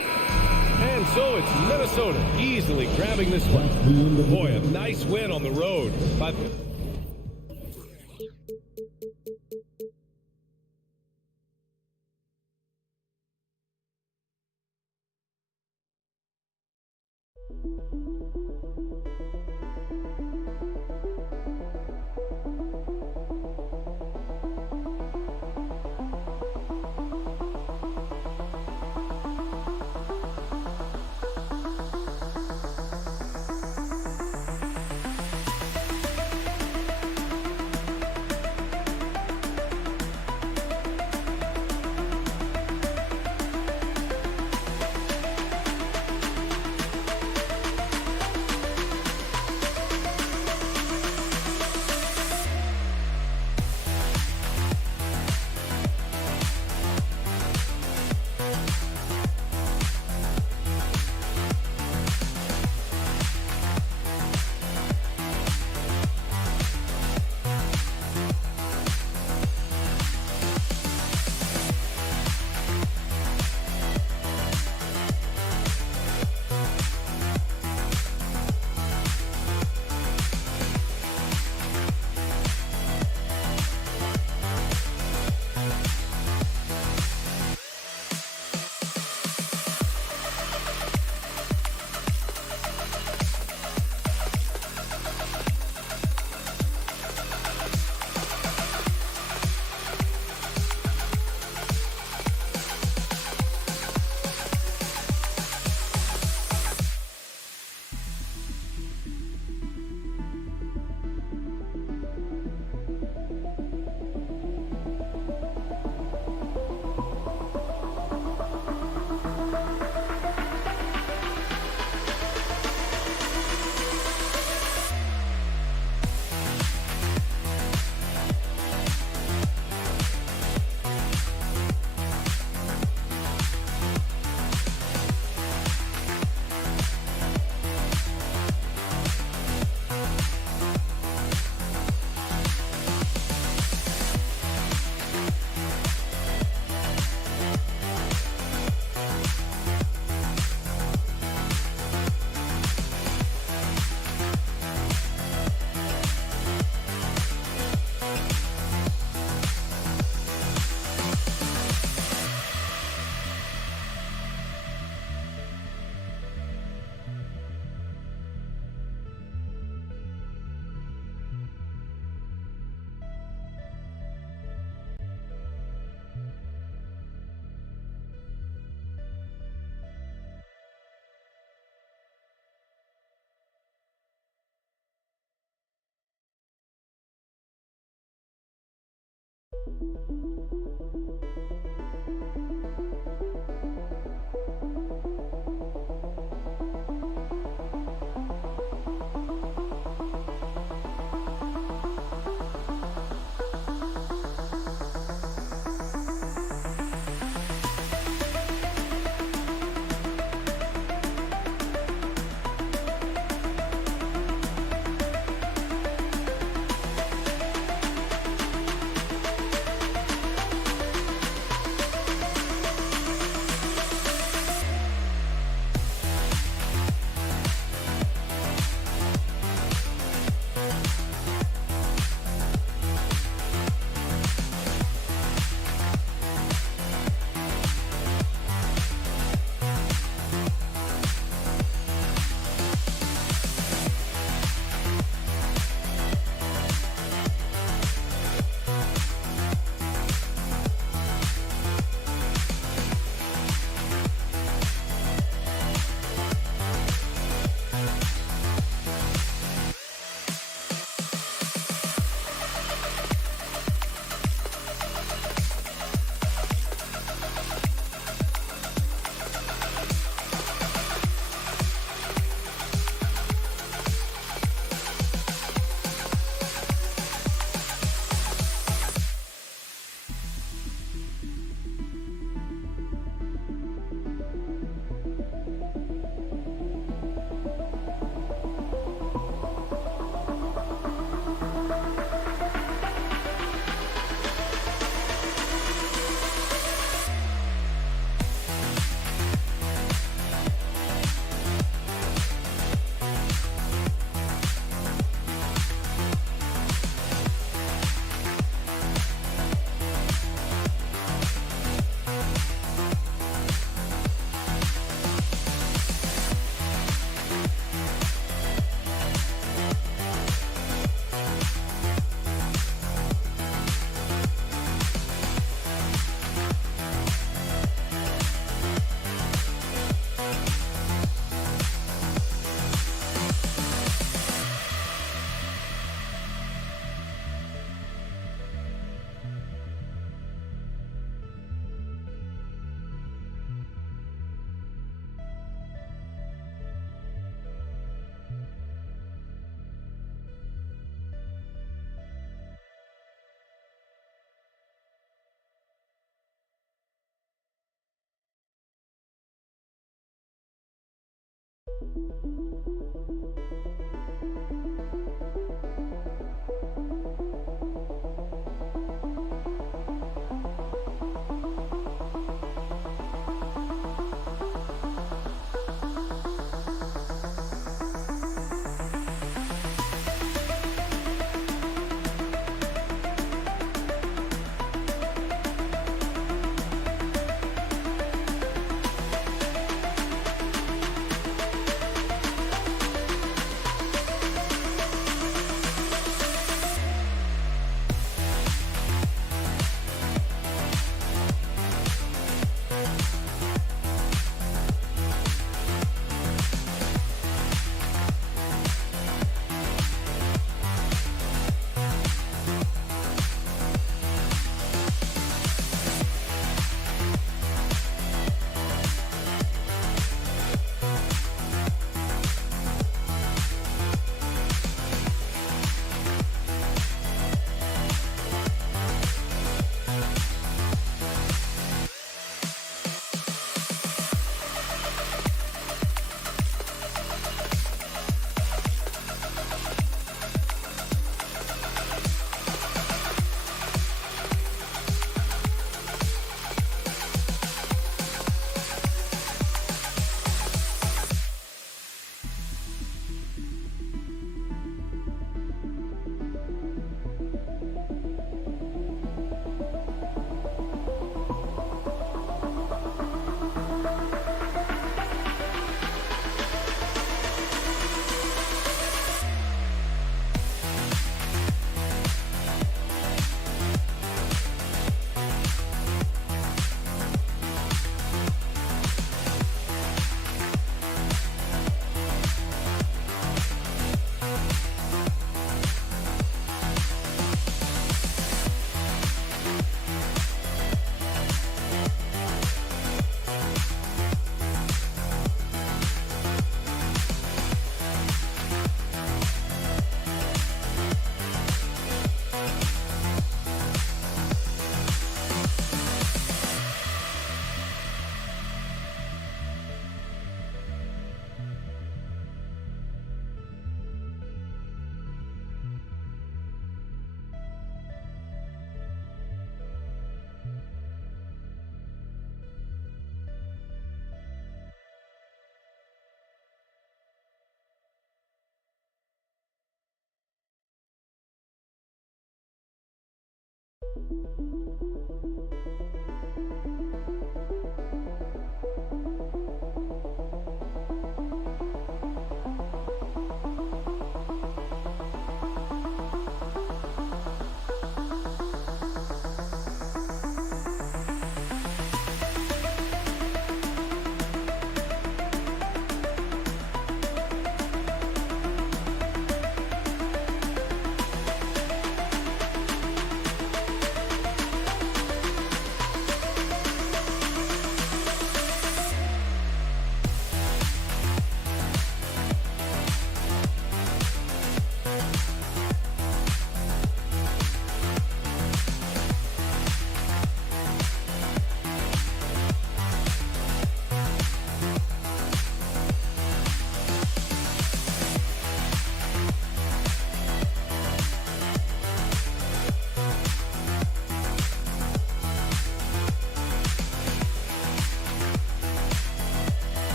And so it's Minnesota easily grabbing this one. Boy, a nice win on the road. But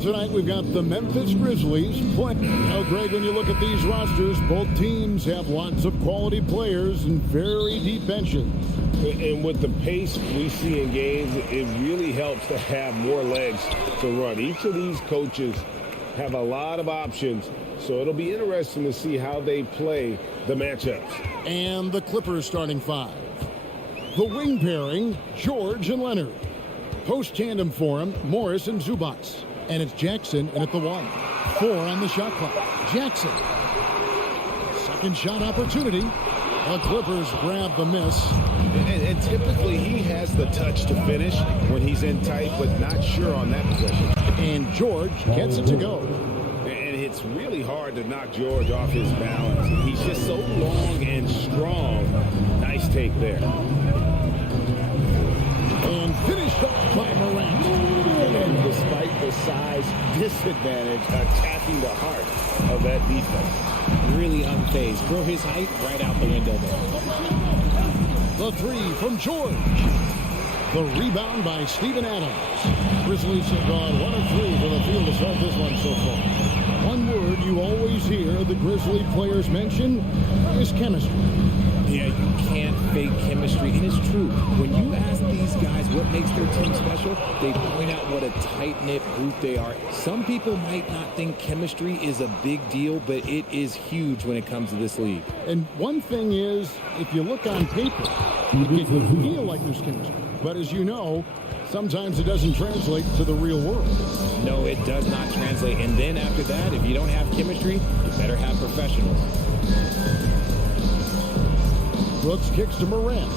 Tonight we've got the Memphis Grizzlies playing. Now, Greg, when you look at these rosters, both teams have lots of quality players and very deep benches. And with the pace we see in games, it really helps to have more legs to run. Each of these coaches have a lot of options, so it'll be interesting to see how they play the matchups. And the Clippers starting five. The wing pairing, George and Leonard. Post tandem for him, Morris and Zubats. And it's Jackson in at the 1. 4 on the shot clock. Jackson. Second shot opportunity. The Clippers grab the miss. And typically he has the touch to finish when he's in tight, but not sure on that possession. And George gets it to go. And it's really hard to knock George off his balance. He's just so long and strong. Nice take there. And finished off by Morant. And despite the size disadvantage, attacking the heart of that defense. Really unfazed. Throw his height right out the window there. The 3 from George. The rebound by Steven Adams. Grizzlies have gone 1 of 3 from the field to start this one so far. One word you always hear the Grizzly players mention is chemistry. Yeah, you can't fake chemistry. And it's true. When you ask these guys what makes their team special, they point out what a tight-knit group they are. Some people might not think chemistry is a big deal, but it is huge when it comes to this league. And one thing is, if you look on paper, it can feel like there's chemistry. But as you know, sometimes it doesn't translate to the real world. No, it does not translate. And then after that, if you don't have chemistry, you better have professionals. Brooks kicks to Morant.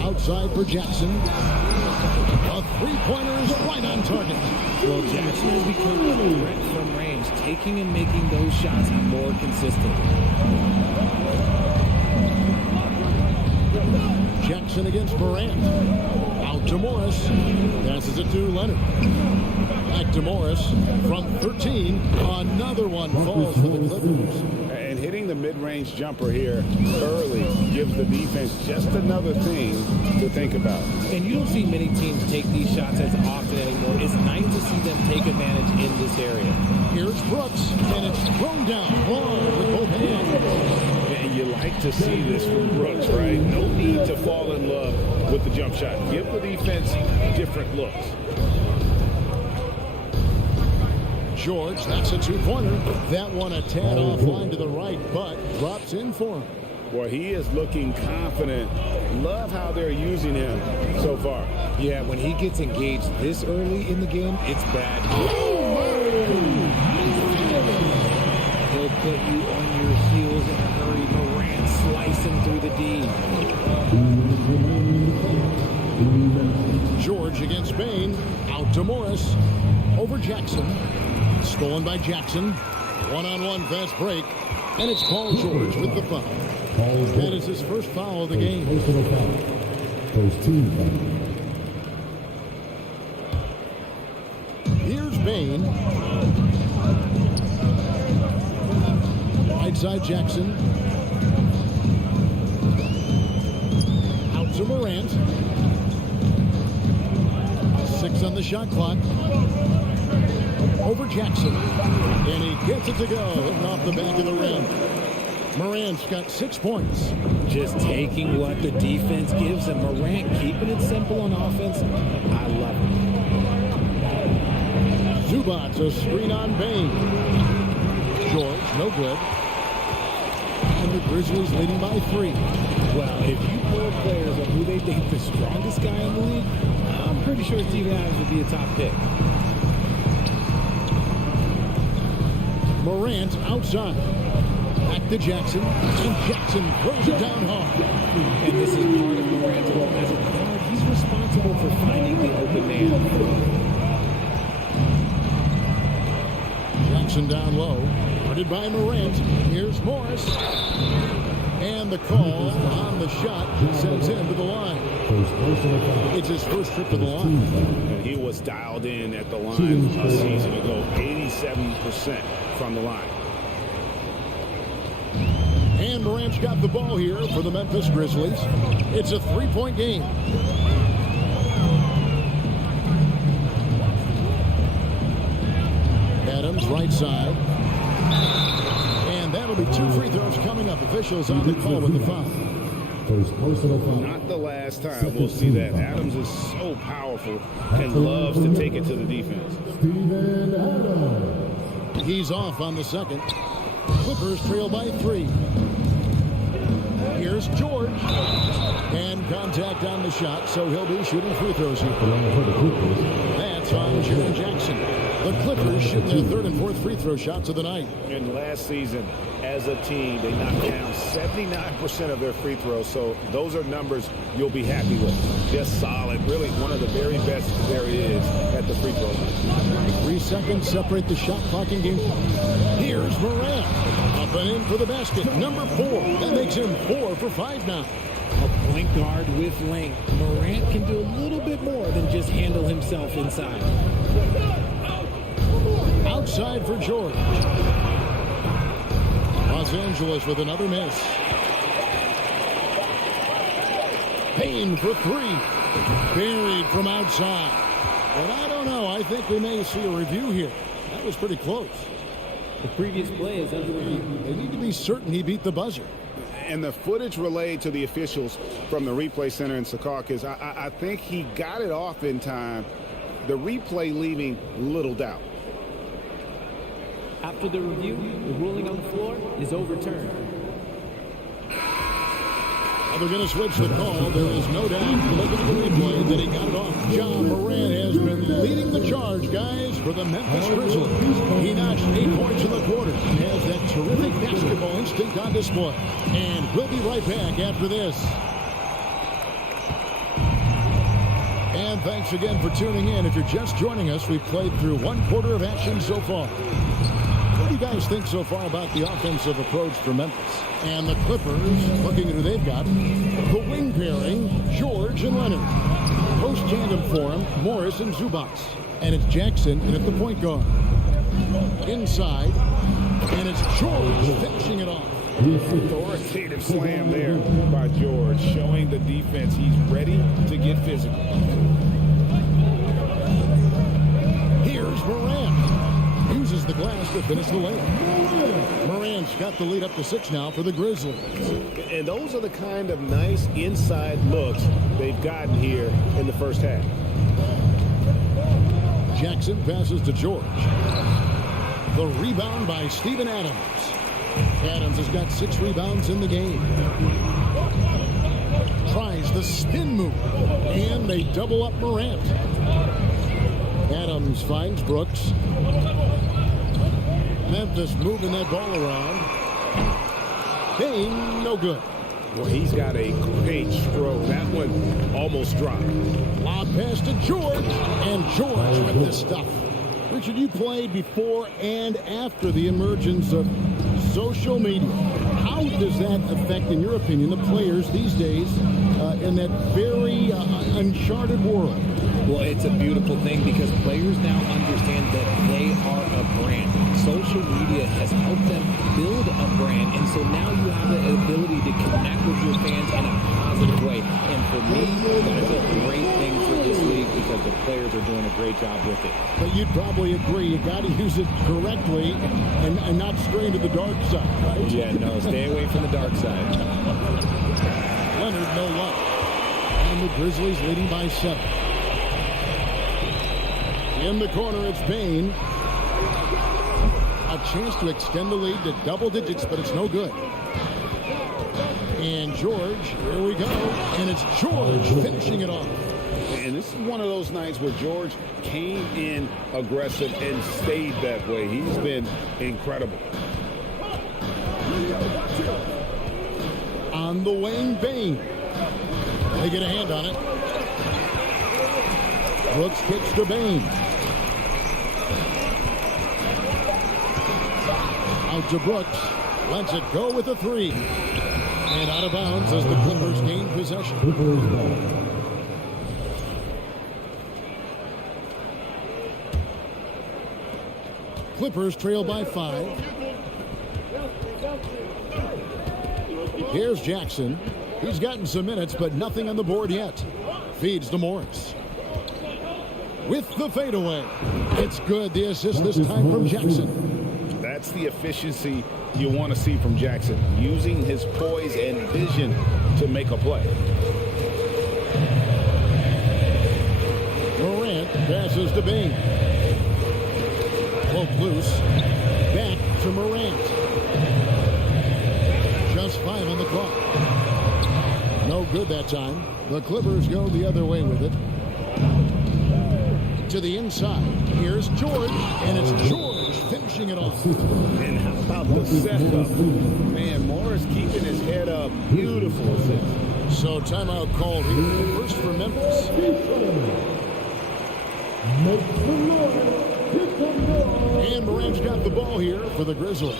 Outside for Jackson. A three-pointer is right on target. Well, Jackson has become a threat from range, taking and making those shots more consistently. Jackson against Morant. Out to Morris. Passes it to Leonard. Back to Morris from 13. Another one falls for the Clippers. And hitting the mid-range jumper here early gives the defense just another thing to think about. And you don't see many teams take these shots as often anymore. It's nice to see them take advantage in this area. Here's Brooks, and it's thrown down hard with both hands. And you like to see this from Brooks, right? No need to fall in love with the jump shot. Give the defense different looks. George, that's a two-pointer. That one a tad offline to the right, but drops in for him. Well, he is looking confident. Love how they're using him so far. Yeah, when he gets engaged this early in the game, it's bad. He'll put you on your heels in a hurry. Morant slicing through the D. George against Bain. Out to Morris. Over Jackson. Stolen by Jackson. One-on-one fast break. And it's Paul George with the foul. That is his first foul of the game. Here's Bain. Right side Jackson. Out to Morant. 6 on the shot clock. Over Jackson. And he gets it to go. Hitting off the back of the rim. Morant's got 6 points. Just taking what the defense gives him. Morant keeping it simple on offense. I love it. Zubats a screen on Bain. George, no good. And the Grizzlies leading by 3. Well, if you pull players on who they think the strongest guy in the league, I'm pretty sure Steven Adams would be a top pick. Morant outside. Back to Jackson. And Jackson throws it down hard. And this is part of Morant's role as a guard. He's responsible for finding the open man. Jackson down low. Guarded by Morant. Here's Morris. And the call on the shot sends him to the line. It's his first trip to the line. And he was dialed in at the line a season ago. 87% from the line. And Morant's got the ball here for the Memphis Grizzlies. It's a 3-point game. Adams right side. And that'll be 2 free throws coming up. Officials on the call with the foul. Not the last time we'll see that. Adams is so powerful and loves to take it to the defense. He's off on the second. Clippers trail by 3. Here's George. And contact on the shot, so he'll be shooting free throws here. That's points on Jaren Jackson. The Clippers shooting their third and fourth free throw shots of the night. And last season, as a team, they knocked down 79% of their free throws. So those are numbers you'll be happy with. Just solid. Really one of the very best there is at the free throw line. 3 seconds separate the shot clock in game. Here's Morant. Up and in for the basket. Number 4. That makes him 4 for 5 now. A point guard with length. Morant can do a little bit more than just handle himself inside. Outside for George. Los Angeles with another miss. Payne for 3. Buried from outside. But I don't know. I think we may see a review here. That was pretty close. The previous play is under review. They need to be certain he beat the buzzer. And the footage relayed to the officials from the replay center in Skijesss, I think he got it off in time. The replay leaving little doubt. After the review, the ruling on the floor is overturned. They're going to switch the call. There is no doubt, look at the replay, that he got it off. John Morant has been leading the charge, guys, for the Memphis Grizzlies. He notched 8 points in the quarter and has that terrific basketball instinct on display. And we'll be right back after this. And thanks again for tuning in. If you're just joining us, we've played through 1 quarter of action so far. What do you guys think so far about the offensive approach for Memphis? And the Clippers, looking at who they've got, the wing pairing, George and Leonard. Post tandem for him, Morris and Zubac. And it's Jackson in at the point guard. Inside, and it's George finishing it off. Authoritative slam there by George, showing the defense he's ready to get physical. Here's Morant. Uses the glass to finish the layup. Morant's got the lead up to 6 now for the Grizzlies. And those are the kind of nice inside looks they've gotten here in the first half. Jackson passes to George. The rebound by Steven Adams. Adams has got 6 rebounds in the game. Tries the spin move. And they double up Morant. Adams finds Brooks. Memphis moving that ball around. Payne, no good. Well, he's got a great stroke. That one almost dropped. Lob pass to George. And George with the stuff. Richard, you played before and after the emergence of social media. How does that affect, in your opinion, the players these days in that very uncharted world? Well, it's a beautiful thing because players now understand that they are a brand. Social media has helped them build a brand, and so now you have the ability to connect with your fans in a positive way. And for me, that is a great thing for this league because the players are doing a great job with it. But you'd probably agree, you got to use it correctly and not stray to the dark side, right? Yeah, no, stay away from the dark side. Leonard, no luck. And the Grizzlies leading by 7. In the corner, it's Payne. A chance to extend the lead to double digits, but it's no good. And George, here we go. And it's George finishing it off. And this is one of those nights where George came in aggressive and stayed that way. He's been incredible. On the wing, Payne. They get a hand on it. Brooks kicks to Payne. Out to Brooks. Lets it go with a 3. And out of bounds as the Clippers gain possession. Clippers trail by 5. Here's Jackson. He's gotten some minutes, but nothing on the board yet. Feeds to Morris. With the fadeaway. It's good. The assist this time from Jackson. That's the efficiency you want to see from Jackson. Using his poise and vision to make a play. Morant passes to Payne. Poke loose. Back to Morant. Just 5 on the clock. No good that time. The Clippers go the other way with it. to the inside. Here's George, and it's George finishing it off. And how about the setup? Man, Morris keeping his head up. Beautiful assist. So timeout called here. First for Memphis. And Morant's got the ball here for the Grizzlies.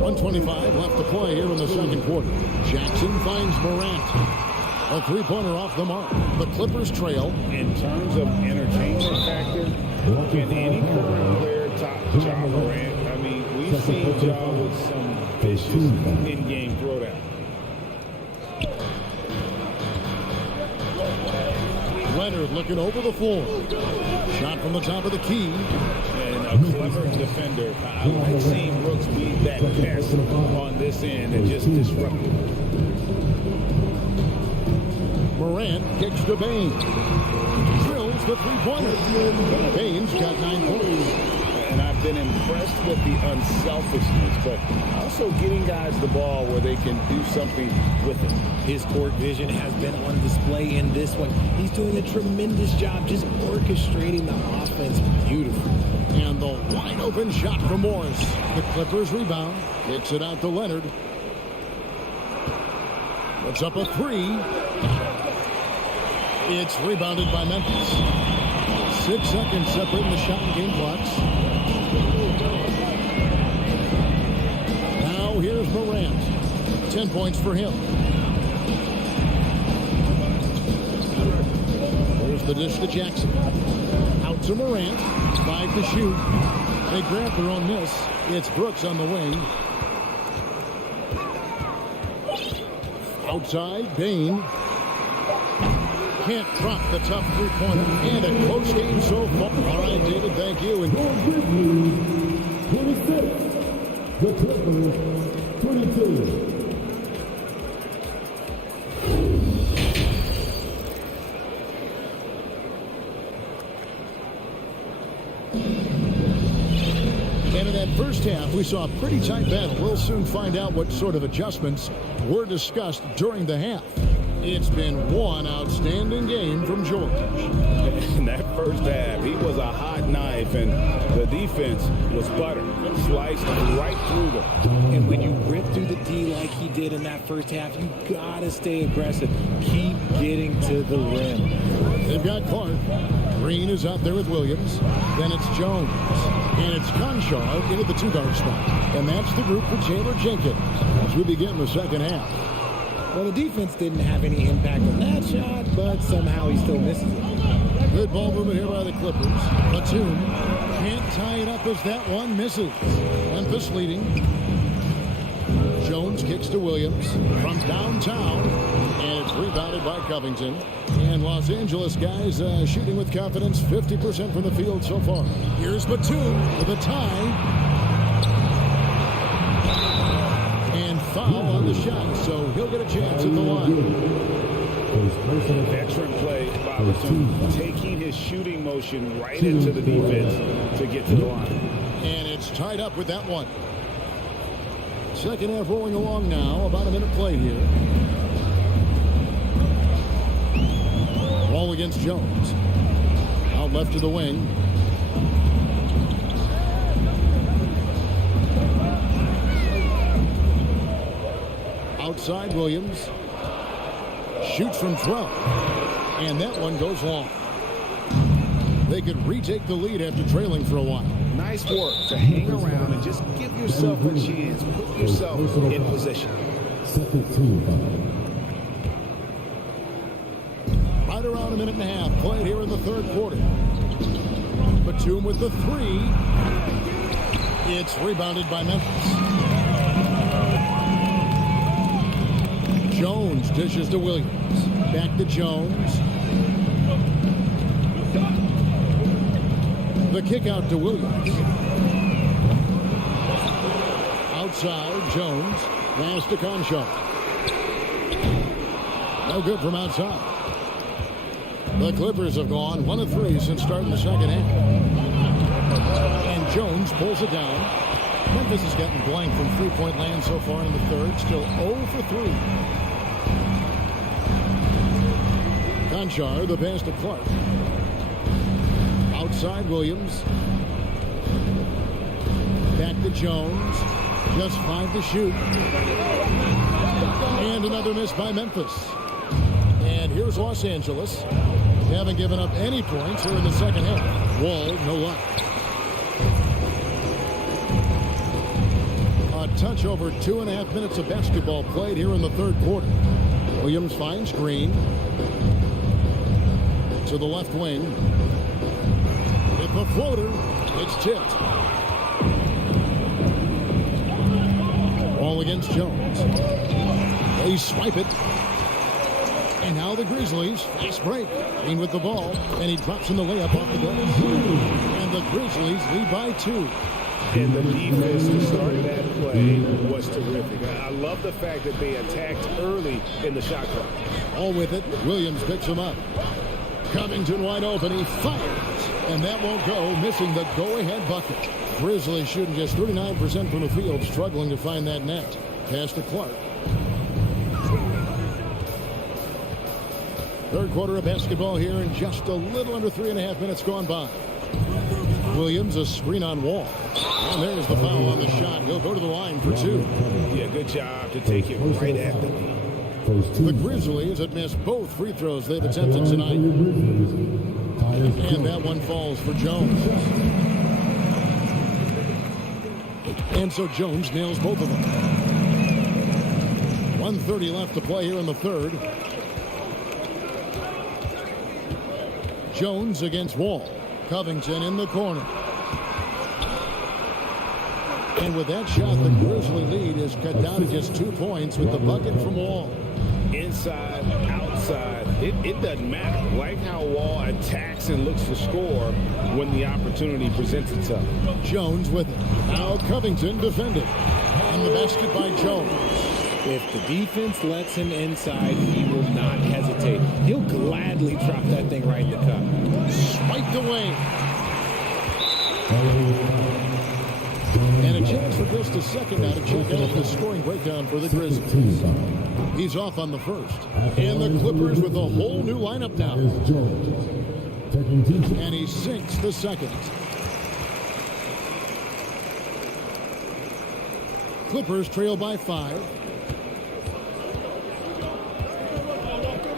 1:25 left to play here in the second quarter. Jackson finds Morant. A three-pointer off the mark. The Clippers trail. In terms of entertainment factor, can any current player top Ja Morant? I mean, we've seen Ja with some vicious in-game throwdown. Leonard looking over the floor. Shot from the top of the key. And a clever defender. I like seeing Brooks beat that pass on this end and just disrupt it. Morant kicks to Bain. Drills the three-pointer. Bain's got 9 points. And I've been impressed with the unselfishness, but also getting guys the ball where they can do something with it. His court vision has been on display in this one. He's doing a tremendous job just orchestrating the offense beautifully. And the wide open shot from Morris. The Clippers rebound. Kicks it out to Leonard. Puts up a three. It's rebounded by Memphis. 6 seconds separating the shot and game clocks. Now here's Morant. 10 points for him. There's the dish to Jackson. Out to Morant. 5 to shoot. They grab their own miss. It's Brooks on the wing. Outside, Bain. Can't drop the tough three-pointer. And a close game so far. All right, David, thank you. And 26. The Clippers, 22. And in that first half, we saw a pretty tight battle. We'll soon find out what sort of adjustments were discussed during the half. It's been one outstanding game from George. In that first half, he was a hot knife, and the defense was butter. Sliced right through them. And when you rip through the D like he did in that first half, you gotta stay aggressive. Keep getting to the rim. They've got Clark. Green is out there with Williams. Then it's Jones. And it's Conchar into the two-guard spot. And that's the group for Taylor Jenkins as we begin the second half. Well, the defense didn't have any impact on that shot, but somehow he still misses it. Good ball movement here by the Clippers. Batum can't tie it up as that one misses. Memphis leading. Jones kicks to Williams from downtown, and it's rebounded by Covington. And Los Angeles guys shooting with confidence, 50% from the field so far. Here's Batum with a tie. And foul on the shot, so he'll get a chance at the line. Veteran play by Batum, taking his shooting motion right into the defense to get to the line. And it's tied up with that one. Second half rolling along now. About a minute played here. Ball against Jones. Out left to the wing. Outside Williams. Shoots from 12. And that one goes long. They could retake the lead after trailing for a while. Nice work to hang around and just give yourself a chance. Put yourself in position. Right around a minute and a half played here in the third quarter. Batum with the three. It's rebounded by Memphis. Jones dishes to Williams. Back to Jones. The kick out to Williams. Outside, Jones. Pass to Conchar. No good from outside. The Clippers have gone 1 of 3 since starting the second half. And Jones pulls it down. Memphis has gotten blank from three-point land so far in the third. Still 0 for 3. Conchar, the pass to Clark. Outside Williams. Back to Jones. Just 5 to shoot. And another miss by Memphis. And here's Los Angeles. Haven't given up any points here in the second half. Wall, no luck. A touch over 2.5 minutes of basketball played here in the third quarter. Williams finds Green. To the left wing. With the floater, it's tipped. Ball against Jones. They swipe it. And now the Grizzlies, fast break. Green with the ball, and he drops in the layup off the glass. And the Grizzlies lead by 2. And the defense to start that play was terrific. I love the fact that they attacked early in the shot clock. All with it, Williams picks him up. Covington wide open, he fires. And that won't go, missing the go-ahead bucket. Grizzlies shooting just 39% from the field, struggling to find that net. Pass to Clark. Third quarter of basketball here, and just a little under 3.5 minutes gone by. Williams, a screen on Wall. And there's the foul on the shot. He'll go to the line for 2. Yeah, good job to take it right at the knee. The Grizzlies had missed both free throws they've attempted tonight. And that one falls for Jones. And so Jones nails both of them. 1:30 left to play here in the third. Jones against Wall. Covington in the corner. And with that shot, the Grizzly lead is cut down to just 2 points with the bucket from Wall. Inside, outside, it doesn't matter. Like how Wall attacks and looks to score when the opportunity presents itself. Jones with it. Now Covington defended. And the basket by Jones. If the defense lets him inside, he will not hesitate. He'll gladly drop that thing right in the cup. Swiped away. And a chance for just a second now to check out the scoring breakdown for the Grizzlies. He's off on the first. And the Clippers with a whole new lineup now. And he sinks the second. Clippers trail by 5.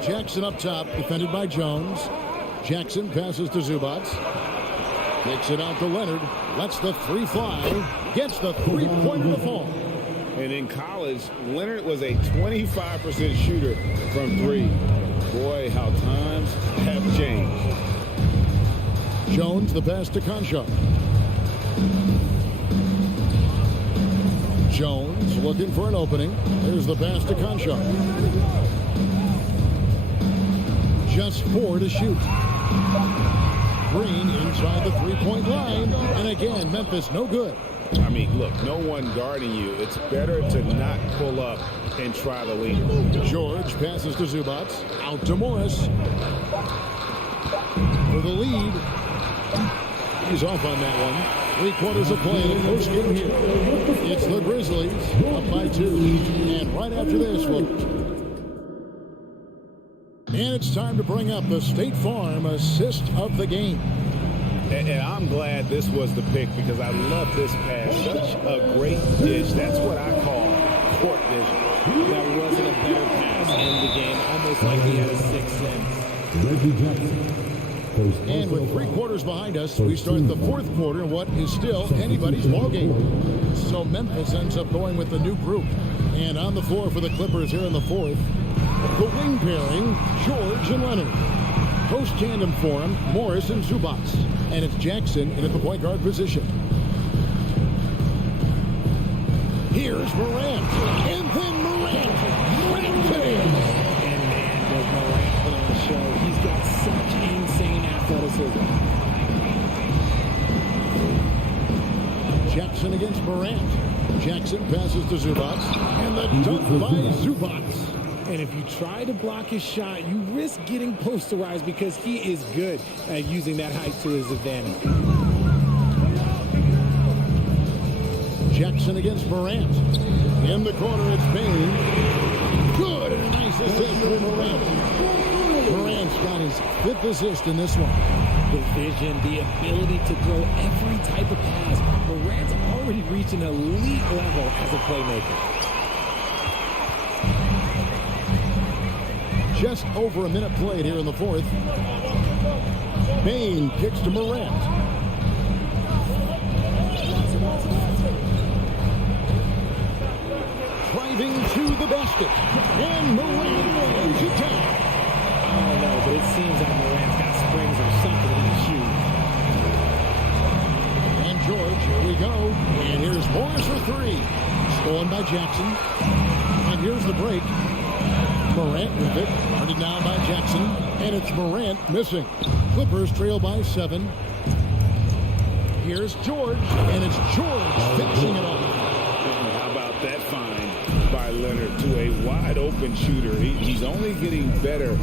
Jackson up top, defended by Jones. Jackson passes to Zubac. Kicks it out to Leonard. Lets the 3 fly. Gets the 3-pointer to fall. And in college, Leonard was a 25% shooter from 3. Boy, how times have changed. Jones, the pass to Conchar. Jones looking for an opening. There's the pass to Conchar. Just 4 to shoot. Green inside the 3-point line. And again, Memphis no good. I mean, look, no one guarding you. It's better to not pull up and try to lead. George passes to Zubac. Out to Morris. For the lead. He's off on that one. 3 quarters of play in the post game here. It's the Grizzlies up by 2. And right after this, and it's time to bring up the State Farm assist of the game. And I'm glad this was the pick because I love this pass. Such a great dish. That's what I call court vision. That wasn't a better pass in the game. Almost like he had a 6th sense. And with 3 quarters behind us, we start the 4th quarter in what is still anybody's ball game. So Memphis ends up going with the new group. And on the floor for the Clippers here in the 4th, the wing pairing, George and Leonard. Post tandem for him, Morris and Zubac. And it's Jackson in at the point guard position. Here's Morant. And then Morant. Morant fails. And man, does Morant put on the show. He's got such insane athleticism. Jackson against Morant. Jackson passes to Zubac. And the dunk by Zubac. And if you try to block his shot, you risk getting posterized because he is good at using that height to his advantage. Jackson against Morant. In the corner, it's Bain. Good, and a nice assist for Morant. Morant's got his 5th assist in this one. The vision, the ability to throw every type of pass. Morant's already reached an elite level as a playmaker. Just over a minute played here in the 4th. Bain kicks to Morant. Driving to the basket. And Morant lays it down. I don't know, but it seems like Morant's got springs or something in his shoe. And George, here we go. And here's Morris for 3. Stolen by Jackson. And here's the break. Morant with it. Guarded now by Jackson. And it's Morant missing. Clippers trail by 7. Here's George. And it's George finishing it off. How about that find by Leonard to a wide open shooter? He's only getting better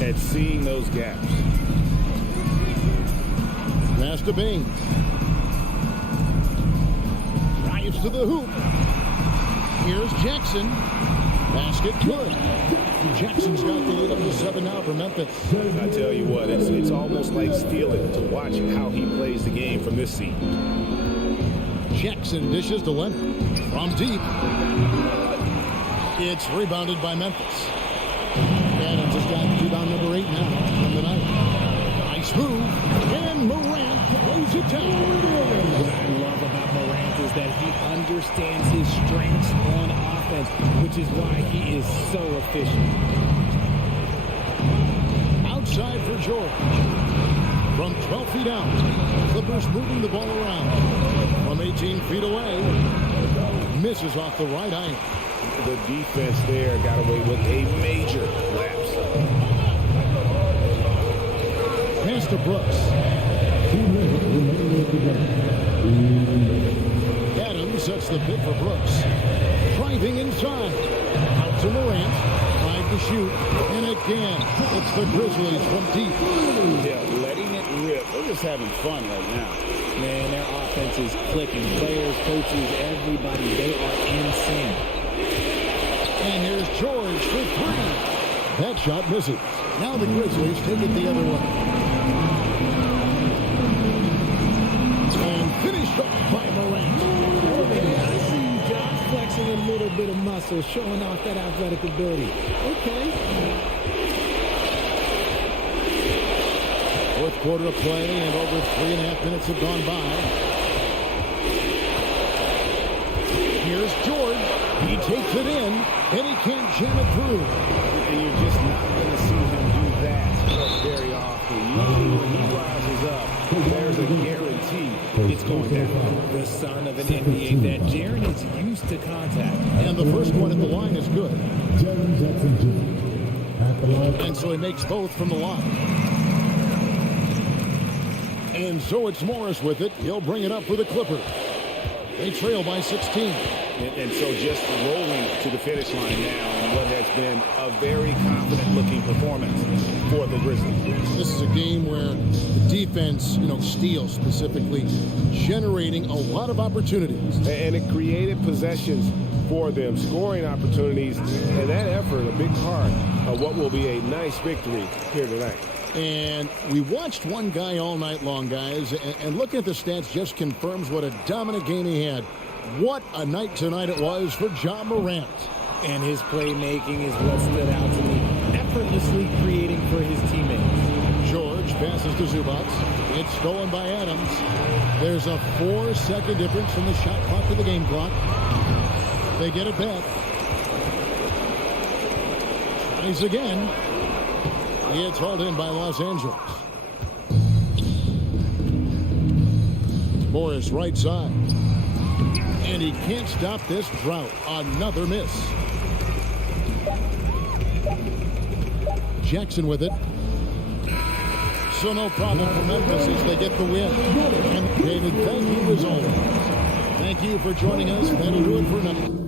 at seeing those gaps. Pass to Bain. Drives to the hoop. Here's Jackson. Basket good. Jackson's got the lead up to 7 now for Memphis. I tell you what, it's almost like stealing to watch how he plays the game from this seat. Jackson dishes to Leonard. From deep. It's rebounded by Memphis. Adams has got rebound number 8 now from the night. Nice move. And Morant throws it down. What I love about Morant is that he understands his strengths on offense, which is why he is so efficient. Outside for George. From 12 feet out. Clippers moving the ball around. From 18 feet away. Misses off the right eye. The defense there got away with a major lapse. Pass to Brooks. Adams sets the pick for Brooks. Driving inside. Out to Morant. 5 to shoot. And again, it's the Grizzlies from deep. Yeah, letting it rip. They're just having fun right now. Man, their offense is clicking. Players, coaches, everybody, they are in sync. And here's George for 3. That shot misses. Now the Grizzlies take it the other way. And finished off by Morant. I see Josh flexing a little bit of muscle, showing off that athletic ability. Okay. 4th quarter of play, and over 3.5 minutes have gone by. Here's George. He takes it in, and he can't jam it through. And you're just not going to see him do that very often. Usually when he rises up, there's a guarantee it's going down. The son of an NBA vet, Jaren is used to contact. And the first one at the line is good. And so he makes both from the line. And so it's Morris with it. He'll bring it up for the Clippers. They trail by 16. And so just rolling to the finish line now in what has been a very confident-looking performance for the Grizzlies. This is a game where the defense, steals specifically, generating a lot of opportunities. And it created possessions for them, scoring opportunities, and that effort, a big part of what will be a nice victory here tonight. And we watched one guy all night long, guys, and looking at the stats just confirms what a dominant game he had. What a night tonight it was for Ja Morant. And his playmaking is what stood out to me, effortlessly creating for his teammates. George passes to Zubac. It's stolen by Adams. There's a 4-second difference from the shot clock to the game clock. They get it back. Tries again. It's hauled in by Los Angeles. Morris right side. And he can't stop this drought. Another miss. Jackson with it. So no problem for Memphis as they get the win. And David, thank you as always. Thank you for joining us. That'll do it for now.